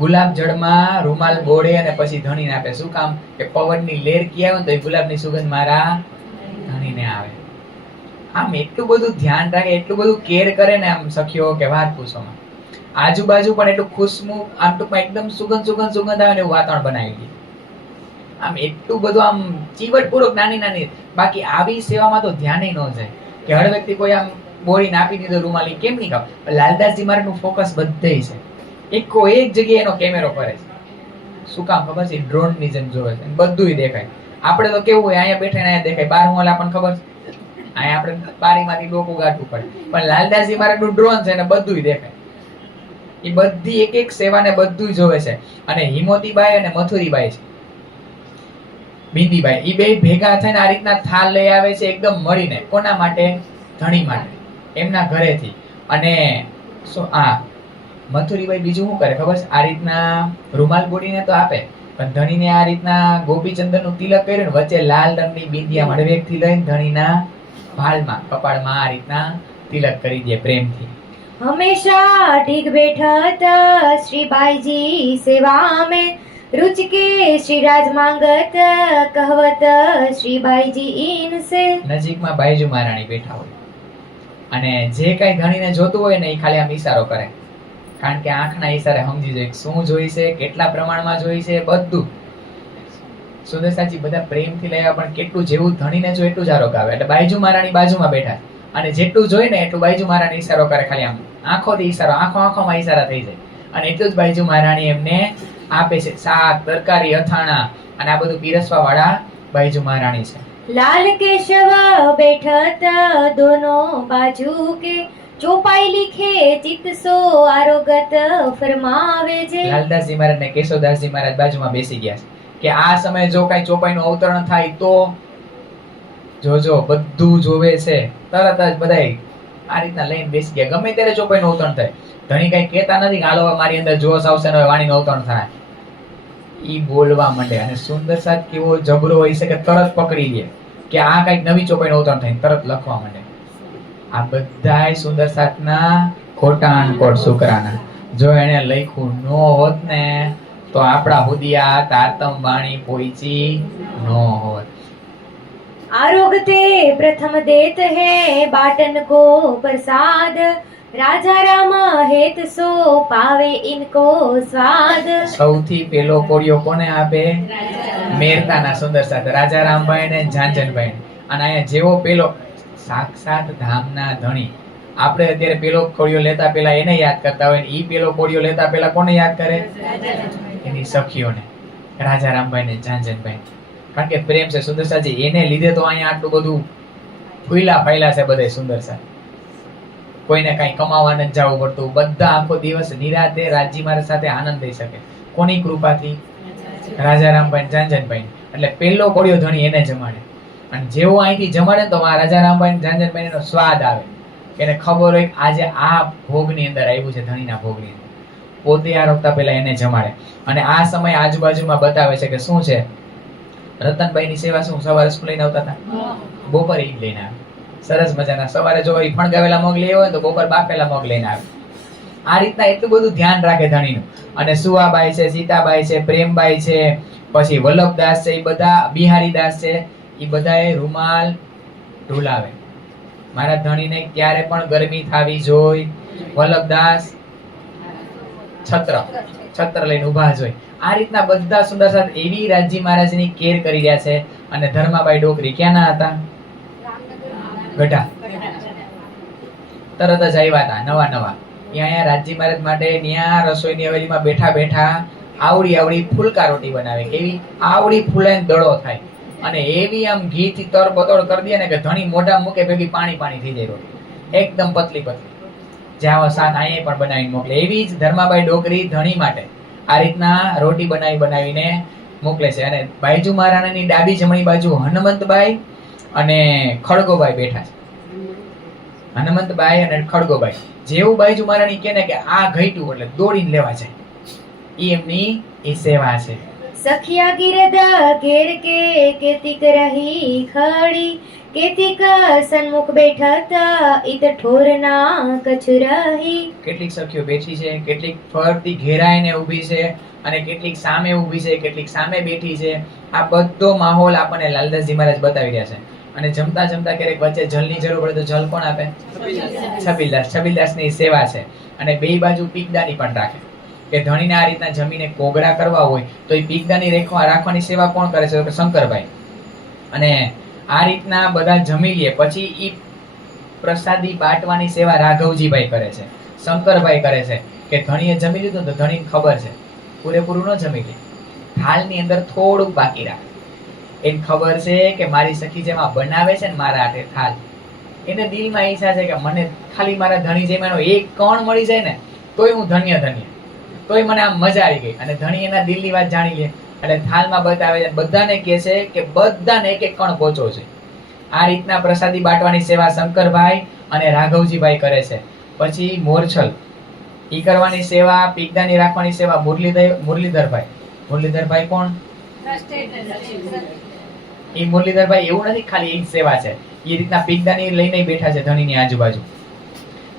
ગુલાબ જળમાં રૂમાલ બોળે અને પછી ધણીને આપે. શું કામ? કે પવનની લહેર કી આવે ને તો એ ગુલાબની સુગંધ મારા ધણીને આવે. આમ એટલું બધું ધ્યાન રાખે, એટલું બધું કેર કરે ને આમ સખીઓ કે વાત પૂછોમાં. આજુબાજુ પણ એટલું ખુશ્બુ, આમ ટૂંકમાં એકદમ સુગંધ આવે ને એવું વાતાવરણ બનાવી દે. આમ એટલું બધું આમ ચીવટપૂર્વક નાની નાની. બાકી આવી સેવામાં તો ધ્યાન ન જાય કે હર વ્યક્તિ કોઈ આમ બોરીને આપી દીધો રૂમાલ, કેમ નહીં ખાવ. લાલદાસજી મહારાજનું ફોકસ બધે છે, એકો એક જગ્યાએ એનો કેમેરો ફરે છે. શું કામ ખબર છે? ડ્રોન ની જેમ જોવે છે, બધુંય દેખાય. આપણે તો કેવું હોય, અહીંયા બેઠા અહીંયા દેખાય, બાર હું આપણને ખબર છે, અહીંયા આપણે બારીમાંથી ડોકું ગાંઠવું પડે. પણ લાલદાસજી મહારાજનું ડ્રોન છે ને બધુંય દેખાય. એ બધી એક એક સેવાને બધું જોવે છે. અને હિમોતીબાઈ અને મથુરીબાઈ છે, બિંદીબાઈ, એ બે ભેગા થઈને આ રીતના થાળ લઈ આવે છે, એકદમ મળીને. કોના માટે? ધણી માટે, એમના ઘરેથી. અને શું આ મથુરીબાઈ બીજું શું કરે ખબર છે? આ રીતના રૂમાલ બોડીને તો આપે, પણ ધણીને આ રીતના ગોપીચંદન નું તિલક કર્યું ને વચ્ચે લાલ રંગની બિંદિયા મડવેક થી લઈને ધણીના ભાળમાં, કપાળમાં આ રીતના તિલક કરી દે પ્રેમથી. હંમેશા ઠીક બેઠત શ્રી બાઈજી સેવા में रुचि के श्री राज मांगत कहवत श्री बाईजी इनसे. નજીકમાં બાઈજુ મહારાણી બેઠા હોય અને જે કઈ ધણીને જોતું હોય ને એ ખાલી આમ ઈશારો કરે, કારણ કે આંખના ઈશારે સમજી જાય શું જોઈ છે, કેટલા પ્રમાણમાં જોઈ છે, બધું. સુંદર સાચી બધા પ્રેમથી લેવા, પણ કેટલું જેવું ધણીને જો એટલું જ આરોગ આવે. એટલે બાઈજુ મહારાણી બાજુમાં બેઠા અને જેટલું જોઈ ને એટલું બાઈજુ મહારાણી ઈશારો કરે, ખાલી આમ આંખોથી ઈશારો, આંખોમાં ઈશારા થઈ જાય. અને એટલું જ બાઈજુ મહારાણી એમને આપે છે. શાક, તરકારી, અથાણા અને આ બધું પીરસવા વાળા બાઈજુ મહારાણી છે. लाल केशव बैठत दोनों बाजू के चौपाई लिखे चित सो आरोगत फरमावे जे. લાલદાસજી મહારાજ ને કેશવદાસજી મહારાજ બાજુમાં બેસી ગયા છે કે આ સમયે જો કઈ ચોપાઈનું અવતરણ થાય તો જોજો. બધું જોવે છે, તરત જ બધાય આ રીતના લઈને બેસી ગયા. ગમે ત્યારે ચોપાઈનું અવતરણ થાય, ધણી કઈ કહેતા નથી કે હાલો મારી અંદર જોશ આવશે ને વાણીનું અવતરણ થાય. ઈ બોલવા માંડે અને સુંદર સાથ કેવો જબરો હોય છે કે તરત પકડી લે કે આ કઈક નવી ચોપાઈનું અવતરણ થાય, તરત લખવા માંડે. આ બધાય સુંદર સાથના ખોટા અનકોટ શુક્રાના. જો એને લખ્યું ન હોત ને તો આપણા હુદિયા તારતમ વાણી પહોંચી ન હોત. आरोगते प्रथम देत है बाटन को प्रसाद राजा राम हेत सो पावे इनको स्वाद. સૌથી પેલો કોળિયો કોને આપે? મેરતાના સુંદર સાથ રાજા રામભાઈ ને ઝાંઝનભાઈ. અને અહીંયા જેવો પેલો સાક્ષાત ધામના ધણી. આપણે અત્યારે પેલો કોળિયો લેતા પેલા એને યાદ કરતા હોય ને ઈ પેલો કોળિયો લેતા પેલા કોને યાદ કરે? એની સખીઓને, રાજા રામભાઈ ને ઝાંઝનભાઈ. કારણ કે પ્રેમ છે સુંદર સાજી, એને લીધે તો અહીંયા આટલું બધું ફૂલા ફાયલા છે બધા સુંદર સાથ. કોઈને કઈ કમાવા નથી જવું પડતું, બધા આખો દિવસ નિરાતે રાજી મહારાજ સાથે આનંદ લઈ શકે. કોની કૃપાથી? રાજા રામભાઈ ઝાંઝનભાઈ. એટલે પેલો કોળિયો ધણી એને જમાડે. અને જેવો અહીંથી જમાડે તો આ રાજા રામભાઈ ઝાંઝનભાઈ નો સ્વાદ આવે. એને ખબર હોય કે આજે આ ભોગની અંદર આવ્યું છે, ધણીના ભોગની અંદર. પોતે આરોગતા પેલા એને જમાડે. અને આ સમય આજુબાજુમાં બતાવે છે કે શું છે. રતનભાઈ ની સેવા શું સવારે સ્કૂલ લઈને આવતા હતા, બપોરે ઈ લઈને આવે. સરસ મજાના સવારે જો ઈ ફણગાવેલા મગ લઈ હોય તો બપોર બાફેલા મગ લઈને આવે. આ રીતના એટલું બધું ધ્યાન રાખે ધણીનું. અને સુવાબાઈ છે, સીતાબાઈ છે, પ્રેમબાઈ છે, પછી વલ્લભદાસ છે, એ બધા બિહારીદાસ છે, એ બધાએ રૂમાલ ઢુલાવે. મારા ધણીને ક્યારે પણ ગરમી થાવી જોઈ. વલ્લભદાસ છત્ર લઈને ઉભા જોઈ. આ રીતના બધા સુંદર સાથ એવી રાજી મહારાજની કેર કરી રહ્યા છે. અને ધર્માબાઈ ડોકરી ક્યાંના હતા? ગઢા. તરત જ આવ્યા હતા નવા. અહીંયા રાજી મહારાજ માટે ત્યાં રસોઈની હવેલીમાં બેઠા બેઠા આવડી ફૂલકા રોટી બનાવે. કેવી? આવડી ફૂલાઈને દડો થાય અને એવી આમ ઘીથી તરબતોડ કરી દે ને કે ધણી મોઢા મૂકે ભેગી પાણી થઈ જાય રોટી. એકદમ પતલી. જાવા શાક અહીંયા પણ બનાવીને મોકલે. એવી જ ધર્માબાઈ ડોકરી ધણી માટે આ રીતના રોટી બનાવીને મોકલે છે. અને બાઈજુ મહારાણાની ડાબી જમણી બાજુ હનુમંતબાઈ અને ખડગોબાઈ બેઠા છે. હનુમંતબાઈ અને ખડગોબાઈ. જેવું બાઈજુ મહારાણી કહે ને કે આ ઘટ્યું એટલે દોડીને લેવા જાય. એ એમની એ સેવા છે. सखिया गिरद घेर के केतिक रही खड़ी केतिक सन्मुख बैठत इत ठोરના કछु રહી. કેટલીક સખીઓ બેઠી છે, કેટલીક ફરતી ઘેરાઈને ઊભી છે અને કેટલીક સામે ઊભી છે, કેટલીક સામે બેઠી છે. આ બધો માહોલ આપણને લાલદાસજી મહારાજ બતાવી રહ્યા છે. અને જમતા ક્યારેક વચ્ચે જલની જરૂર પડે તો જલ કોણ આપે? છબીલદાસની સેવા છે. અને બે બાજુ પીકદાની પણ રાખે કે ધણીને આ રીતના જમીને કોગળા કરવા હોય તો એ પીકદાની રાખવાની સેવા કોણ કરે છે? શંકરભાઈ. અને આ રીતના બધા જમી લે પછી ઈ પ્રસાદી બાટવાની સેવા રાઘવજીભાઈ કરે છે, શંકરભાઈ કરે છે. કે ધણીએ જમી લીધું તો ધણીને ખબર છે પૂરેપૂરું ન જમી લે, થાળની અંદર થોડુંક બાકી રાખે. એને ખબર છે કે મારી સખી જેમાં બનાવે છે ને મારા હાથે થાળ, એને દિલમાં ઈચ્છા છે કે મને ખાલી મારા ધણી જેમ એનો એક કણ મળી જાય ને તોય હું ધન્ય, તોય મને આમ મજા આવી ગઈ. અને ધણી એના દિલની વાત જાણી લે એટલે થાળમાં બતાવે છે, બધાને કહે છે કે બધાને એક કણ પહોંચવો છે. આ રીતના પ્રસાદી બાટવાની સેવા શંકરભાઈ અને રાઘવજીભાઈ કરે છે. પછી મોરછલ ઈ કરવાની સેવા, પીકદાની રાખવાની સેવા મુરલીધરભાઈ કોણ? એ મુરલીધરભાઈ એવું નથી ખાલી એક સેવા છે, એ રીતના પીકદાની લઈને બેઠા છે ધણીની આજુબાજુ.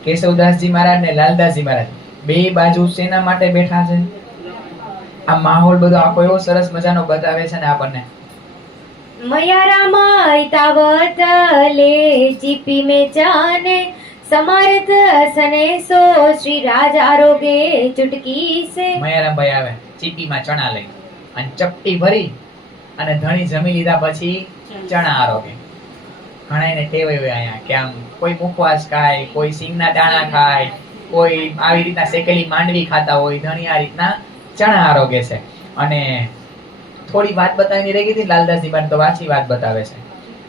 કેશવદાસજી મહારાજ ને લાલદાસજી મહારાજ બે બાજુ શેના માટે બેઠા છે? આ માહોલ બધો આખો એવો સરસ મજાનો બતાવે છે ને આપણને. મયારામાય તાવત લે ચીપી મે ચાને સમારત સનેસો શ્રી રાજ આરોગે ચુટકી સે. મયારામભાઈ આવે ચીપીમાં ચણા લઈ અને ચપટી ભરી અને ધણી જમી લીધા પછી ચણા આરોગે. ઘણાને ટેવ હોય અહીંયા કે આમ કોઈ મુખવાસ ખાય, કોઈ સિંગના દાણા ખાય, કોઈ આવી રીતના શેકેલી માંડવી ખાતા હોય. ધણી આ રીતના ચણા આરોગે છે. અને થોડી વાત બતાવીને રહી ગઈ હતી લાલદાસજી બાને, તો પાછી વાત બતાવે છે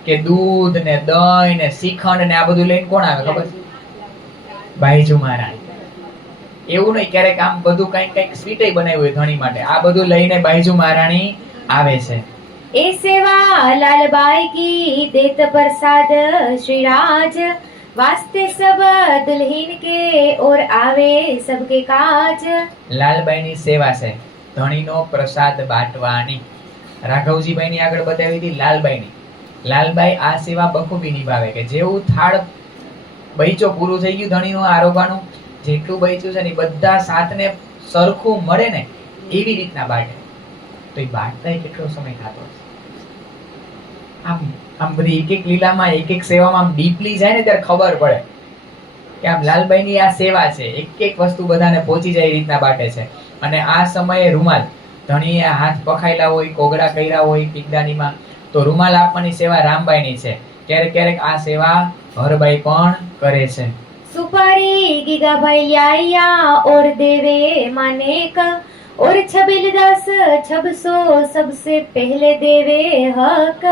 કે દૂધ ને દહીં ને શ્રીખંડ ને આ બધું લઈને કોણ આવે ખબર છે? બાઈજુ મહારાણી. એવું નહીં ક્યારેક આમ બધું કઈક કઈક સ્વીટે બનાવ્યું હોય ધણી માટે, આ બધું લઈને બાઈજુ મહારાણી આવે છે. ए सेवा लालबाई की देत प्रसाद श्री राज वास्ते सब दुल्हीन के और आवे सबके काज. લાલબાઈની સેવા છે, ધણીનો પ્રસાદ બાટવાની. રાઘવજીભાઈની આગળ બતાવી હતી લાલબાઈની. લાલબાઈ આ સેવા બખૂબી નિભાવે કે જેવું થાળ બૈચો પૂરું થઈ ગયું ધણીનું આરોગવાનું, જેટલું બચ્યું છે ને એ બધા સાથને સરખું મળે ને એવી રીતના બાટે. તો એ બાટતા કેટલો સમય થતો હશે? આમ આમ બધી એક એક લીલામાં એક એક સેવામાં આમ ડીપલી જાય ને ત્યારે ખબર પડે કે આમ લાલબાઈની આ સેવા છે, એક એક વસ્તુ બધાને પહોંચી જાય એ રીતના બાટે છે. અને આ સમયે રૂમાલ, ધણીએ હાથ પખાયેલા હોય, કોગળા કર્યા હોય પીકદાનીમાં, તો રૂમાલ આપવાની સેવા રામબાઈની છે. ક્યારેક ક્યારેક આ સેવા હરબાઈ પણ કરે છે. सुपारी गीगाभाई आया और देवे माने का और छबिलदास छबसो सबसे पहले देवे हक.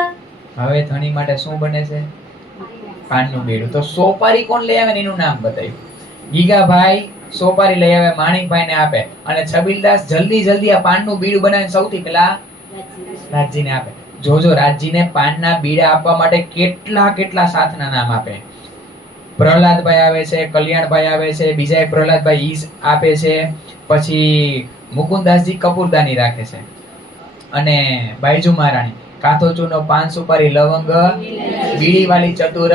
હવે ધણી માટે શું બને છે? પાનનું બીડું. તો સોપારી કોણ લઈ આવે ને એનું નામ બતાવ્યું. ગીગાભાઈ સોપારી લઈ આવે, માણિકભાઈને આપે, અને છબીલદાસ જલ્દી જલ્દી આ પાનનું બીડું બનાવીને સૌથી પહેલા રાજજીને આપે. જોજો રાજજીને પાનના બીડા આપવા માટે કેટલા કેટલા સાથના નામ આપે. પ્રહલાદભાઈ આવે છે, કલ્યાણભાઈ આવે છે, બીજા એક પ્રહલાદભાઈ ઈ આપે છે, પછી મુકુંદાસજી કપૂરદાની રાખે છે, અને બાઈજુ મહારાણી કાથો ચૂનો, પાન સુપારી, લવંગ, બીડી વાળી ચતુર,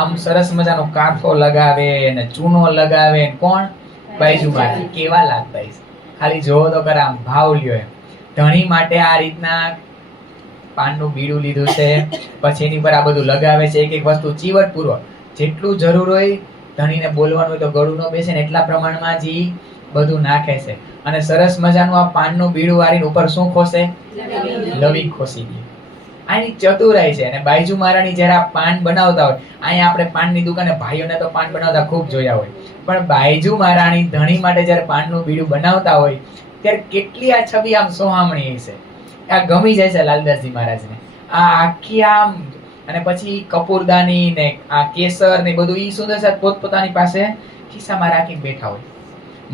આમ સરસ મજાનો કાથો લગાવે ને ચૂનો લગાવે. કોણ? બાઈજુ મહારાણી. કેવા લાગતા છે ખાલી જોવો તો ખરા, આમ ભાવ લ્યો એમ. ધણી માટે આ રીતના પાનનું બીડું લીધું છે, પછી એની પર આ બધું લગાવે છે, એક એક વસ્તુ ચીવટ પૂર્વક જેટલું જરૂર હોય, ધણીને બોલવાનું હોય તો ગળું ન બેસે ને એટલા પ્રમાણમાં જ ઈ બધું નાખે છે. અને સરસ મજાનું આ પાનનું બીડું વાળીને ઉપર શું ખોસે? લવિંગ ખોસી દે. આની ચતુરાઈ છે. અને બાઈજુ મહારાણી જ્યારે આ પાન બનાવતા હોય, અહીંયા આપણે પાનની દુકાને ભાઈઓને તો પાન બનાવતા ખૂબ જોયા હોય, પણ બાઈજુ મહારાણી ધણી માટે જ્યારે પાનનું બીડું બનાવતા હોય ત્યારે કેટલી આ છબી આમ સોહામણી છે. આ ગમી જાય છે લાલદાસજી મહારાજને. આ આખી આમ, અને પછી કપૂરદાની ને આ કેસર ને બધું ઈ સુંદર પોતપોતાની પાસે ખિસ્સામાં રાખીને બેઠા હોય.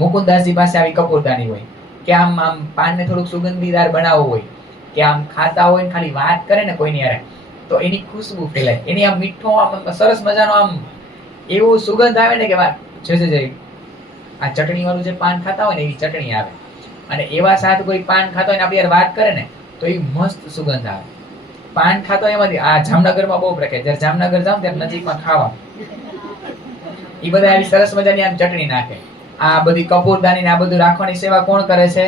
મુકુંદાસજી પાસે આવી કપૂરદાની હોય કે આમ આમ પાનને થોડુંક સુગંધીદાર બનાવવું હોય, કે આમ ખાતા હોય ને ખાલી વાત કરે ને કોઈની હારે તો એની ખુશ્બુ ફેલાય, એની આમ મીઠો આમ સરસ મજાનો આમ એવું સુગંધ આવે ને કે વાત જે આ ચટણી વાળું જે પાન ખાતા હોય ને એવી ચટણી આવે. અને એવા સાથ કોઈ પાન ખાતા હોય ને આપણી યાર વાત કરે ને તો એ મસ્ત સુગંધ આવે. પાન ખાતો એમાંથી આ જામનગરમાં બહુ પ્રખ્યાત. જ્યારે જામનગર જાવ ત્યારે નજીકમાં ખાવા એ બધા આવી સરસ મજાની આમ ચટણી નાખે. આ બધી કપૂરદાની ને આ બધું રાખવાની સેવા કોણ કરે છે?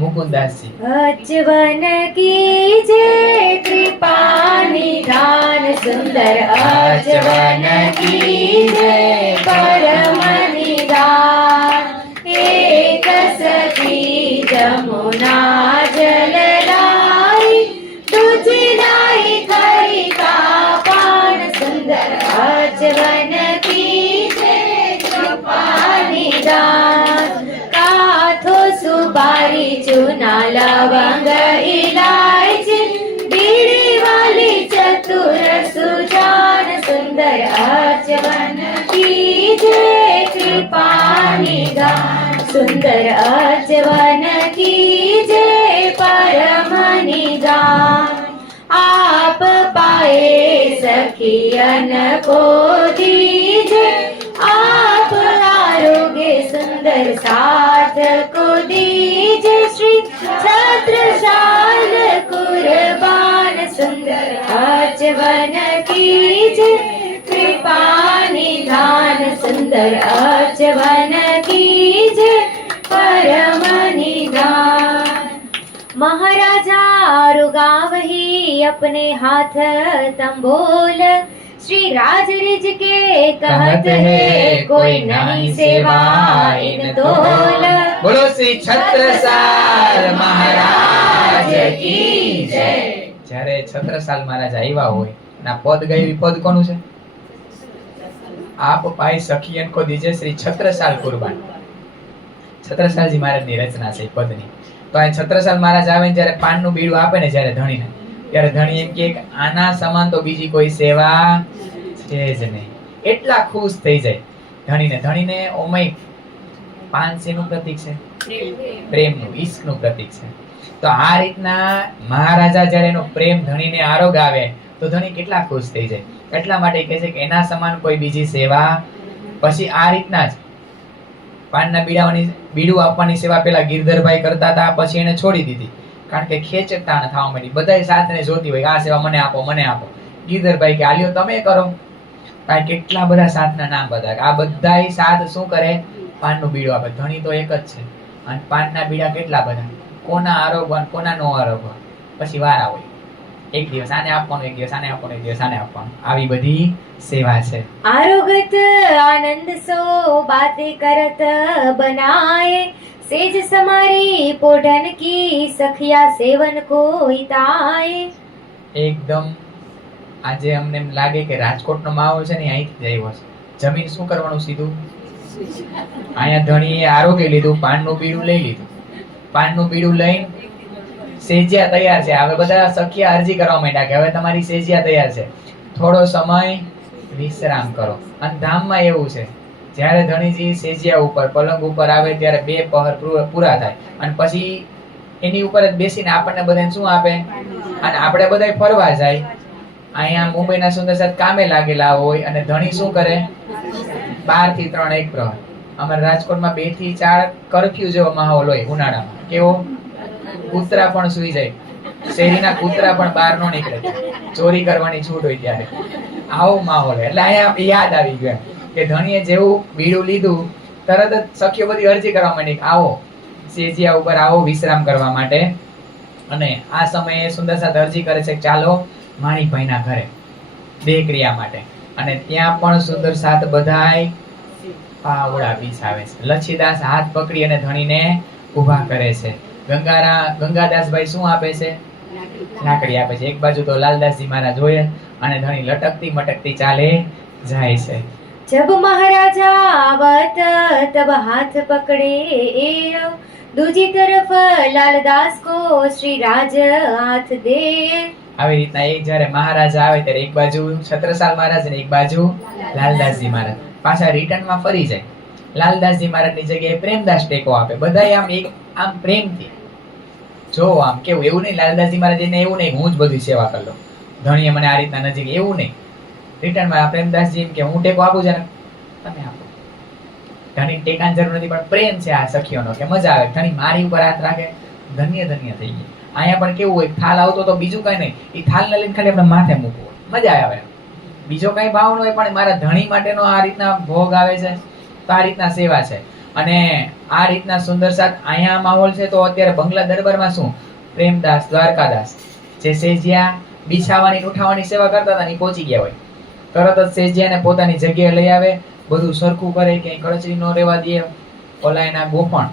મુકુંદાસજી. અચવન કી જે કૃપા નિધાન સુંદર અચવન કી જે પરમ નિધાન એક સખી જમુના જલ લાઈ તુજ લાઈ ખરી કા પાન સુંદર અચવન કી જે કૃપા નિધાન કાથો સુપારી ચૂના લવંગ ઇલાયચી બીડી વાલી ચતુર સુજાન સુંદર અચવન કી જે કૃપા નિધાન સુંદર અચવન કી જે પરમ નિધાન આપ પાએ સખિયન કો દીજે आप आरोग्य सुंदर साथ को दीजे श्री छत्रसाल कुर्बान सुंदर आचवन कीजे कृपा निधान सुंदर आचवन कीजे परम निधान महाराजा रुगावही अपने हाथ तंबोल श्री राज रिज के कहत है कोई नहीं सेवा इन तोल. બોલો શ્રી છત્રસાલ મહારાજ કી જય. જ્યારે છત્રસાલ મહારાજ આવ્યા હોય ના પદ ગાયું, પદ કોનું છે? આપ પાઈ સખિયન કો દીજે શ્રી છત્રસાલ કુરબાન. છત્રસાલજી મહારાજની રચના છે એ પદની. તો આ છત્રસાલ મહારાજ આવે ને જ્યારે પાનનું બીડું આપે ને જ્યારે ધણીને, ત્યારે ધણી એમ કે આના સમાન તો બીજી કોઈ સેવા છે જ નહીં. એટલા ખુશ થઈ જાય ધણીને. ધણીને ઓમય પાન શેનું પ્રતીક છે? પ્રેમનું, ઈશ્કનું પ્રતીક છે. તો આ રીતના મહારાજા જ્યારે એનો પ્રેમ ધણીને આરોગ આવે તો ધણી કેટલા ખુશ થઈ જાય. એટલા માટે કહે છે કે એના સમાન કોઈ બીજી સેવા. પછી આ રીતના જ પાનના બીડું આપવાની સેવા પેલા ગિરધરભાઈ કરતા હતા, પછી એને છોડી દીધી કારણ કે ખેંચતાણ થવા માંડી. બધાય સાથને જોતી હોય આ સેવા મને આપો મને આપો. ગિરધરભાઈ કે આલ્યો તમે કરો. આ કેટલા બધા સાથના નામ બધા. આ બધાય સાથ શું કરે? પાનનું બીડું આપે. ધણી તો એક જ છે અને પાનના બીડા કેટલા બધા. કોના આરોગવા કોના નો આરોગવા. પછી વારા હોય, એક દિવસ આને આપવાનું, એક દિવસ આને આપવાનું, એક દિવસ આને આપવાનું. આવી બધી સેવા છે. आरोगत आनंद सो बातें करत बनाए, सेज समारी पोढ़न की सखिया सेवन कोई ताए. એકદમ આજે અમને એમ લાગે કે રાજકોટનો માહોલ છે ને અહીંથી જ આવ્યો છે. જમીન શું કરવાનું સીધું અહીંયા ધણીએ આરોગી લીધું, પાનનું બીડું લઈ લીધું. પાનનું બીડું લઈને સેજિયા તૈયાર છે. હવે બધા સખિયા અરજી કરવા માંડ્યા કે હવે તમારી સેજિયા તૈયાર છે, થોડો સમય વિશ્રામ કરો. અને ધામમાં એવું છે જ્યારે ધણીજી સેજિયા ઉપર પલંગ ઉપર આવે ત્યારે 2 પહર પૂરા થાય અને પછી એની ઉપર જ બેસીને આપણને બધાને શું આપે? અને આપણે બધા ફરવા જાય. અહીંયા મુંબઈના સુંદરસાદ કામે લાગેલા હોય અને ધણી શું કરે? 12 થી 3 એક પ્રહર. અમારા રાજકોટમાં 2 થી 4 કર્ફ્યુ જેવો માહોલ હોય ઉનાળામાં. કેવો? કૂતરા પણ સુઈ જાય, શેરીના કૂતરા પણ બહાર નો નીકળે, ચોરી કરવાની છૂટ હોય ત્યારે. આવો માહોલ. એટલે અહીંયા યાદ આવી ગયું કે ધણીએ જેવું બીડું લીધું તરત જ સખીઓ બધી અરજી કરવા માંડી કે આવો સેજિયા ઉપર આવો વિશ્રામ કરવા માટે. અને આ સમયે સુંદરસાદ અરજી કરે છે કે ચાલો માણિકભાઈના ઘરે દેહ ક્રિયા માટે. અને ત્યાં પણ સુંદરસાદ બધાય પાવડા બિછાવે છે. લચ્છીદાસ હાથ પકડી અને ધણીને ઊભા કરે છે. ગંગાદાસભાઈ શું આપે છે? લાકડી આપે છે. એક બાજુ તો લાલદાસજી મહારાજ હોય અને ધણી લટકતી મટકતી ચાલે જાય છે. जब महाराजा आवत तब हाथ पकड़े ए, दूजी तरफ लालदास को श्री राज हाथ दे. આવી રીતના એક જ્યારે મહારાજા આવે ત્યારે એક બાજુ છત્રસાલ મહારાજ અને એક બાજુ લાલદાસજી મહારાજ પાછા રિટર્નમાં ફરી જાય. લાલદાસજી મહારાજની જગ્યાએ પ્રેમદાસ ટેકો આપે. બધાય આમ એક આમ પ્રેમથી જો આમ કેવું. એવું નહીં લાલદાસજી મહારાજ એને એવું નહીં હું જ બધી સેવા કરી લઉં, ધણીએ મને આ રીતના નજીક, એવું નહીં. રિટર્નમાં પ્રેમદાસજી એમ કે હું ટેકો આપું છું ને તમે આપો. ધણી ટેકાની જરૂર નથી પણ પ્રેમ છે આ સખીઓનો કે મજા આવે. ધણી મારી ઉપર હાથ રાખે, ધન્ય ધન્ય થઈ ગઈ. અહીંયા પણ કેવું હોય, થાલ આવતો તો બીજું કઈ નહીં, એ થાલને લઈને ખાલી આપણે માથે મૂકવું, મજા આવે. બીજો કઈ ભાવ ન હોય પણ મારા ધણી માટેનો આ રીતના ભોગ આવે છે. તો આ રીતના સેવા છે. અને આ રીતના સુંદરસાદ અહીંયા માહોલ છે. તો અત્યારે બંગલા દરબારમાં શું પ્રેમદાસ દ્વારકાદાસ જે સેજિયા બિછાવાની ઉઠાવવાની સેવા કરતા હતા એ પહોંચી ગયા હોય. તરત જ સેજિયાને પોતાની જગ્યાએ લઈ આવે, બધું સરખું કરે, ક્યાંય કળચરી ન રહેવા દે. ઓલા એના ગોફણ,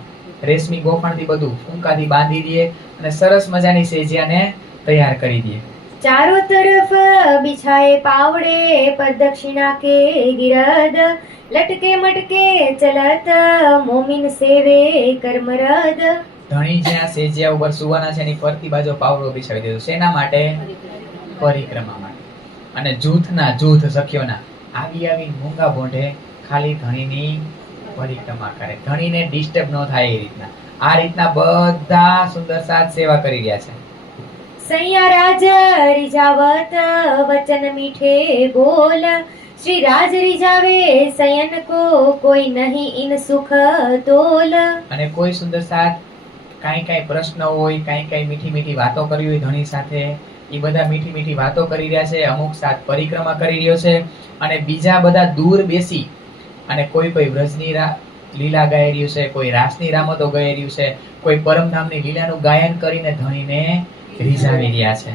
રેશમી ગોફણથી બધું ફૂંકાથી બાંધી દે અને સરસ મજાની સેજિયાને તૈયાર કરી દે. चारों तरफ बिछाए पावड़े प्रदक्षिणा के गिरद, लटके मटके चलत मोमिन सेवे कर्मरद. ધણી જ્યાં સેજિયા ઉપર સુવાના છે એની ફરતી બાજુ પાવડો બિછાવી દીધો. શેના માટે? પરિક્રમા માટે. અને જૂથના જૂથ સખીઓના આવી મૂંગા બોંઢે ખાલી ધણીની પરિક્રમા કરે, ધણીને ડિસ્ટર્બ ન થાય એ રીતના. આ રીતના બધા સુંદરસાદ સેવા કરી રહ્યા છે. सैया राज रिजावत वचन मीठे बोल, श्री राज रिजावे सयन को कोई नहीं इन सुख तोल. અને કોઈ સુંદરસાદ કાંઈ પ્રશ્ન હોય, કાંઈ મીઠી મીઠી વાતો કરવી હોય ધણી સાથે, એ બધા મીઠી મીઠી વાતો કરી રહ્યા છે. અમુક સાથ પરિક્રમા કરી રહ્યો છે અને બીજા બધા દૂર બેસી અને કોઈ વ્રજની લીલા ગાઈ રહ્યું છે, કોઈ રાસની રામતો ગાઈ રહ્યું છે, કોઈ પરમધામની લીલાનું ગાયન કરીને ધણીને રીઝાવી રહ્યા છે.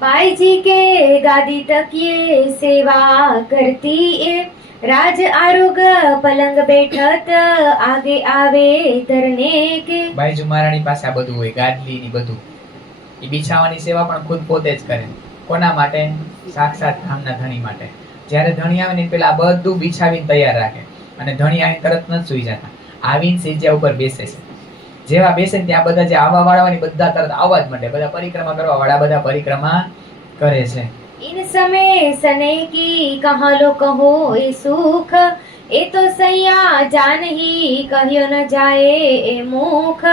भाई जी के गादी तक ये सेवा करती ए, राज आरोग पलंग बैठत आगे આવે ધરને કે. બાઈજુ મહારાણી પાસે આ બધું હોય, ગાદલી ની બધું. એ બિછાવાની સેવા પણ ખુદ પોતે જ કરે. કોના માટે? સાક્ષાત ધામના ધણી માટે. જ્યારે ધણી આવે ને પેલા બધું બિછાવીને તૈયાર રાખે અને ધણી આવીને તરત ન સુઈ જતા. આવીને સેજ્યા ઉપર બેસે છે. જેવા બેસે ને ત્યાં બધા જે આવવા વાળા હોય ને બધા તરત આવવા જ માંડે. બધા પરિક્રમા કરવા વાળા બધા પરિક્રમા કરે છે. इन समय सने की कहाँ लो कहो ए सुख ए तो सैया जान ही કહ્યો ન જાય એ મુખ.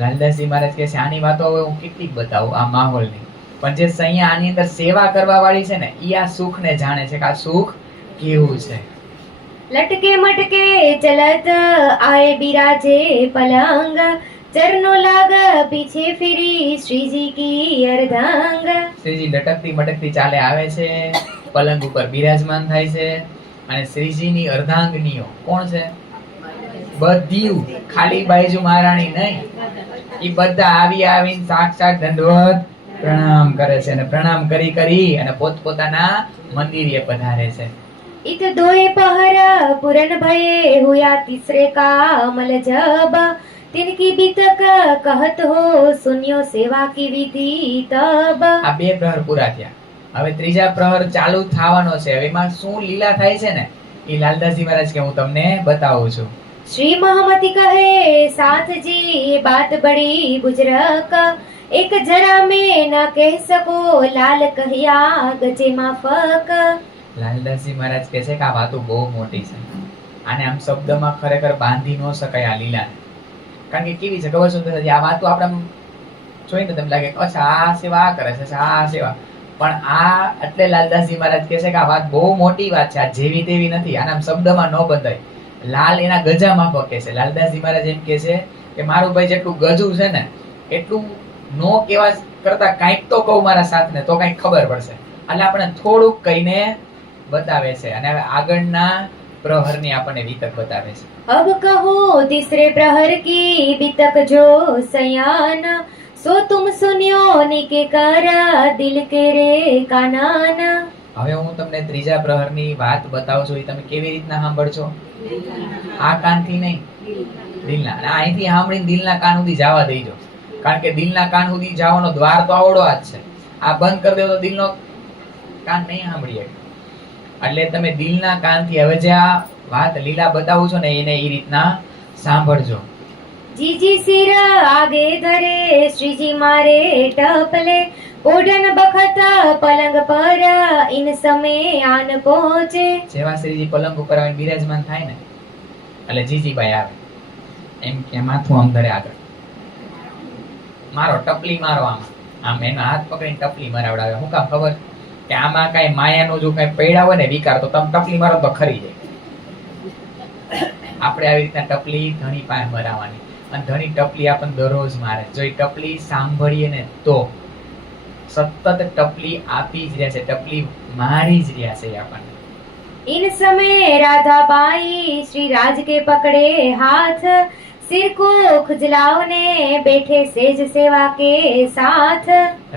લાલદાસજી મહારાજ કહે છે આની વાતો હવે હું કેટલી બતાવું આ માહોલની, પણ જે સૈયા આની અંદર સેવા કરવા વાળી છે ને ઈ આ સુખને જાણે છે કે આ સુખ કેવું છે. લટકે મટકે ચલત આए બિરાજે પલંગ ચરનો લાગ પીછે ફિરી શ્રીજી કી અર્ધંગ. શ્રીજી લટકતી મટકતી ચાલે આવે છે, પલંગ ઉપર બિરાજમાન થાય છે અને શ્રીજીની અર્ધાંગનીઓ કોણ છે? બધી, ખાલી બાઈજુ મહારાણી નહીં, ઈ બધા આવીને સાક્ષાત દંડવત પ્રણામ કરે છે અને પ્રણામ કરી અને પોતપોતાના મંદિરે પધારે છે. इत दोए पहर पुरन भये हुआ तीसरे का मल जब तिनकी बितक कहत हो सुनियो सेवा की विधि तब. આ બે પ્રહર પૂરા થયા, હવે ત્રીજા પ્રહર ચાલુ થવાનો છે. હવે એમાં શું લીલા થાય છે ને એ લાલદાસજી મહારાજ કે હું તમને બતાવું છું. श्री महामती कहे साथ जी ये बात बड़ी बुजरक एक जरा में न कह सको लाल कहिया गजे माफक. લાલદાસજી મહારાજ કહે છે કે આ વાતો બહુ મોટી છે, આને આમ શબ્દમાં ખરેખર બાંધી ન શકાય આ લીલાને. કારણ કે કેવી છે ખબર શું થશે, આ વાતો આપણે જોઈને તમને લાગે અચ્છા આ સેવા આ કરે છે, આ સેવા, પણ આ એટલે લાલદાસજી મહારાજ કહે છે કે આ વાત બહુ મોટી વાત છે, આ જેવી તેવી નથી, આને આમ શબ્દમાં ન બંધાય. લાલ એના ગજામાં પકે છે. લાલદાસજી મહારાજ એમ કહે છે કે મારું ભાઈ જેટલું ગજું છે ને એટલું નો કેવા કરતા કાંઈક તો કહું મારા સાથને તો કાંઈક ખબર પડશે. એટલે આપણે થોડુંક કહીને બતાવે છે અને હવે આગળના પ્રહરની આપણને વિતક બતાવે છે. अब कहो तीसरे प्रहर की बितक जो सयान सो तुम सुनियो निके कर दिल के रे कानन. હવે હું તમને ત્રીજા પ્રહરની વાત બતાવું છું, એ તમે કેવી રીતના સાંભળશો? આ કાનથી નહીં, દિલના. અને અહીંથી સાંભળીને દિલના કાન સુધી જવા દેજો, કારણ કે દિલના કાન સુધી જવાનો દ્વાર તો આવડો જ છે. આ બંધ કરી દો તો દિલનો કાન નહીં સાંભળીએ. એટલે તમે દિલના કાનથી હવે જે આ વાત લીલા બતાવું છો ને એને એ રીતના સાંભળજો. जीजी सिर आगे धरे श्रीजी मारे टपले ओढ़न बखत पलंग पर इन समय आन पहुंचे. જેવા શ્રીજી પલંગ ઉપર આવીને બિરાજમાન થાય ને એટલે જીજીબાઈ આવે એમ કે માથું આમ ધરે આગળ, મારો ટપલી મારો આમ એનો હાથ પકડીને ટપલી મરાવડાવે. શું કામ ખબર? કે આમાં કઈ માયાનો જો કઈ પૈડા હોય ને વિકાર તો તમે ટપલી મારો તો ખરી જાય. આપણે આવી રીતના ટપલી ધણી પાસે મરાવાની, અને ધણી ટપલી આપણને દરરોજ મારે. જો એ ટપલી સાંભળીએ ને તો સતત ટપલી આપી જ રહ્યા છે, ટપલી મારી જ રહ્યા છે આપણને. इन समय राधा बाई श्री राज के पकड़े हाथ सिर को खुजलाओने बैठे सेज सेवा के साथ.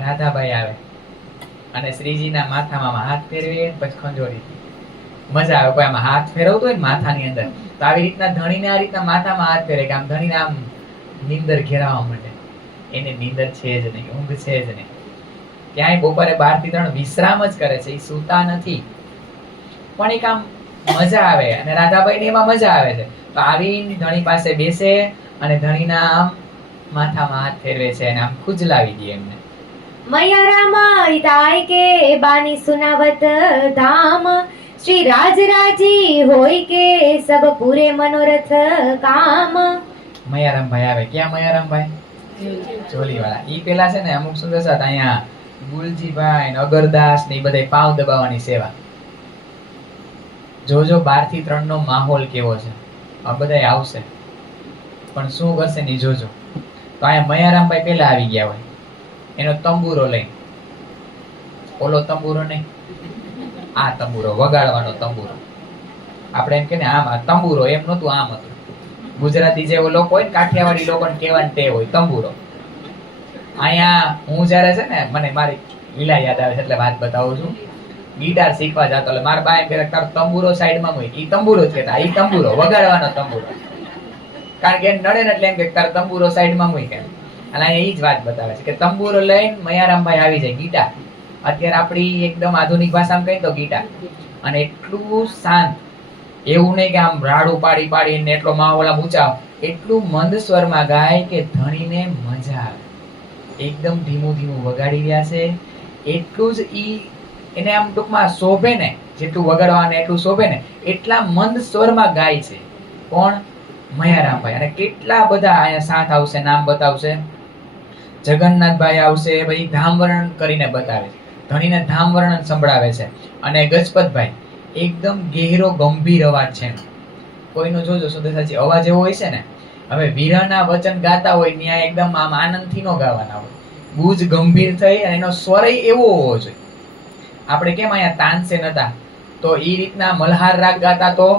રાધાબાઈ આવે અને શ્રીજીના માથામાં હાથ ફેરવે પછી ખંજોરી. મજા આવે. કોઈ આમાં હાથ ફેરવતો હોય ને માથાની અંદર તો આવી રીતના ધણીને આ રીતના માથામાં હાથ ફેરે કે આમ ધણીને આમ નીંદર ઘેરાવા માંડે. એને નીંદર છે જ નહીં, ઊંઘ છે જ નહીં. ક્યાંય બપોરે 12 થી 3 વિશ્રામ જ કરે છે, એ સૂતા નથી. પણ એક આમ મજા આવે અને રાધાબાઈ ને એમાં મજા આવે છે. તો આવીને ધણી પાસે બેસે અને ધણીના આમ માથામાં હાથ ફેરવે છે અને આમ ખુજલાવી દે એમને. मैया रामा रिताय के बानी सुनावत धाम श्री राज राजी होय के सब पूरे मनोरथ काम. મયારામભાઈ આવે. ક્યાં મયારામભાઈ? જોલીવાળા. ઈ પેલા છે ને અમુક સુંદર સાથ અહીંયા ગુલજીભાઈ ને અગરદાસ ને ઈ બધાય પાવ દબાવવાની સેવા. જોજો 12 થી 3 નો માહોલ કેવો છે. આ બધાય આવશે પણ શું કરશે ને જોજો. તો અહીંયા મયારામભાઈ પેલા આવી ગયા હોય, એનો તંબુરો લઈને, ઓલો તંબુરો નહીં, આ તંબુરો વગાડવાનો તંબુરો. આપણે એમ કે ને આમ તંબુરો એમ નતું, આમ હતું. ગુજરાતી જે લોકો હોય ને કાઠિયાવાડી લોકોને કહેવાની ટેવ હોય તંબુરો. અહીંયા હું જયારે છે ને મને મારી લીલા યાદ આવે છે એટલે વાત બતાવું છું. ગિટાર શીખવા જતો એટલે મારા બા એમ કે તાર તંબુરો સાઈડમાં હોય, ઈ તંબુરો જ કહેતા, ઈ તંબુરો વગાડવાનો તંબુરો. કારણ કે નડે ને એટલે એમ કે તાર તંબુરો સાઈડમાં હોય કે. અને અહીંયા ઈ જ વાત બતાવે છે કે તંબુરો લઈને મયારામભાઈ આવી જાય. ગિટાર અત્યારે આપણી એકદમ આધુનિક ભાષામાં કહીએ તો ગિટાર, અને એટલું શાંત એવું નહીં કે આમ રાડું પાડી પાડીને એટલો માહોલ આમ ઊંચા, એટલું મંદ સ્વરમાં ગાય કે ધણીને મજા આવે. એકદમ ધીમું ધીમું વગાડી રહ્યા છે, એટલું જ ઈ એને આમ ટૂંકમાં શોભે ને, જેટલું વગાડવાને એટલું શોભે ને એટલા મંદ સ્વરમાં ગાય છે. કોણ? મયારામભાઈ. અને કેટલા બધા અહીંયા સાથ આવશે, નામ બતાવશે. જગન્નાથભાઈ આવશે, પછી ધામ વર્ણન કરીને બતાવે છે, ધણીને ધામ વર્ણન સંભળાવે છે. અને ગજપતભાઈ એકદમ ગહેરો ગંભીર અવાજ છે. કોઈનો જોજો સુદર્શાજી અવાજ એવો હોય છે ને, હવે વીરાના વચન ગાતા હોય ત્યાં એકદમ આમ આનંદથી નો ગાવાના હોય, ગુજ ગંભીર થઈ અને એનો સ્વર એવો હોવો જોઈએ. આપણે કેમ અહીંયા તાનસે નતા, તો ઈ રીતના મલ્હાર રાગ ગાતા તો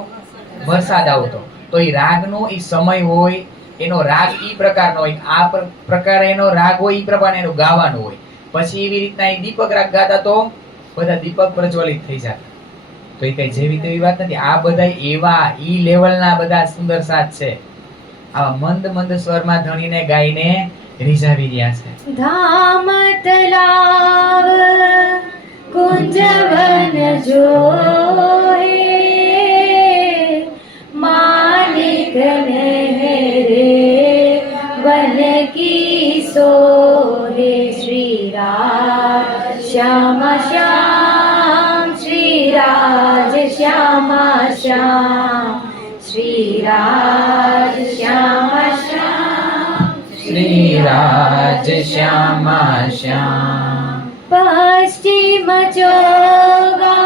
વરસાદ આવતો, તો ઈ રાગનો ઈ સમય હોય, એનો રાગ ઈ પ્રકારનો હોય, આ પ્રકારે એનો રાગ હોય, ઈ પ્રમાણે એનું ગાવાનું હોય. પછી એવી રીતના ઈ દીપક રાગ ગાતા તો બધા દીપક પ્રજ્વલિત થઈ જતા. તો એ કઈ જેવી તેવી વાત નથી. આ બધા એવા ઈ લેવલના બધા સુંદર સાથ છે. આવા મંદ મંદ સ્વરમાં ધણીને ગાઈને રીઝાવી રહ્યા છે. ધામ તલાવ कुंजवन जो है मानिक नहरे वन की सोहे श्री राज श्याम श्याम श्री राज श्याम श्याम श्री राज श्याम श्याम श्री राज श्याम श्याम पश्चिम चोगा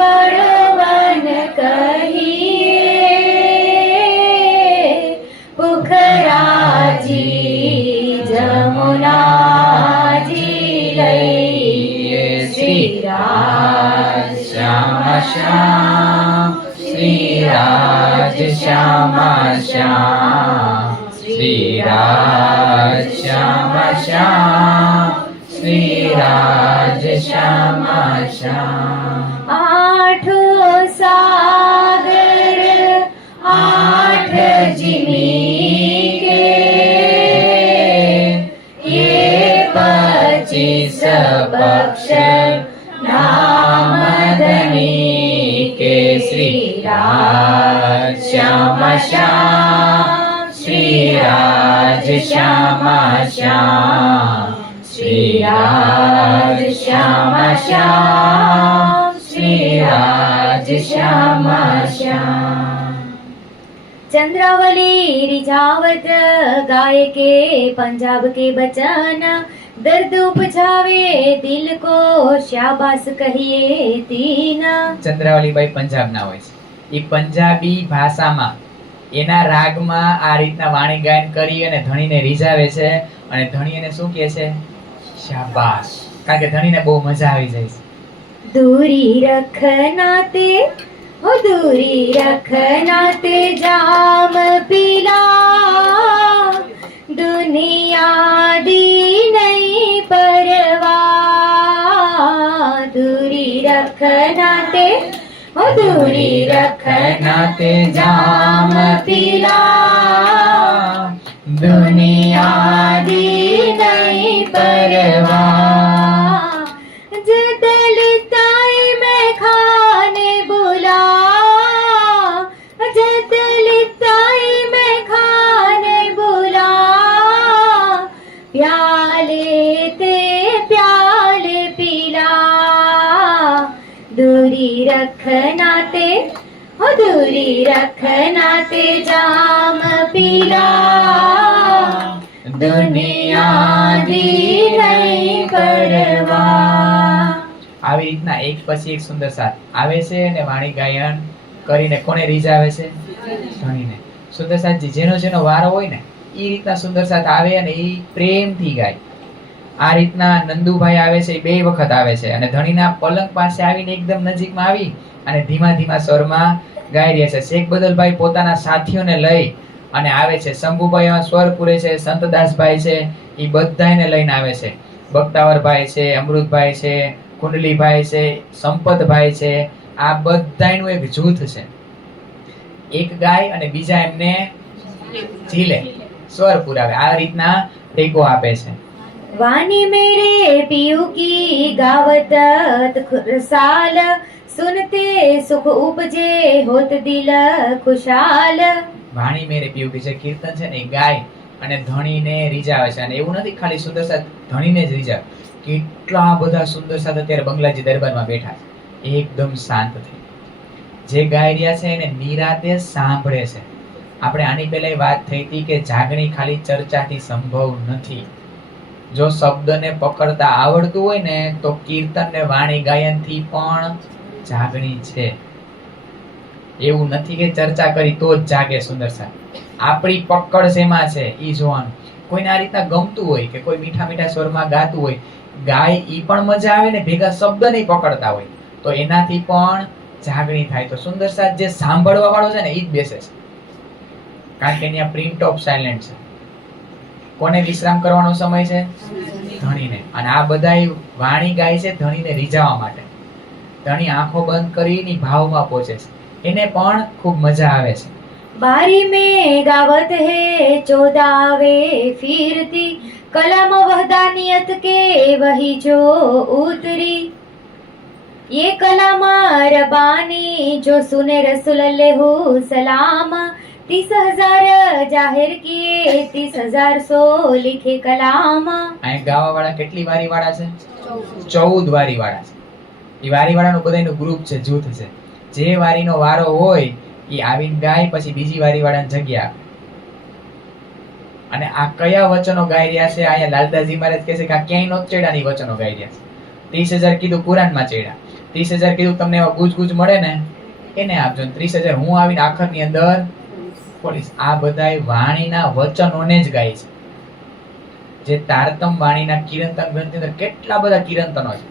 बड़वन कहिए पुखराजी जमुनाजी लइए श्री राज श्याम श्याम श्री राज श्याम श्याम श्री राज श्याम श्याम श्री राज श्याम श्याम. आठो सागर आठ जिमी के ये 25 पक्ष नाम धनी के श्री राज श्याम श्याम श्री राज श्याम श्याम श्री राज श्याम श्याम श्री राज श्याम श्याम. चंद्रावली रिझावत गाय के पंजाब के बचन दर्द उपजावे दिल को शाबाश कहिए तीन. ચંદ્રાવલીબાઈ પંજાબના હોય છે. એ પંજાબી ભાષામાં એના રાગમાં આ રીતના વાણી ગાયન કરી અને ધણીને રીઝાવે છે. અને ધણી એને શું કહે છે? શાબાશ. કારણ કે ધણીને બહુ મજા આવી જાય છે. दूरी रखना ते हो दूरी रखना ते जाम पीला दुनिया दी नहीं परवाह. दूरी रखना ते हो दूरी रखना ते जाम पीला दुनिया दी नहीं परवाह. जदलिताई में खाने बुला जदलिताई में खाने बुला प्याले ते प्याले पीला. दूरी रखना ते हो दूरी रखना ते जाम पीला दुनिया दी नहीं परवाह. આવી રીતના એક પછી એક સુંદર સાથ આવે છે અને વાણી ગાયન કરીને કોને રીઝાવે છે? ધણીને. સુંદર સાથજી જેનો જેનો વારો હોય ને એ રીતના સુંદર સાથ આવે અને એ પ્રેમથી ગાય. આ રીતના નંદુભાઈ આવે છે, એ 2 વખત આવે છે અને ધણીના પલંગ પાસે આવીને એકદમ નજીકમાં આવી અને ધીમા ધીમા સ્વરમાં ગાઈ રહ્યા છે. શેખ બદલભાઈ પોતાના સાથીઓને લઈ અને આવે છે. શંભુભાઈ એમાં સ્વર પૂરે છે, સંતદાસભાઈ છે, એ બધાને લઈને આવે છે. બખ્તાવરભાઈ છે, અમૃતભાઈ છે, કુંડલીભાઈ છે, સંપતભાઈ છે. આ બધાનું એક જૂથ છે. એક ગાય અને બીજા એમને ઝીલે, સ્વર પુરાવે. આ રીતના ટેકો આપે છે. वाणी मेरे पियू की गावत रसाल सुनते सुख उपजे होत दिल खुशाल। વાણી મેરે પીવું કે જે કીર્તન છે ને એ ગાય અને ધણીને રીઝાવે છે. અને એવું નથી ખાલી સુંદર સાથ ધણીને જ રીઝાવે, કેટલા બધા સુંદર સાથ અત્યારે બંગલાજી દરબારમાં બેઠા છે, એકદમ શાંત થઈ જે ગાઈ રહ્યા છે એને નિરાતે સાંભળે છે. આપણે આની પહેલા વાત થઈ હતી કે જાગણી ખાલી ચર્ચાથી સંભવ નથી. જો શબ્દને પકડતા આવડતું હોય ને તો કીર્તન ને વાણી ગાયનથી પણ જાગણી છે. એવું નથી કે ચર્ચા કરી તો જ જાગે સુંદર સાથ. આપણી પકડ શેમાં છે ઈ જોવાનું. કોઈને આ રીતના ગમતું હોય કે કોઈ મીઠા મીઠા સ્વરમાં ગાતું હોય, ગાય ઈ પણ મજા આવે ને ભેગા શબ્દ નહીં પકડતા હોય તો એનાથી પણ જાગણી થાય. તો સુંદર સાથ જે સાંભળવા વાળો છે ને ઈ જ બેસે છે, કારણ કે અહીંયા પ્રિન્ટ ઓફ સાયલેન્ટ છે. કોને વિશ્રામ કરવાનો સમય છે? ધણીને. અને આ બધાય વાણી ગાય છે ધણીને રીઝાવા માટે. ધણી આંખો બંધ કરીને ભાવમાં પહોંચે છે, એને પણ ખૂબ મજા આવે છે. बारी में गावत है चौदावे फिरती, कलम वहदा नियत के वही जो उतरी। ये कलम रबानी जो सुने रसूल लेहु सलाम, 30,000 जाहिर किए 30,000 सो लिखे कलाम। અહીં ગાવા વાળા કેટલી વારી વાળા છે? 14 વારી વાળા છે. એ વારી વાળાનું બધાયનું ગ્રુપ છે, જૂથ છે. જે વારીનો વારો હોય એ આવીને ગાય, પછી બીજી વારી વાળાની જગ્યા. અને આ કયા વચનો ગાઈ રહ્યા છે? અહીંયા લાલદાસજી મહારાજ કહે છે કે આ ક્યાંય નો ચેડાની વચનો ગાઈ રહ્યા છે. 30,000 કીધું કુરાનમાં ચેડા, 30,000 કીધું તમને એવા ગુજ ગુજ મળે ને એને આપજો, 30,000 હું આવીને આખરની અંદર પોલીસ. આ બધાય વાણીના વચનોને જ ગાય છે. જે તારતમ વાણીના કિરંતન ગ્રંથની અંદર કેટલા બધા કિરંતનો છે,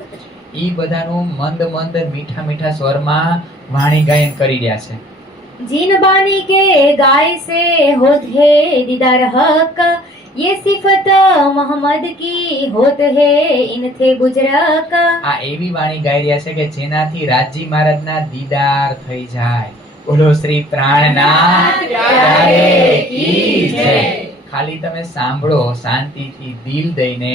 ઈ બધાનું મંદ મંદ મીઠા મીઠા સ્વરમાં વાણી ગાયન કરી રહ્યા છે. जिन बानी के गाय से होत है दीदार हक, ये सिफत मोहम्मद की होत है इनथे गुजरक। આ એવી વાણી ગાઈ રહ્યા છે કે જેનાથી રાજી મહારાજના દીદાર થઈ જાય. બોલો શ્રી પ્રાણનાથ પ્યારે કી જય. ખાલી તમે સાંભળો શાંતિથી દિલ દઈને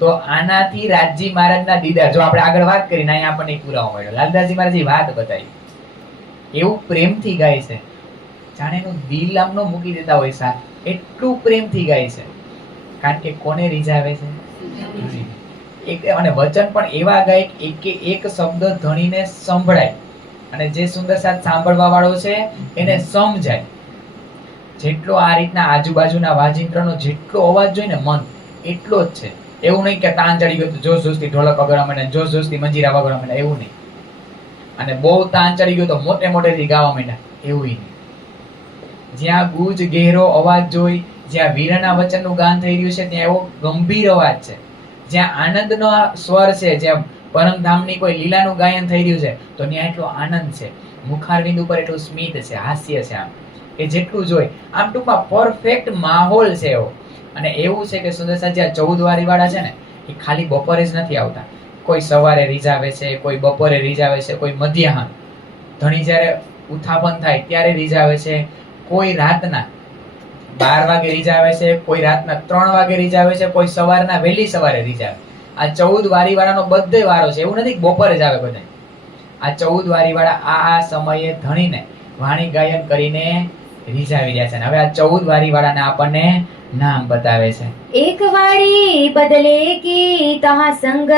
તો આનાથી રાજી મહારાજના દીદાર. જો આપણે આગળ વાત કરીને અહીંયા આપણને પુરાવો મળ્યો. લાલદાસજી મહારાજે વાત બતાવી, એવું પ્રેમથી ગાય છે જાણે એનું દિલ આમ નો મૂકી દેતા હોય સાથ, એટલું પ્રેમથી ગાય છે. કારણ કે કોને રીઝાવે છે? અને વચન પણ એવા ગાય કે એક શબ્દ ધણીને સંભળાય, અને જે સુંદર સાથ સાંભળવા વાળો છે એને સમજાય. જેટલો આ રીતના આજુબાજુના વાજિંત્રનો જેટલો અવાજ જોઈ ને મન એટલો જ છે. એવું નહીં કે તાન ચડી ગયું જોશ જોશથી ઢોલક વગાડવા માંડ્યા, જોશ જોશથી મંજીરા વગાડવા માંડ્યા, એવું નહીં. અને બહુ તાન ચડી ગયો તો મોટે મોટેથી ગાવા માંડ્યા, એવું નહીં. જ્યાં ગુજ ગહેરો અવાજ જોઈ, જ્યાં વીરના વચનનું ગાન થઈ રહ્યું છે ત્યાં એવો ગંભીર અવાજ છે. જ્યાં આનંદનો સ્વર છે, જ્યાં પરમધામની કોઈ લીલાનું ગાયન થઈ રહ્યું છે તો ત્યાં એટલો આનંદ છે. મુખારવિંદ ઉપર એટલું સ્મિત છે, હાસ્ય છે, આમ કે જેટલું જોઈ આમ ટૂંકમાં પરફેક્ટ માહોલ છે એવો. અને એવું છે કે સુંદર સાથ જ્યાં 14 વારી વાળા છે ને એ ખાલી બપોરે જ નથી આવતા. કોઈ સવારે રીઝાવે છે, કોઈ બપોરે રીઝાવે છે, કોઈ મધ્યાહન ધણી જ્યારે ઉત્થાપન થાય ત્યારે રીઝાવે છે, કોઈ રાતના 12 વાગે રીઝાવે છે, કોઈ રાતના 3 વાગે રીઝાવે છે, કોઈ સવારના વહેલી સવારે રીઝાવે. આ 14 વારી વાળાનો બધે વારો છે, એવું નથી કે બપોરે જ આવે બધા. આ 14 વારી વાળા આ સમયે ધણીને વાણી ગાયન કરીને રીઝાવી રહ્યા છે. હવે આ 14 વારી વાળાને આપણને નામ બતાવે છે. एक वारी बदले की तहाँ संग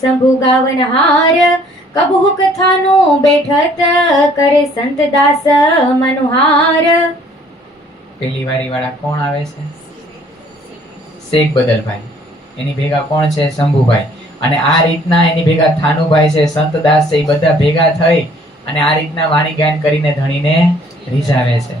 शंभु गावनहार, कबहु कथानो बैठत करे संत दास मनुहार। પેલી વારી વાળા કોણ આવે છે? શેખ બદલભાઈ. એની ભેગા કોણ છે? શંભુભાઈ. અને આ રીતના એની ભેગા થાનુભાઈ છે, સંતદાસ છે, એ બધા ભેગા થઈ અને આ રીતના વાણી ગાયન કરીને ધણીને રીઝાવે છે.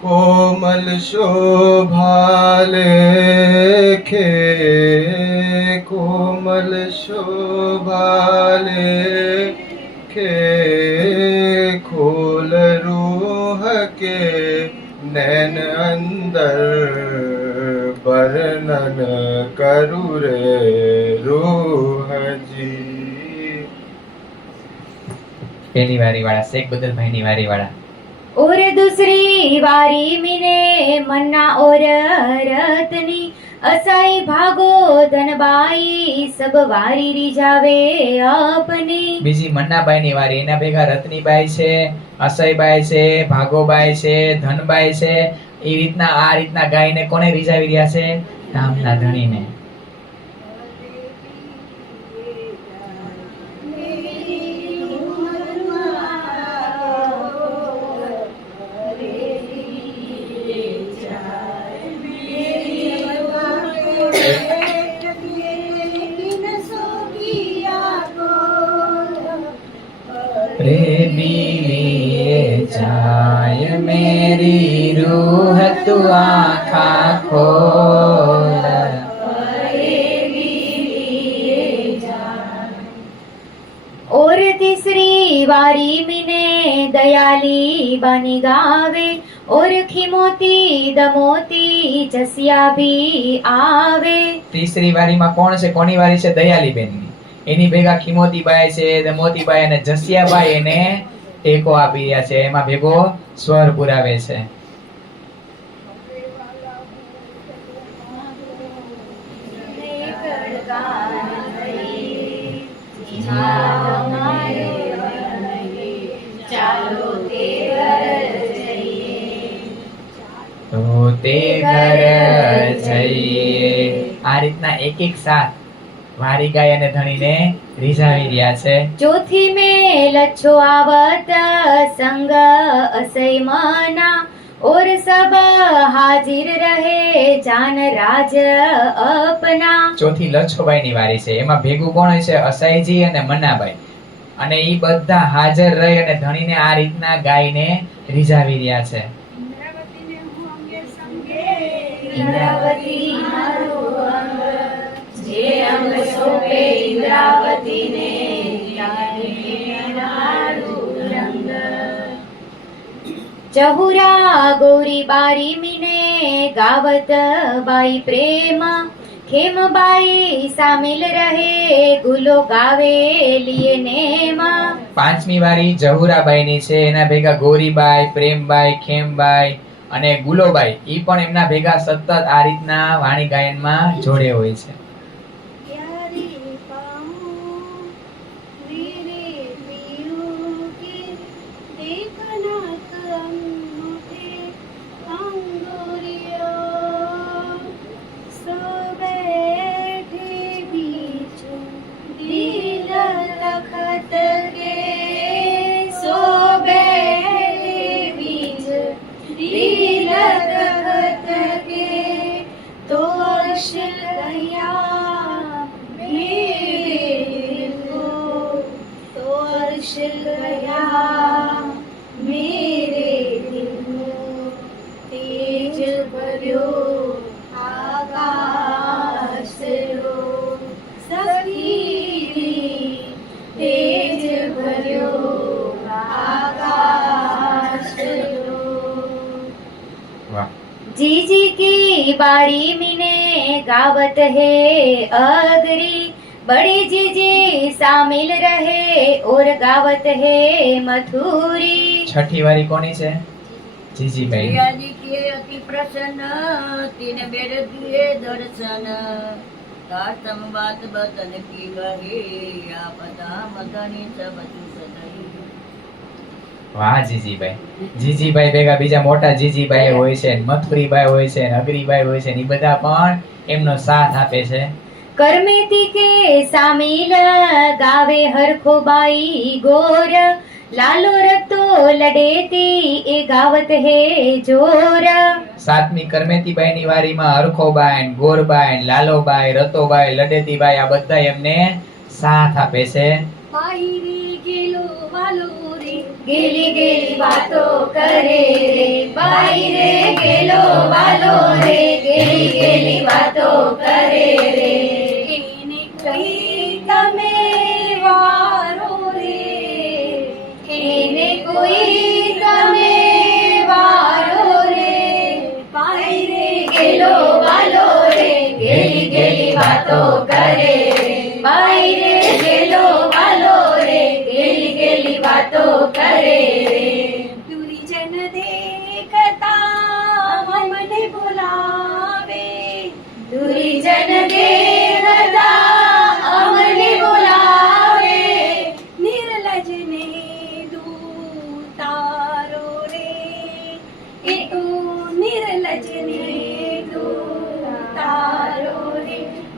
कोमल शोभा लेखे, कोमल शोभा लेखे, खोल रूह के नैन अंदर, वर्णन करु रे रूह जी. પેલી વારી વાળા શેખ બદલભાઈ ની વારી વાળા और दूसरी वारी मिने मन्ना और रतनी असाई भागो धनबाई सब वारी રીઝાવે આપની. બીજી મન્નાબાઈ ની વારી, એના ભેગા રતનીબાઈ છે, અસઈબાઈ છે, ભાગોબાઈ છે, ધનબાઈ છે. એ રીતના આ રીતના ગાયને કોને રીઝાવી રહ્યા છે? ધામના ધણીને. प्रेमी लिए जाय मेरी रूह तू आँखा खोल. और तीसरी वारी मिने दयाली बनी गावे और खिमोती दमोती जसिया भी आवे. ત્રીસરી વારીમાં કોણ છે? કોની વારી છે? દયાલીબેનની. એની ભેગા ખીમોતીબાઈ છે, દમોતીબાઈ અને જસિયાબાઈ એને ટેકો આપી રહ્યા છે. એમાં ભેગો સ્વર પુરાવે છે. તો તે ઘર જઈએ. આ રીતના એક એક સાથ વારી ગાય અને ધણીને રીઝાવી રહ્યા છે. ચોથી में लच्छो आवत संग असई मना और सब हाजिर रहे जान राज अपना. ચોથી લચ્છોબાઈ ની વારી છે. એમાં ભેગું કોણ હોય છે? અસાઈજી અને મન્નાબાઈ. અને ઈ બધા હાજર રહી અને ધણીને આ રીતના ગાયને રીઝાવી રહ્યા છે. ઇન્દ્રાવતી મારું અંગ જે અંગ સોંપે ઇન્દ્રાવતીને મારું રંગ. ચહુરા ગૌરી બારી મિને ગાવત બાઈ પ્રેમ ખેમબાઈ સામિલ રહે ગુલો ગાવે લીએ નેમ. પાંચમી વારી જહુરાબાઈ ની છે. એના ભેગા ગોરીબાઈ, પ્રેમબાઈ, ખેમબાઈ અને ગુલોબાઈ ઈ પણ એમના ભેગા સતત આ રીતના વાણી ગાયનમાં જોડે હોય છે. जीजी की बारी मिने गावत है अगरी बड़ी जीजी शामिल रहे और गावत है मथुरी. છઠ્ઠી વારી કોની છે? જીજીબાઈ. प्रियाजी के अति प्रसन्न तीन बेर दिए दर्शन तातम बात बतन की गहे आपदा मदनी सब सदई. વાહ જીજીબાઈ. જીજીબાઈ ભેગા બીજા મોટા જીજીબાઈ હોય છે, મથુરીબાઈ હોય છે, અગરીબાઈ હોય છે. એ બધા પણ એમનો સાથ આપે છે. करमेती के सामिल गावे हरखो बाई गोर लालो रतो लडेती ए गावत है जोर. સાતમી કરમેતીબાઈ ની વારીમાં હરખોબાઈ, ગોરબાઈ, લાલોબાઈ, રતોબાઈ, લડેતીબાઈ આ બધા એમને સાથ આપે છે. બાઈરી ગેલો વાલો રે गेली गेली वातो करे रे बाई रे गेलो वालो रे गेली गेली वातो करे रे. એને કહી તમે વારો રે એને કોઈ તમે વારો રે બાઈ રે गेलो वालो रे गेली गेली वातो करे रे बाई रे गेलो वालो रे गेली गेली वातो करे रे. દુરી જન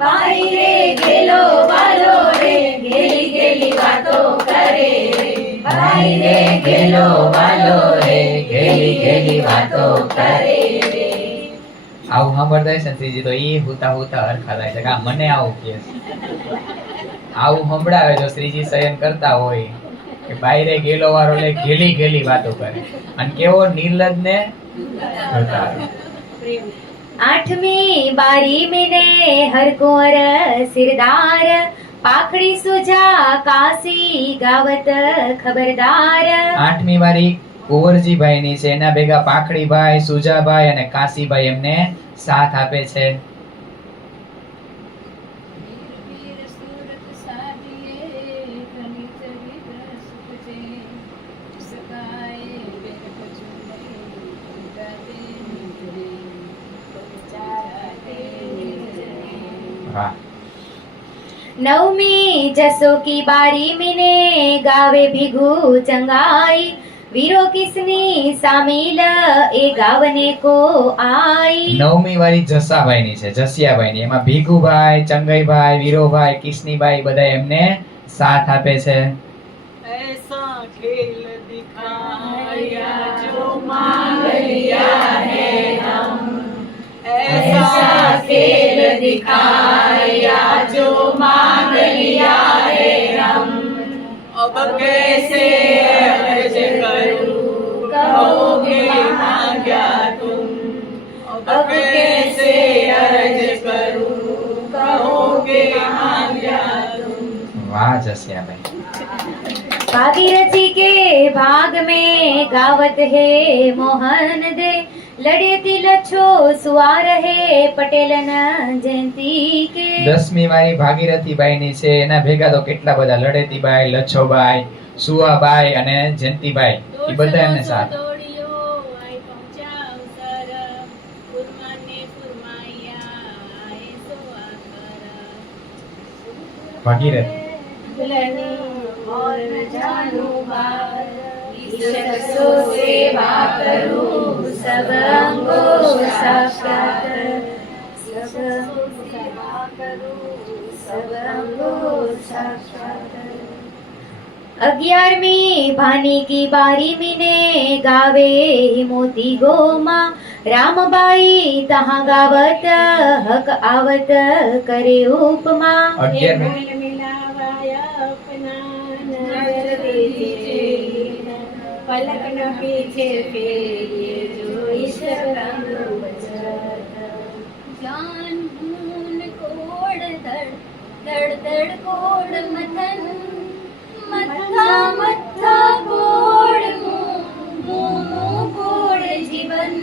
બાઈ રે ગેલો વાલો રે ગેલી ગેલી વાતો કરે રે બાઈ રે ગેલો વાલો રે ગેલી ગેલી વાતો કરે રે. આવું સાંભળતા હશે ને શ્રીજી તો એ હુતા હુતા હરખા થાય છે કે આ મને આવું કે આવું સંભળાવે જો શ્રીજી શયન કરતા હોય કે બાયરે ગેલો વાળો લે ગેલી ગેલી વાતો કરે અને કેવો નિર્લજ ને હતારો. આઠમી બારી મિને હરકુંવર સિરદાર પાખડી સુજા કાશી ગાવત ખબરદાર. આઠમી વારી કુંવરજીભાઈ ની છે, એના ભેગા પાખડીભાઈ, સુજાભાઈ અને કાશીભાઈ એમને સાથ આપે છે. વાહ. નવમી जसो की बारी मिने गावे भीगू चंगाई वीरो किसनी सामिल ए गावने को आई. નવમી વારી જસાભાઈ ની છે, જસિયાભાઈ ની. એમાં ભીખુભાઈ, ચંગાઈભાઈ, વીરોભાઈ, કિશનીભાઈ બધા એમને સાથ આપે છે. ऐसा खेल दिखाया जो मांग लिया है हम ऐसा खेल दिखाया जो मांग लिया है हम अब कैसे अर्ज करूं कहोगे मांगा तुम अब कैसे अर्ज करूं कहोगे मांगा तुम. વાહ જસિયાભાઈ. भागीरथी के भाग में गावत है मोहन दे लड़ेती लच्छो सुआ रहे पटेल न जयंती के. દસમી વારી ભાગીરથીબાઈ ની છે, એના ભેગા તો કેટલા બધા લડેતીબાઈ, લચ્છોબાઈ, સુવાબાઈ અને જયંતીબાઈ એ બધા એમને સાથ. ભાગીરથ और जानू बार ईश्वर सो सेवा करूं सब अंगो साक्षात सब अंगो सेवा करूं सब अंगो साक्षात. 11वीं भानी की बारी मिने गावे मोती गोमा रामबाई तहाँ गावत हक आवत करे उपमा. 11મી पलक न पीछे फेरिए जो ईश्वर जान भून कोड धड़ धड़ धड़ कोड मथन मत्था मत्था कोड मुंह मुंह कोड जीवन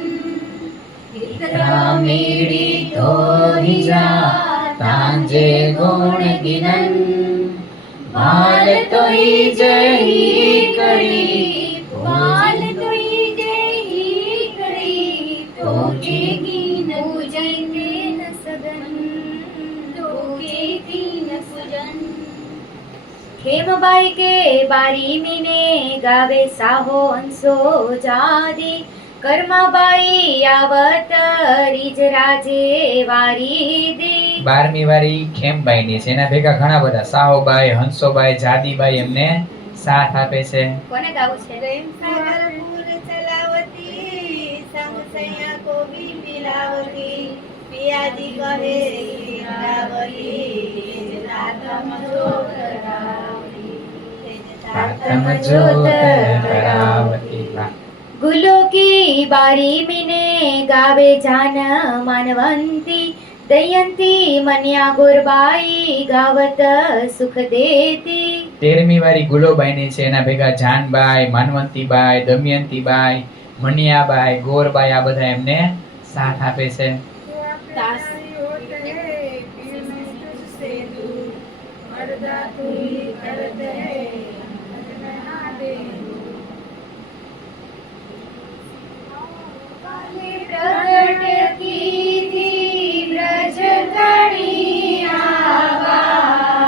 इतरा मेरी तो ही जा तांजे गुण गिनन माल तो ही जही करी बाल तुई जही करी तो के कीन पूजैते न सगन तो के कीन पूजन. खेमबाई के बारी मिने गावे साहो अंसो जादी कर्माबाई आवत રીજ રાજે વારી દે. 12મી વારી ખેમબાઈ ની છે, એના ભેગા ઘણા બધા સાહોબાઈ, હંસોબાઈ, જાદીબાઈ એમને સાથ આપે છે. કોને ગાવું છે? प्रेम सागर फूल चलावती संग सैया को भी पिलावती पिया जी कहे रावली रातम जोत रावली તાતમ જોત કરાવતી. વાહ. गुलो की बारी मिने गावे जान मानवंती दयंती मन्या गुरबाई गावत सुख देती. 13મી વારી ગુલોબાઈ ની છે, એના ભેગા જાનબાઈ, માનવંતીબાઈ, દમયંતીબાઈ, મણિયાબાઈ, ગોરબાઈ આ બધા એમને સાથ આપે છે. प्रगट की थी ब्रज कणी आवाज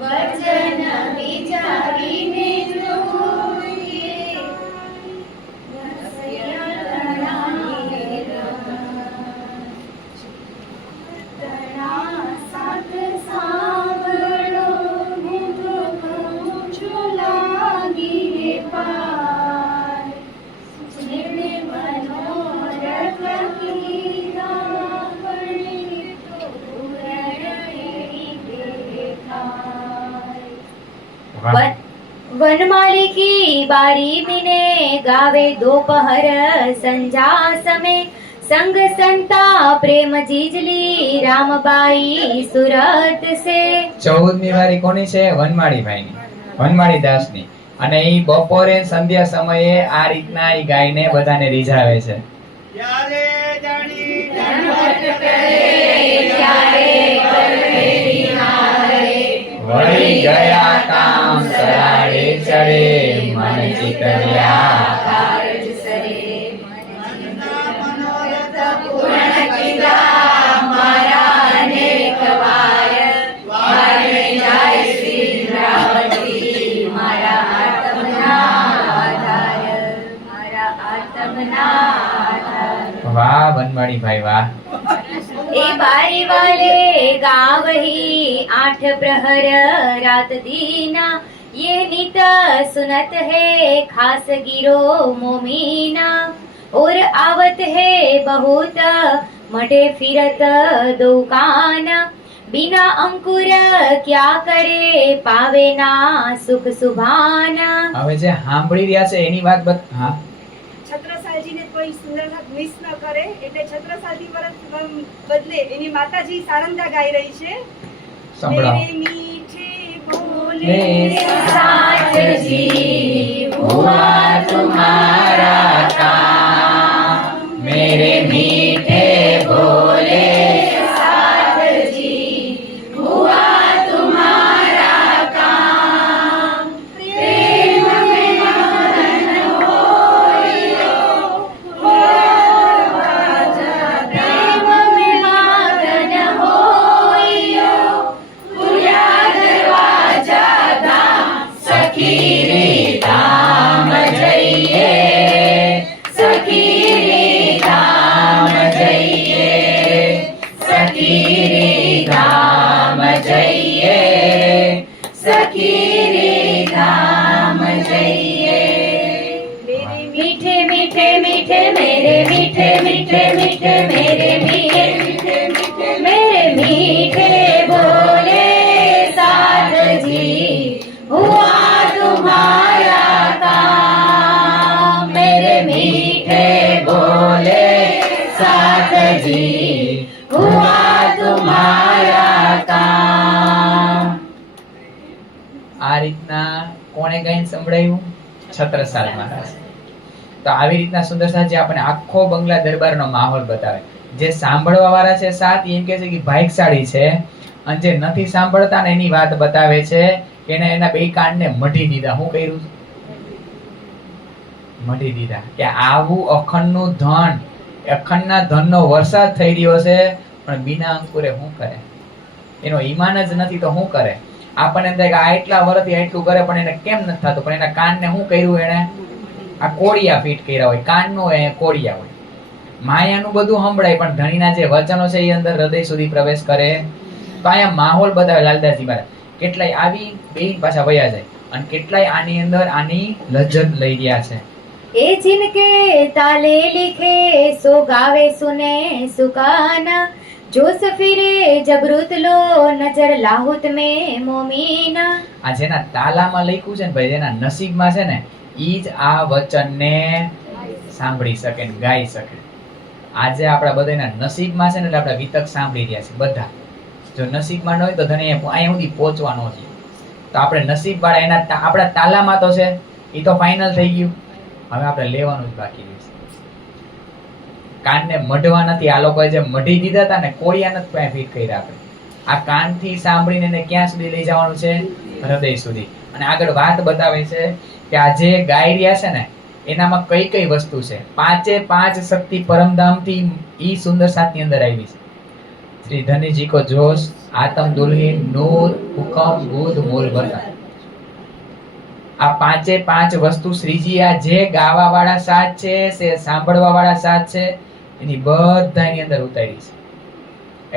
वचन विचारीने જોઈએ નસ્ય તણાને વાહ. वनमाली की बारी मिने गावे दोपहर संजा समय संग संता प्रेम जीजली रामबाई सुरत से 14મી વારી કોની છે? વનમાળીભાઈની, વનમાળી દાસની. અને ઈ બપોરે સંધ્યા સમયે આ રીતના ઈ ગાયને બધાને રીઝાવે છે. વળી ગયા કામ સરાડે ચડે મન ચિતર્યા કારજ સરે. વાહ વનમાળીભાઈ વાહ. ए बारी वाले गावही 8 प्रहर रात दीना ये नित सुनत है खास गिरो मोमीना और आवत है बहुत मटे फिरत दुकान बिना अंकुर क्या करे पावे ना सुख सुभान. હવે જે સાંભળી રહ્યા છે એની વાત હા છત્રસાલજીને કોઈ સુંદરનાથ મિસ ન કરે એટલે છત્રસાલજી પરત બદલે એની માતાજી સારંગા ગાઈ રહી છે. સંભળાવો. મેરે મીઠે બોલે ले साथजी हुआ तुम्हारा काम मेरे मीठे बोले मीठे मीठे मीठे मेरे मीठे मीठे मीठे मेरे मीठे मीठे मीठे मेरे मीठे बोले साथ जी हुआ तुम्हारा काम मेरे मीठे बोले साथ जी हुआ तुम्हारा काम. આ રીતના કોણે ગાઈને સંભળાયું? છત્રસાલ મહારાજ. તો આવી રીતના સુંદરસાજી આપણે આખો બંગલા દરબારનો માહોલ બતાવે. જે સાંભળવા વાળા છે સાત એમ કે છે કે ભાગ્યશાળી છે, અને જે નથી સાંભળતા ને એની વાત બતાવે છે કે એને એના બે કાનને મઢી દીધા. શું કર્યું? મઢી દીધા. કે આવું અખંડનું ધન, અખંડના ધનનો વરસાદ થઈ રહ્યો છે, પણ બિના અંકુરે શું કરે? એનો ઈમાન જ નથી તો શું કરે? આપણને એમ થાય કે આ એટલા વર્ષથી એટલું કરે પણ એને કેમ નથી થતું? પણ એના કાનને શું કર્યું? એને આ કોળિયા ફીટ કર્યા હોય, કાનનો એ કોળિયા હોય. માયાનું બધું સંભળાય પણ ધણીના જે વચનો છે એ અંદર હૃદય સુધી પ્રવેશ કરે. તો અહીંયા માહોલ બતાવે લાલદાસજી મહારાજ. કેટલાય આવી બે પાછા વયા જાય અને કેટલાય આની અંદર આની લજ્જત લઈ ગયા છે. ए जिनके ताले लिखे सो गावे सुने सुकाना जो सफिरे जबरूत लो नजर लाहुत में मोमीना. આ જેના તાલામાં લખ્યું છે ને ભાઈ, જેના નસીબમાં છે ને ઈ જ આ વચનને સાંભળી શકે ને ગાઈ શકે. આજે આપણા બધાના નસીબમાં છે ને એટલે આપણે વિતક સાંભળી રહ્યા છે બધા. જો નસીબમાં ન હોય તો ધને અહીંયા સુધી પહોંચવાનો છે. તો આપણે નસીબ વાળા એના આપણા તાલામાં તો છે, એ તો ફાઇનલ થઈ ગયું. હવે આપણે લેવાનું જ બાકી રહેશે. કાનને મઢવા નથી. આ લોકોએ જે મઢી દીધા હતા ને કોળિયા નથી ત્યાં ફીટ કર્યા. આપણે આ કાનથી સાંભળીને એને ક્યાં સુધી લઈ જવાનું છે? હૃદય સુધી. અને આગળ વાત બતાવે છે કે આ જે ગાઈ રહ્યા છે ને એનામાં કઈ કઈ વસ્તુ છે. 5 શક્તિ પરમધામથી ઈ સુંદર સાતની અંદર આવી છે. શ્રી ધનીજી કો જોશ, આતમ દુલ્હીન, નૂર, હુકમ, બુધ, મૂલ બતા. આ 5 વસ્તુ શ્રીજી આ જે ગાવા વાળા સાથ છે, સાંભળવા વાળા સાથ છે, એની બધાની અંદર ઉતારી છે.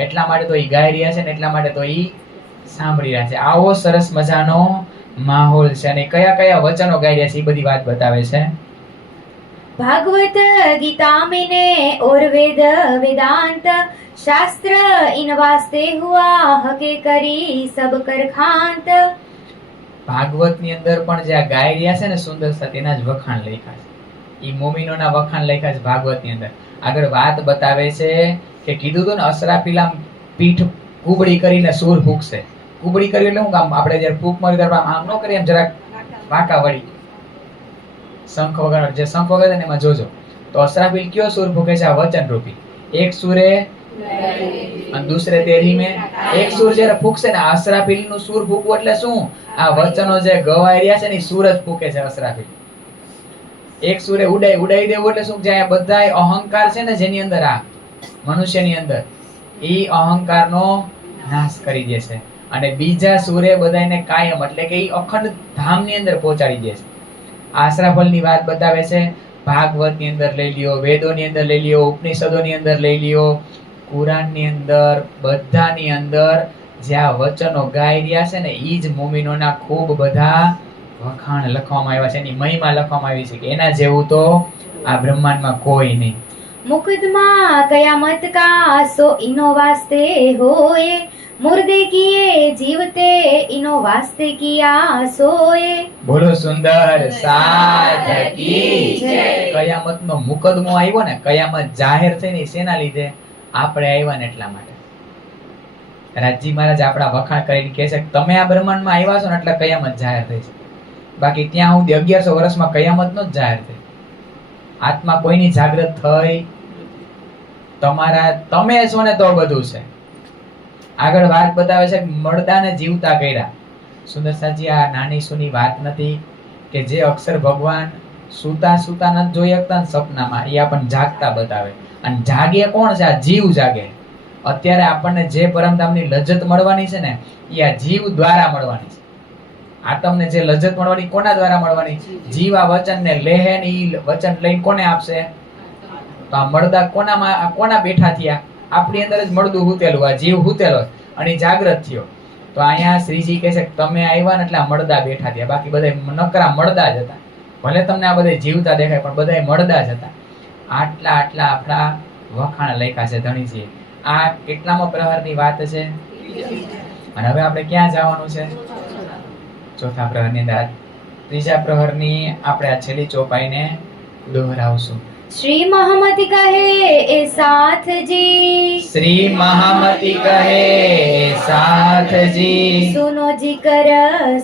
એટલા માટે તો ઈ ગાઈ રહ્યા છે ને એટલા માટે તો ઈ સાંભળી રહ્યા છે. આવો સરસ મજાનો માહોલ છે. અને કયા કયા વચનો ગાઈ રહ્યા છે એ બધી વાત બતાવે છે. भागवत गीता मैंने और वेद वेदांत शास्त्र इन वास्ते हुआ हके करी सब कर खांत. ભાગવતની અંદર પણ જે આ ગાય રહ્યા છે ને સુંદર સત એના જ વખાણ લખ્યા છે. ઈ મોમીનોના વખાણ લખ્યા છે ભાગવતની અંદર. આગળ વાત બતાવે છે કે કીધું હતું ને અસરાફીલ આમ પીઠ કુબડી કરીને સૂર ફૂંકશે. કુબડી કરી એટલે હું કામ આપણે જ્યારે ફૂંક મારી ત્યારે આમ ન કરીએ, એમ જરાક વાંકા વળી શંખ વગાડ, જે શંખ વગાડે ને એમાં જોજો તો અસરાફીલ કયો સૂર ફૂંકે છે? આ વચન રૂપી. એક સૂરે અને દૂસરે તેરી में એક સૂર જ્યારે ફૂંકશે ને અસરાફીલ નું સૂર ફૂંકવું એટલે શું? આ વચનો જે ગવાઈ રહ્યા છે ને સૂર જ ફૂંકે છે અસરાફીલ. એક સૂરે ઉડાઈ દેવું એટલે શું? જ્યાં બધાય અહંકાર છે ને જેની અંદર આ મનુષ્યની અંદર એ અહંકારનો નાશ કરી દે છે. અને બીજા સૂરે બધાને કાયમ એટલે કે એ અખંડ ધામની અંદર પહોંચાડી દે છે. આશરાફળની વાત બતાવે છે. ભાગવતની અંદર લઈ લ્યો, વેદોની અંદર લઈ લ્યો, ઉપનિષદોની અંદર લઈ લ્યો, કુરાનની અંદર, બધાની અંદર જે આ વચનો ગાઈ રહ્યા છે ને ઈ જ મુમિનોના ખૂબ બધા વખાણ લખવામાં આવ્યા છે, એની મહિમા લખવામાં આવી છે કે એના જેવું તો આ બ્રહ્માંડમાં કોઈ નહીં. मुकदमा कयामत का सो इनो वास्ते होए, मुर्दे किए जीवते इनो वास्ते किया सोए. બોલો સુંદર સાધકી જય. કયામતનો મુકદમો આવ્યો ને, કયામત જાહેર થઈ ને શેના લીધે? આપણે આવ્યા ને એટલા માટે. રાજજી મહારાજ આપણા વખાણ કરીને કહે છે કે તમે આ બ્રહ્માંડમાં આવ્યા છો ને એટલે કયામત જાહેર થઈ છે. બાકી ત્યાં સુધી 1100 વર્ષમાં કયામત નો જ જાહેર થઈ. આત્મા કોઈની જાગૃત થઈ? તમારા તમે છો ને તો બધું છે. આગળ વાત બતાવે છે કે મરદાને જીવતા કર્યા. સુંદર સાજી આ નાની સુની વાત નથી કે જે અક્ષર ભગવાન સુતા નથી જોઈ શકતા સપનામાં, એ આપણને જાગતા બતાવે. અને જાગે કોણ છે? આ જીવ જાગે. અત્યારે આપણને જે પરમધામની લજ્જત મળવાની છે ને એ આ જીવ દ્વારા મળવાની છે. આ તમને જે લજ્જત મળવાની કોના દ્વારા મળવાની? જીવ આ વચનને લેહે ને ઈ વચન લઈને કોને આપશે? તો આ મળદા કોના બેઠા થયા? આપણી અંદર જ મળદું હુતેલું, આ જીવ હુતેલો અને જાગૃત થયો. તો અહીંયા શ્રીજી કહે છે કે તમે આવ્યા ને એટલે આ મળદા બેઠા થયા. બાકી બધા નકરા મળદા જ હતા. ભલે તમને આ બધા જીવતા દેખાય પણ બધા મળદા જ હતા. આટલા આપણા વખાણ લખ્યા છે ધણીજી. આ કેટલામો પ્રહરની વાત છે? અને હવે આપણે ક્યાં જવાનું છે? ચોથા પ્રહરની અંદર. ત્રીજા પ્રહરની આપણે આ છેલ્લી ચોપાઈને દોહરાવશું. श्री महामति कहे ए साथ जी, श्री महामति कहे साथ जी, सुनो जी कर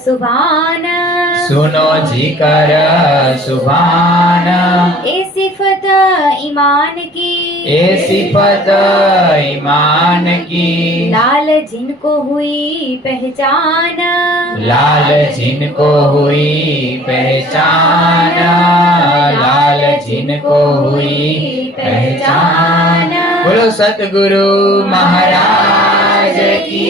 सुभान, सुनो जी कर सुभान. ए सिफत ईमान की, ए सिफत ईमान की, लाल जिनको हुई पहचान, लाल जिनको हुई पहचान, लाल जिनको हुई पहचान. बोलो सतगुरु महाराज की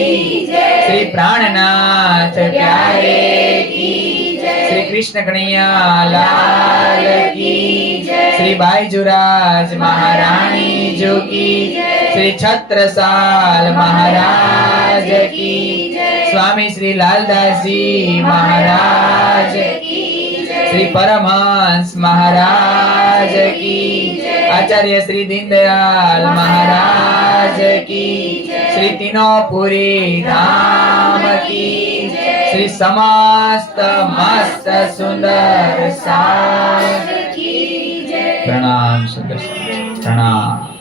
जय. श्री प्राणनाथ प्यारे की जय. श्री कृष्ण कन्हैया लाल की जय. श्री बाईजुराज महारानी जो की जय. श्री छत्रसाल महाराज की जय. स्वामी श्री लालदास जी महाराज की जय. श्री परमहंस महाराज की जय. आचार्य श्री दीनदयाल महाराज की जय. श्री तीनोपुरी धाम की जय. श्री समस्त मस्त सुंदर सार की जय. प्रणाम सुंदर सार, प्रणाम.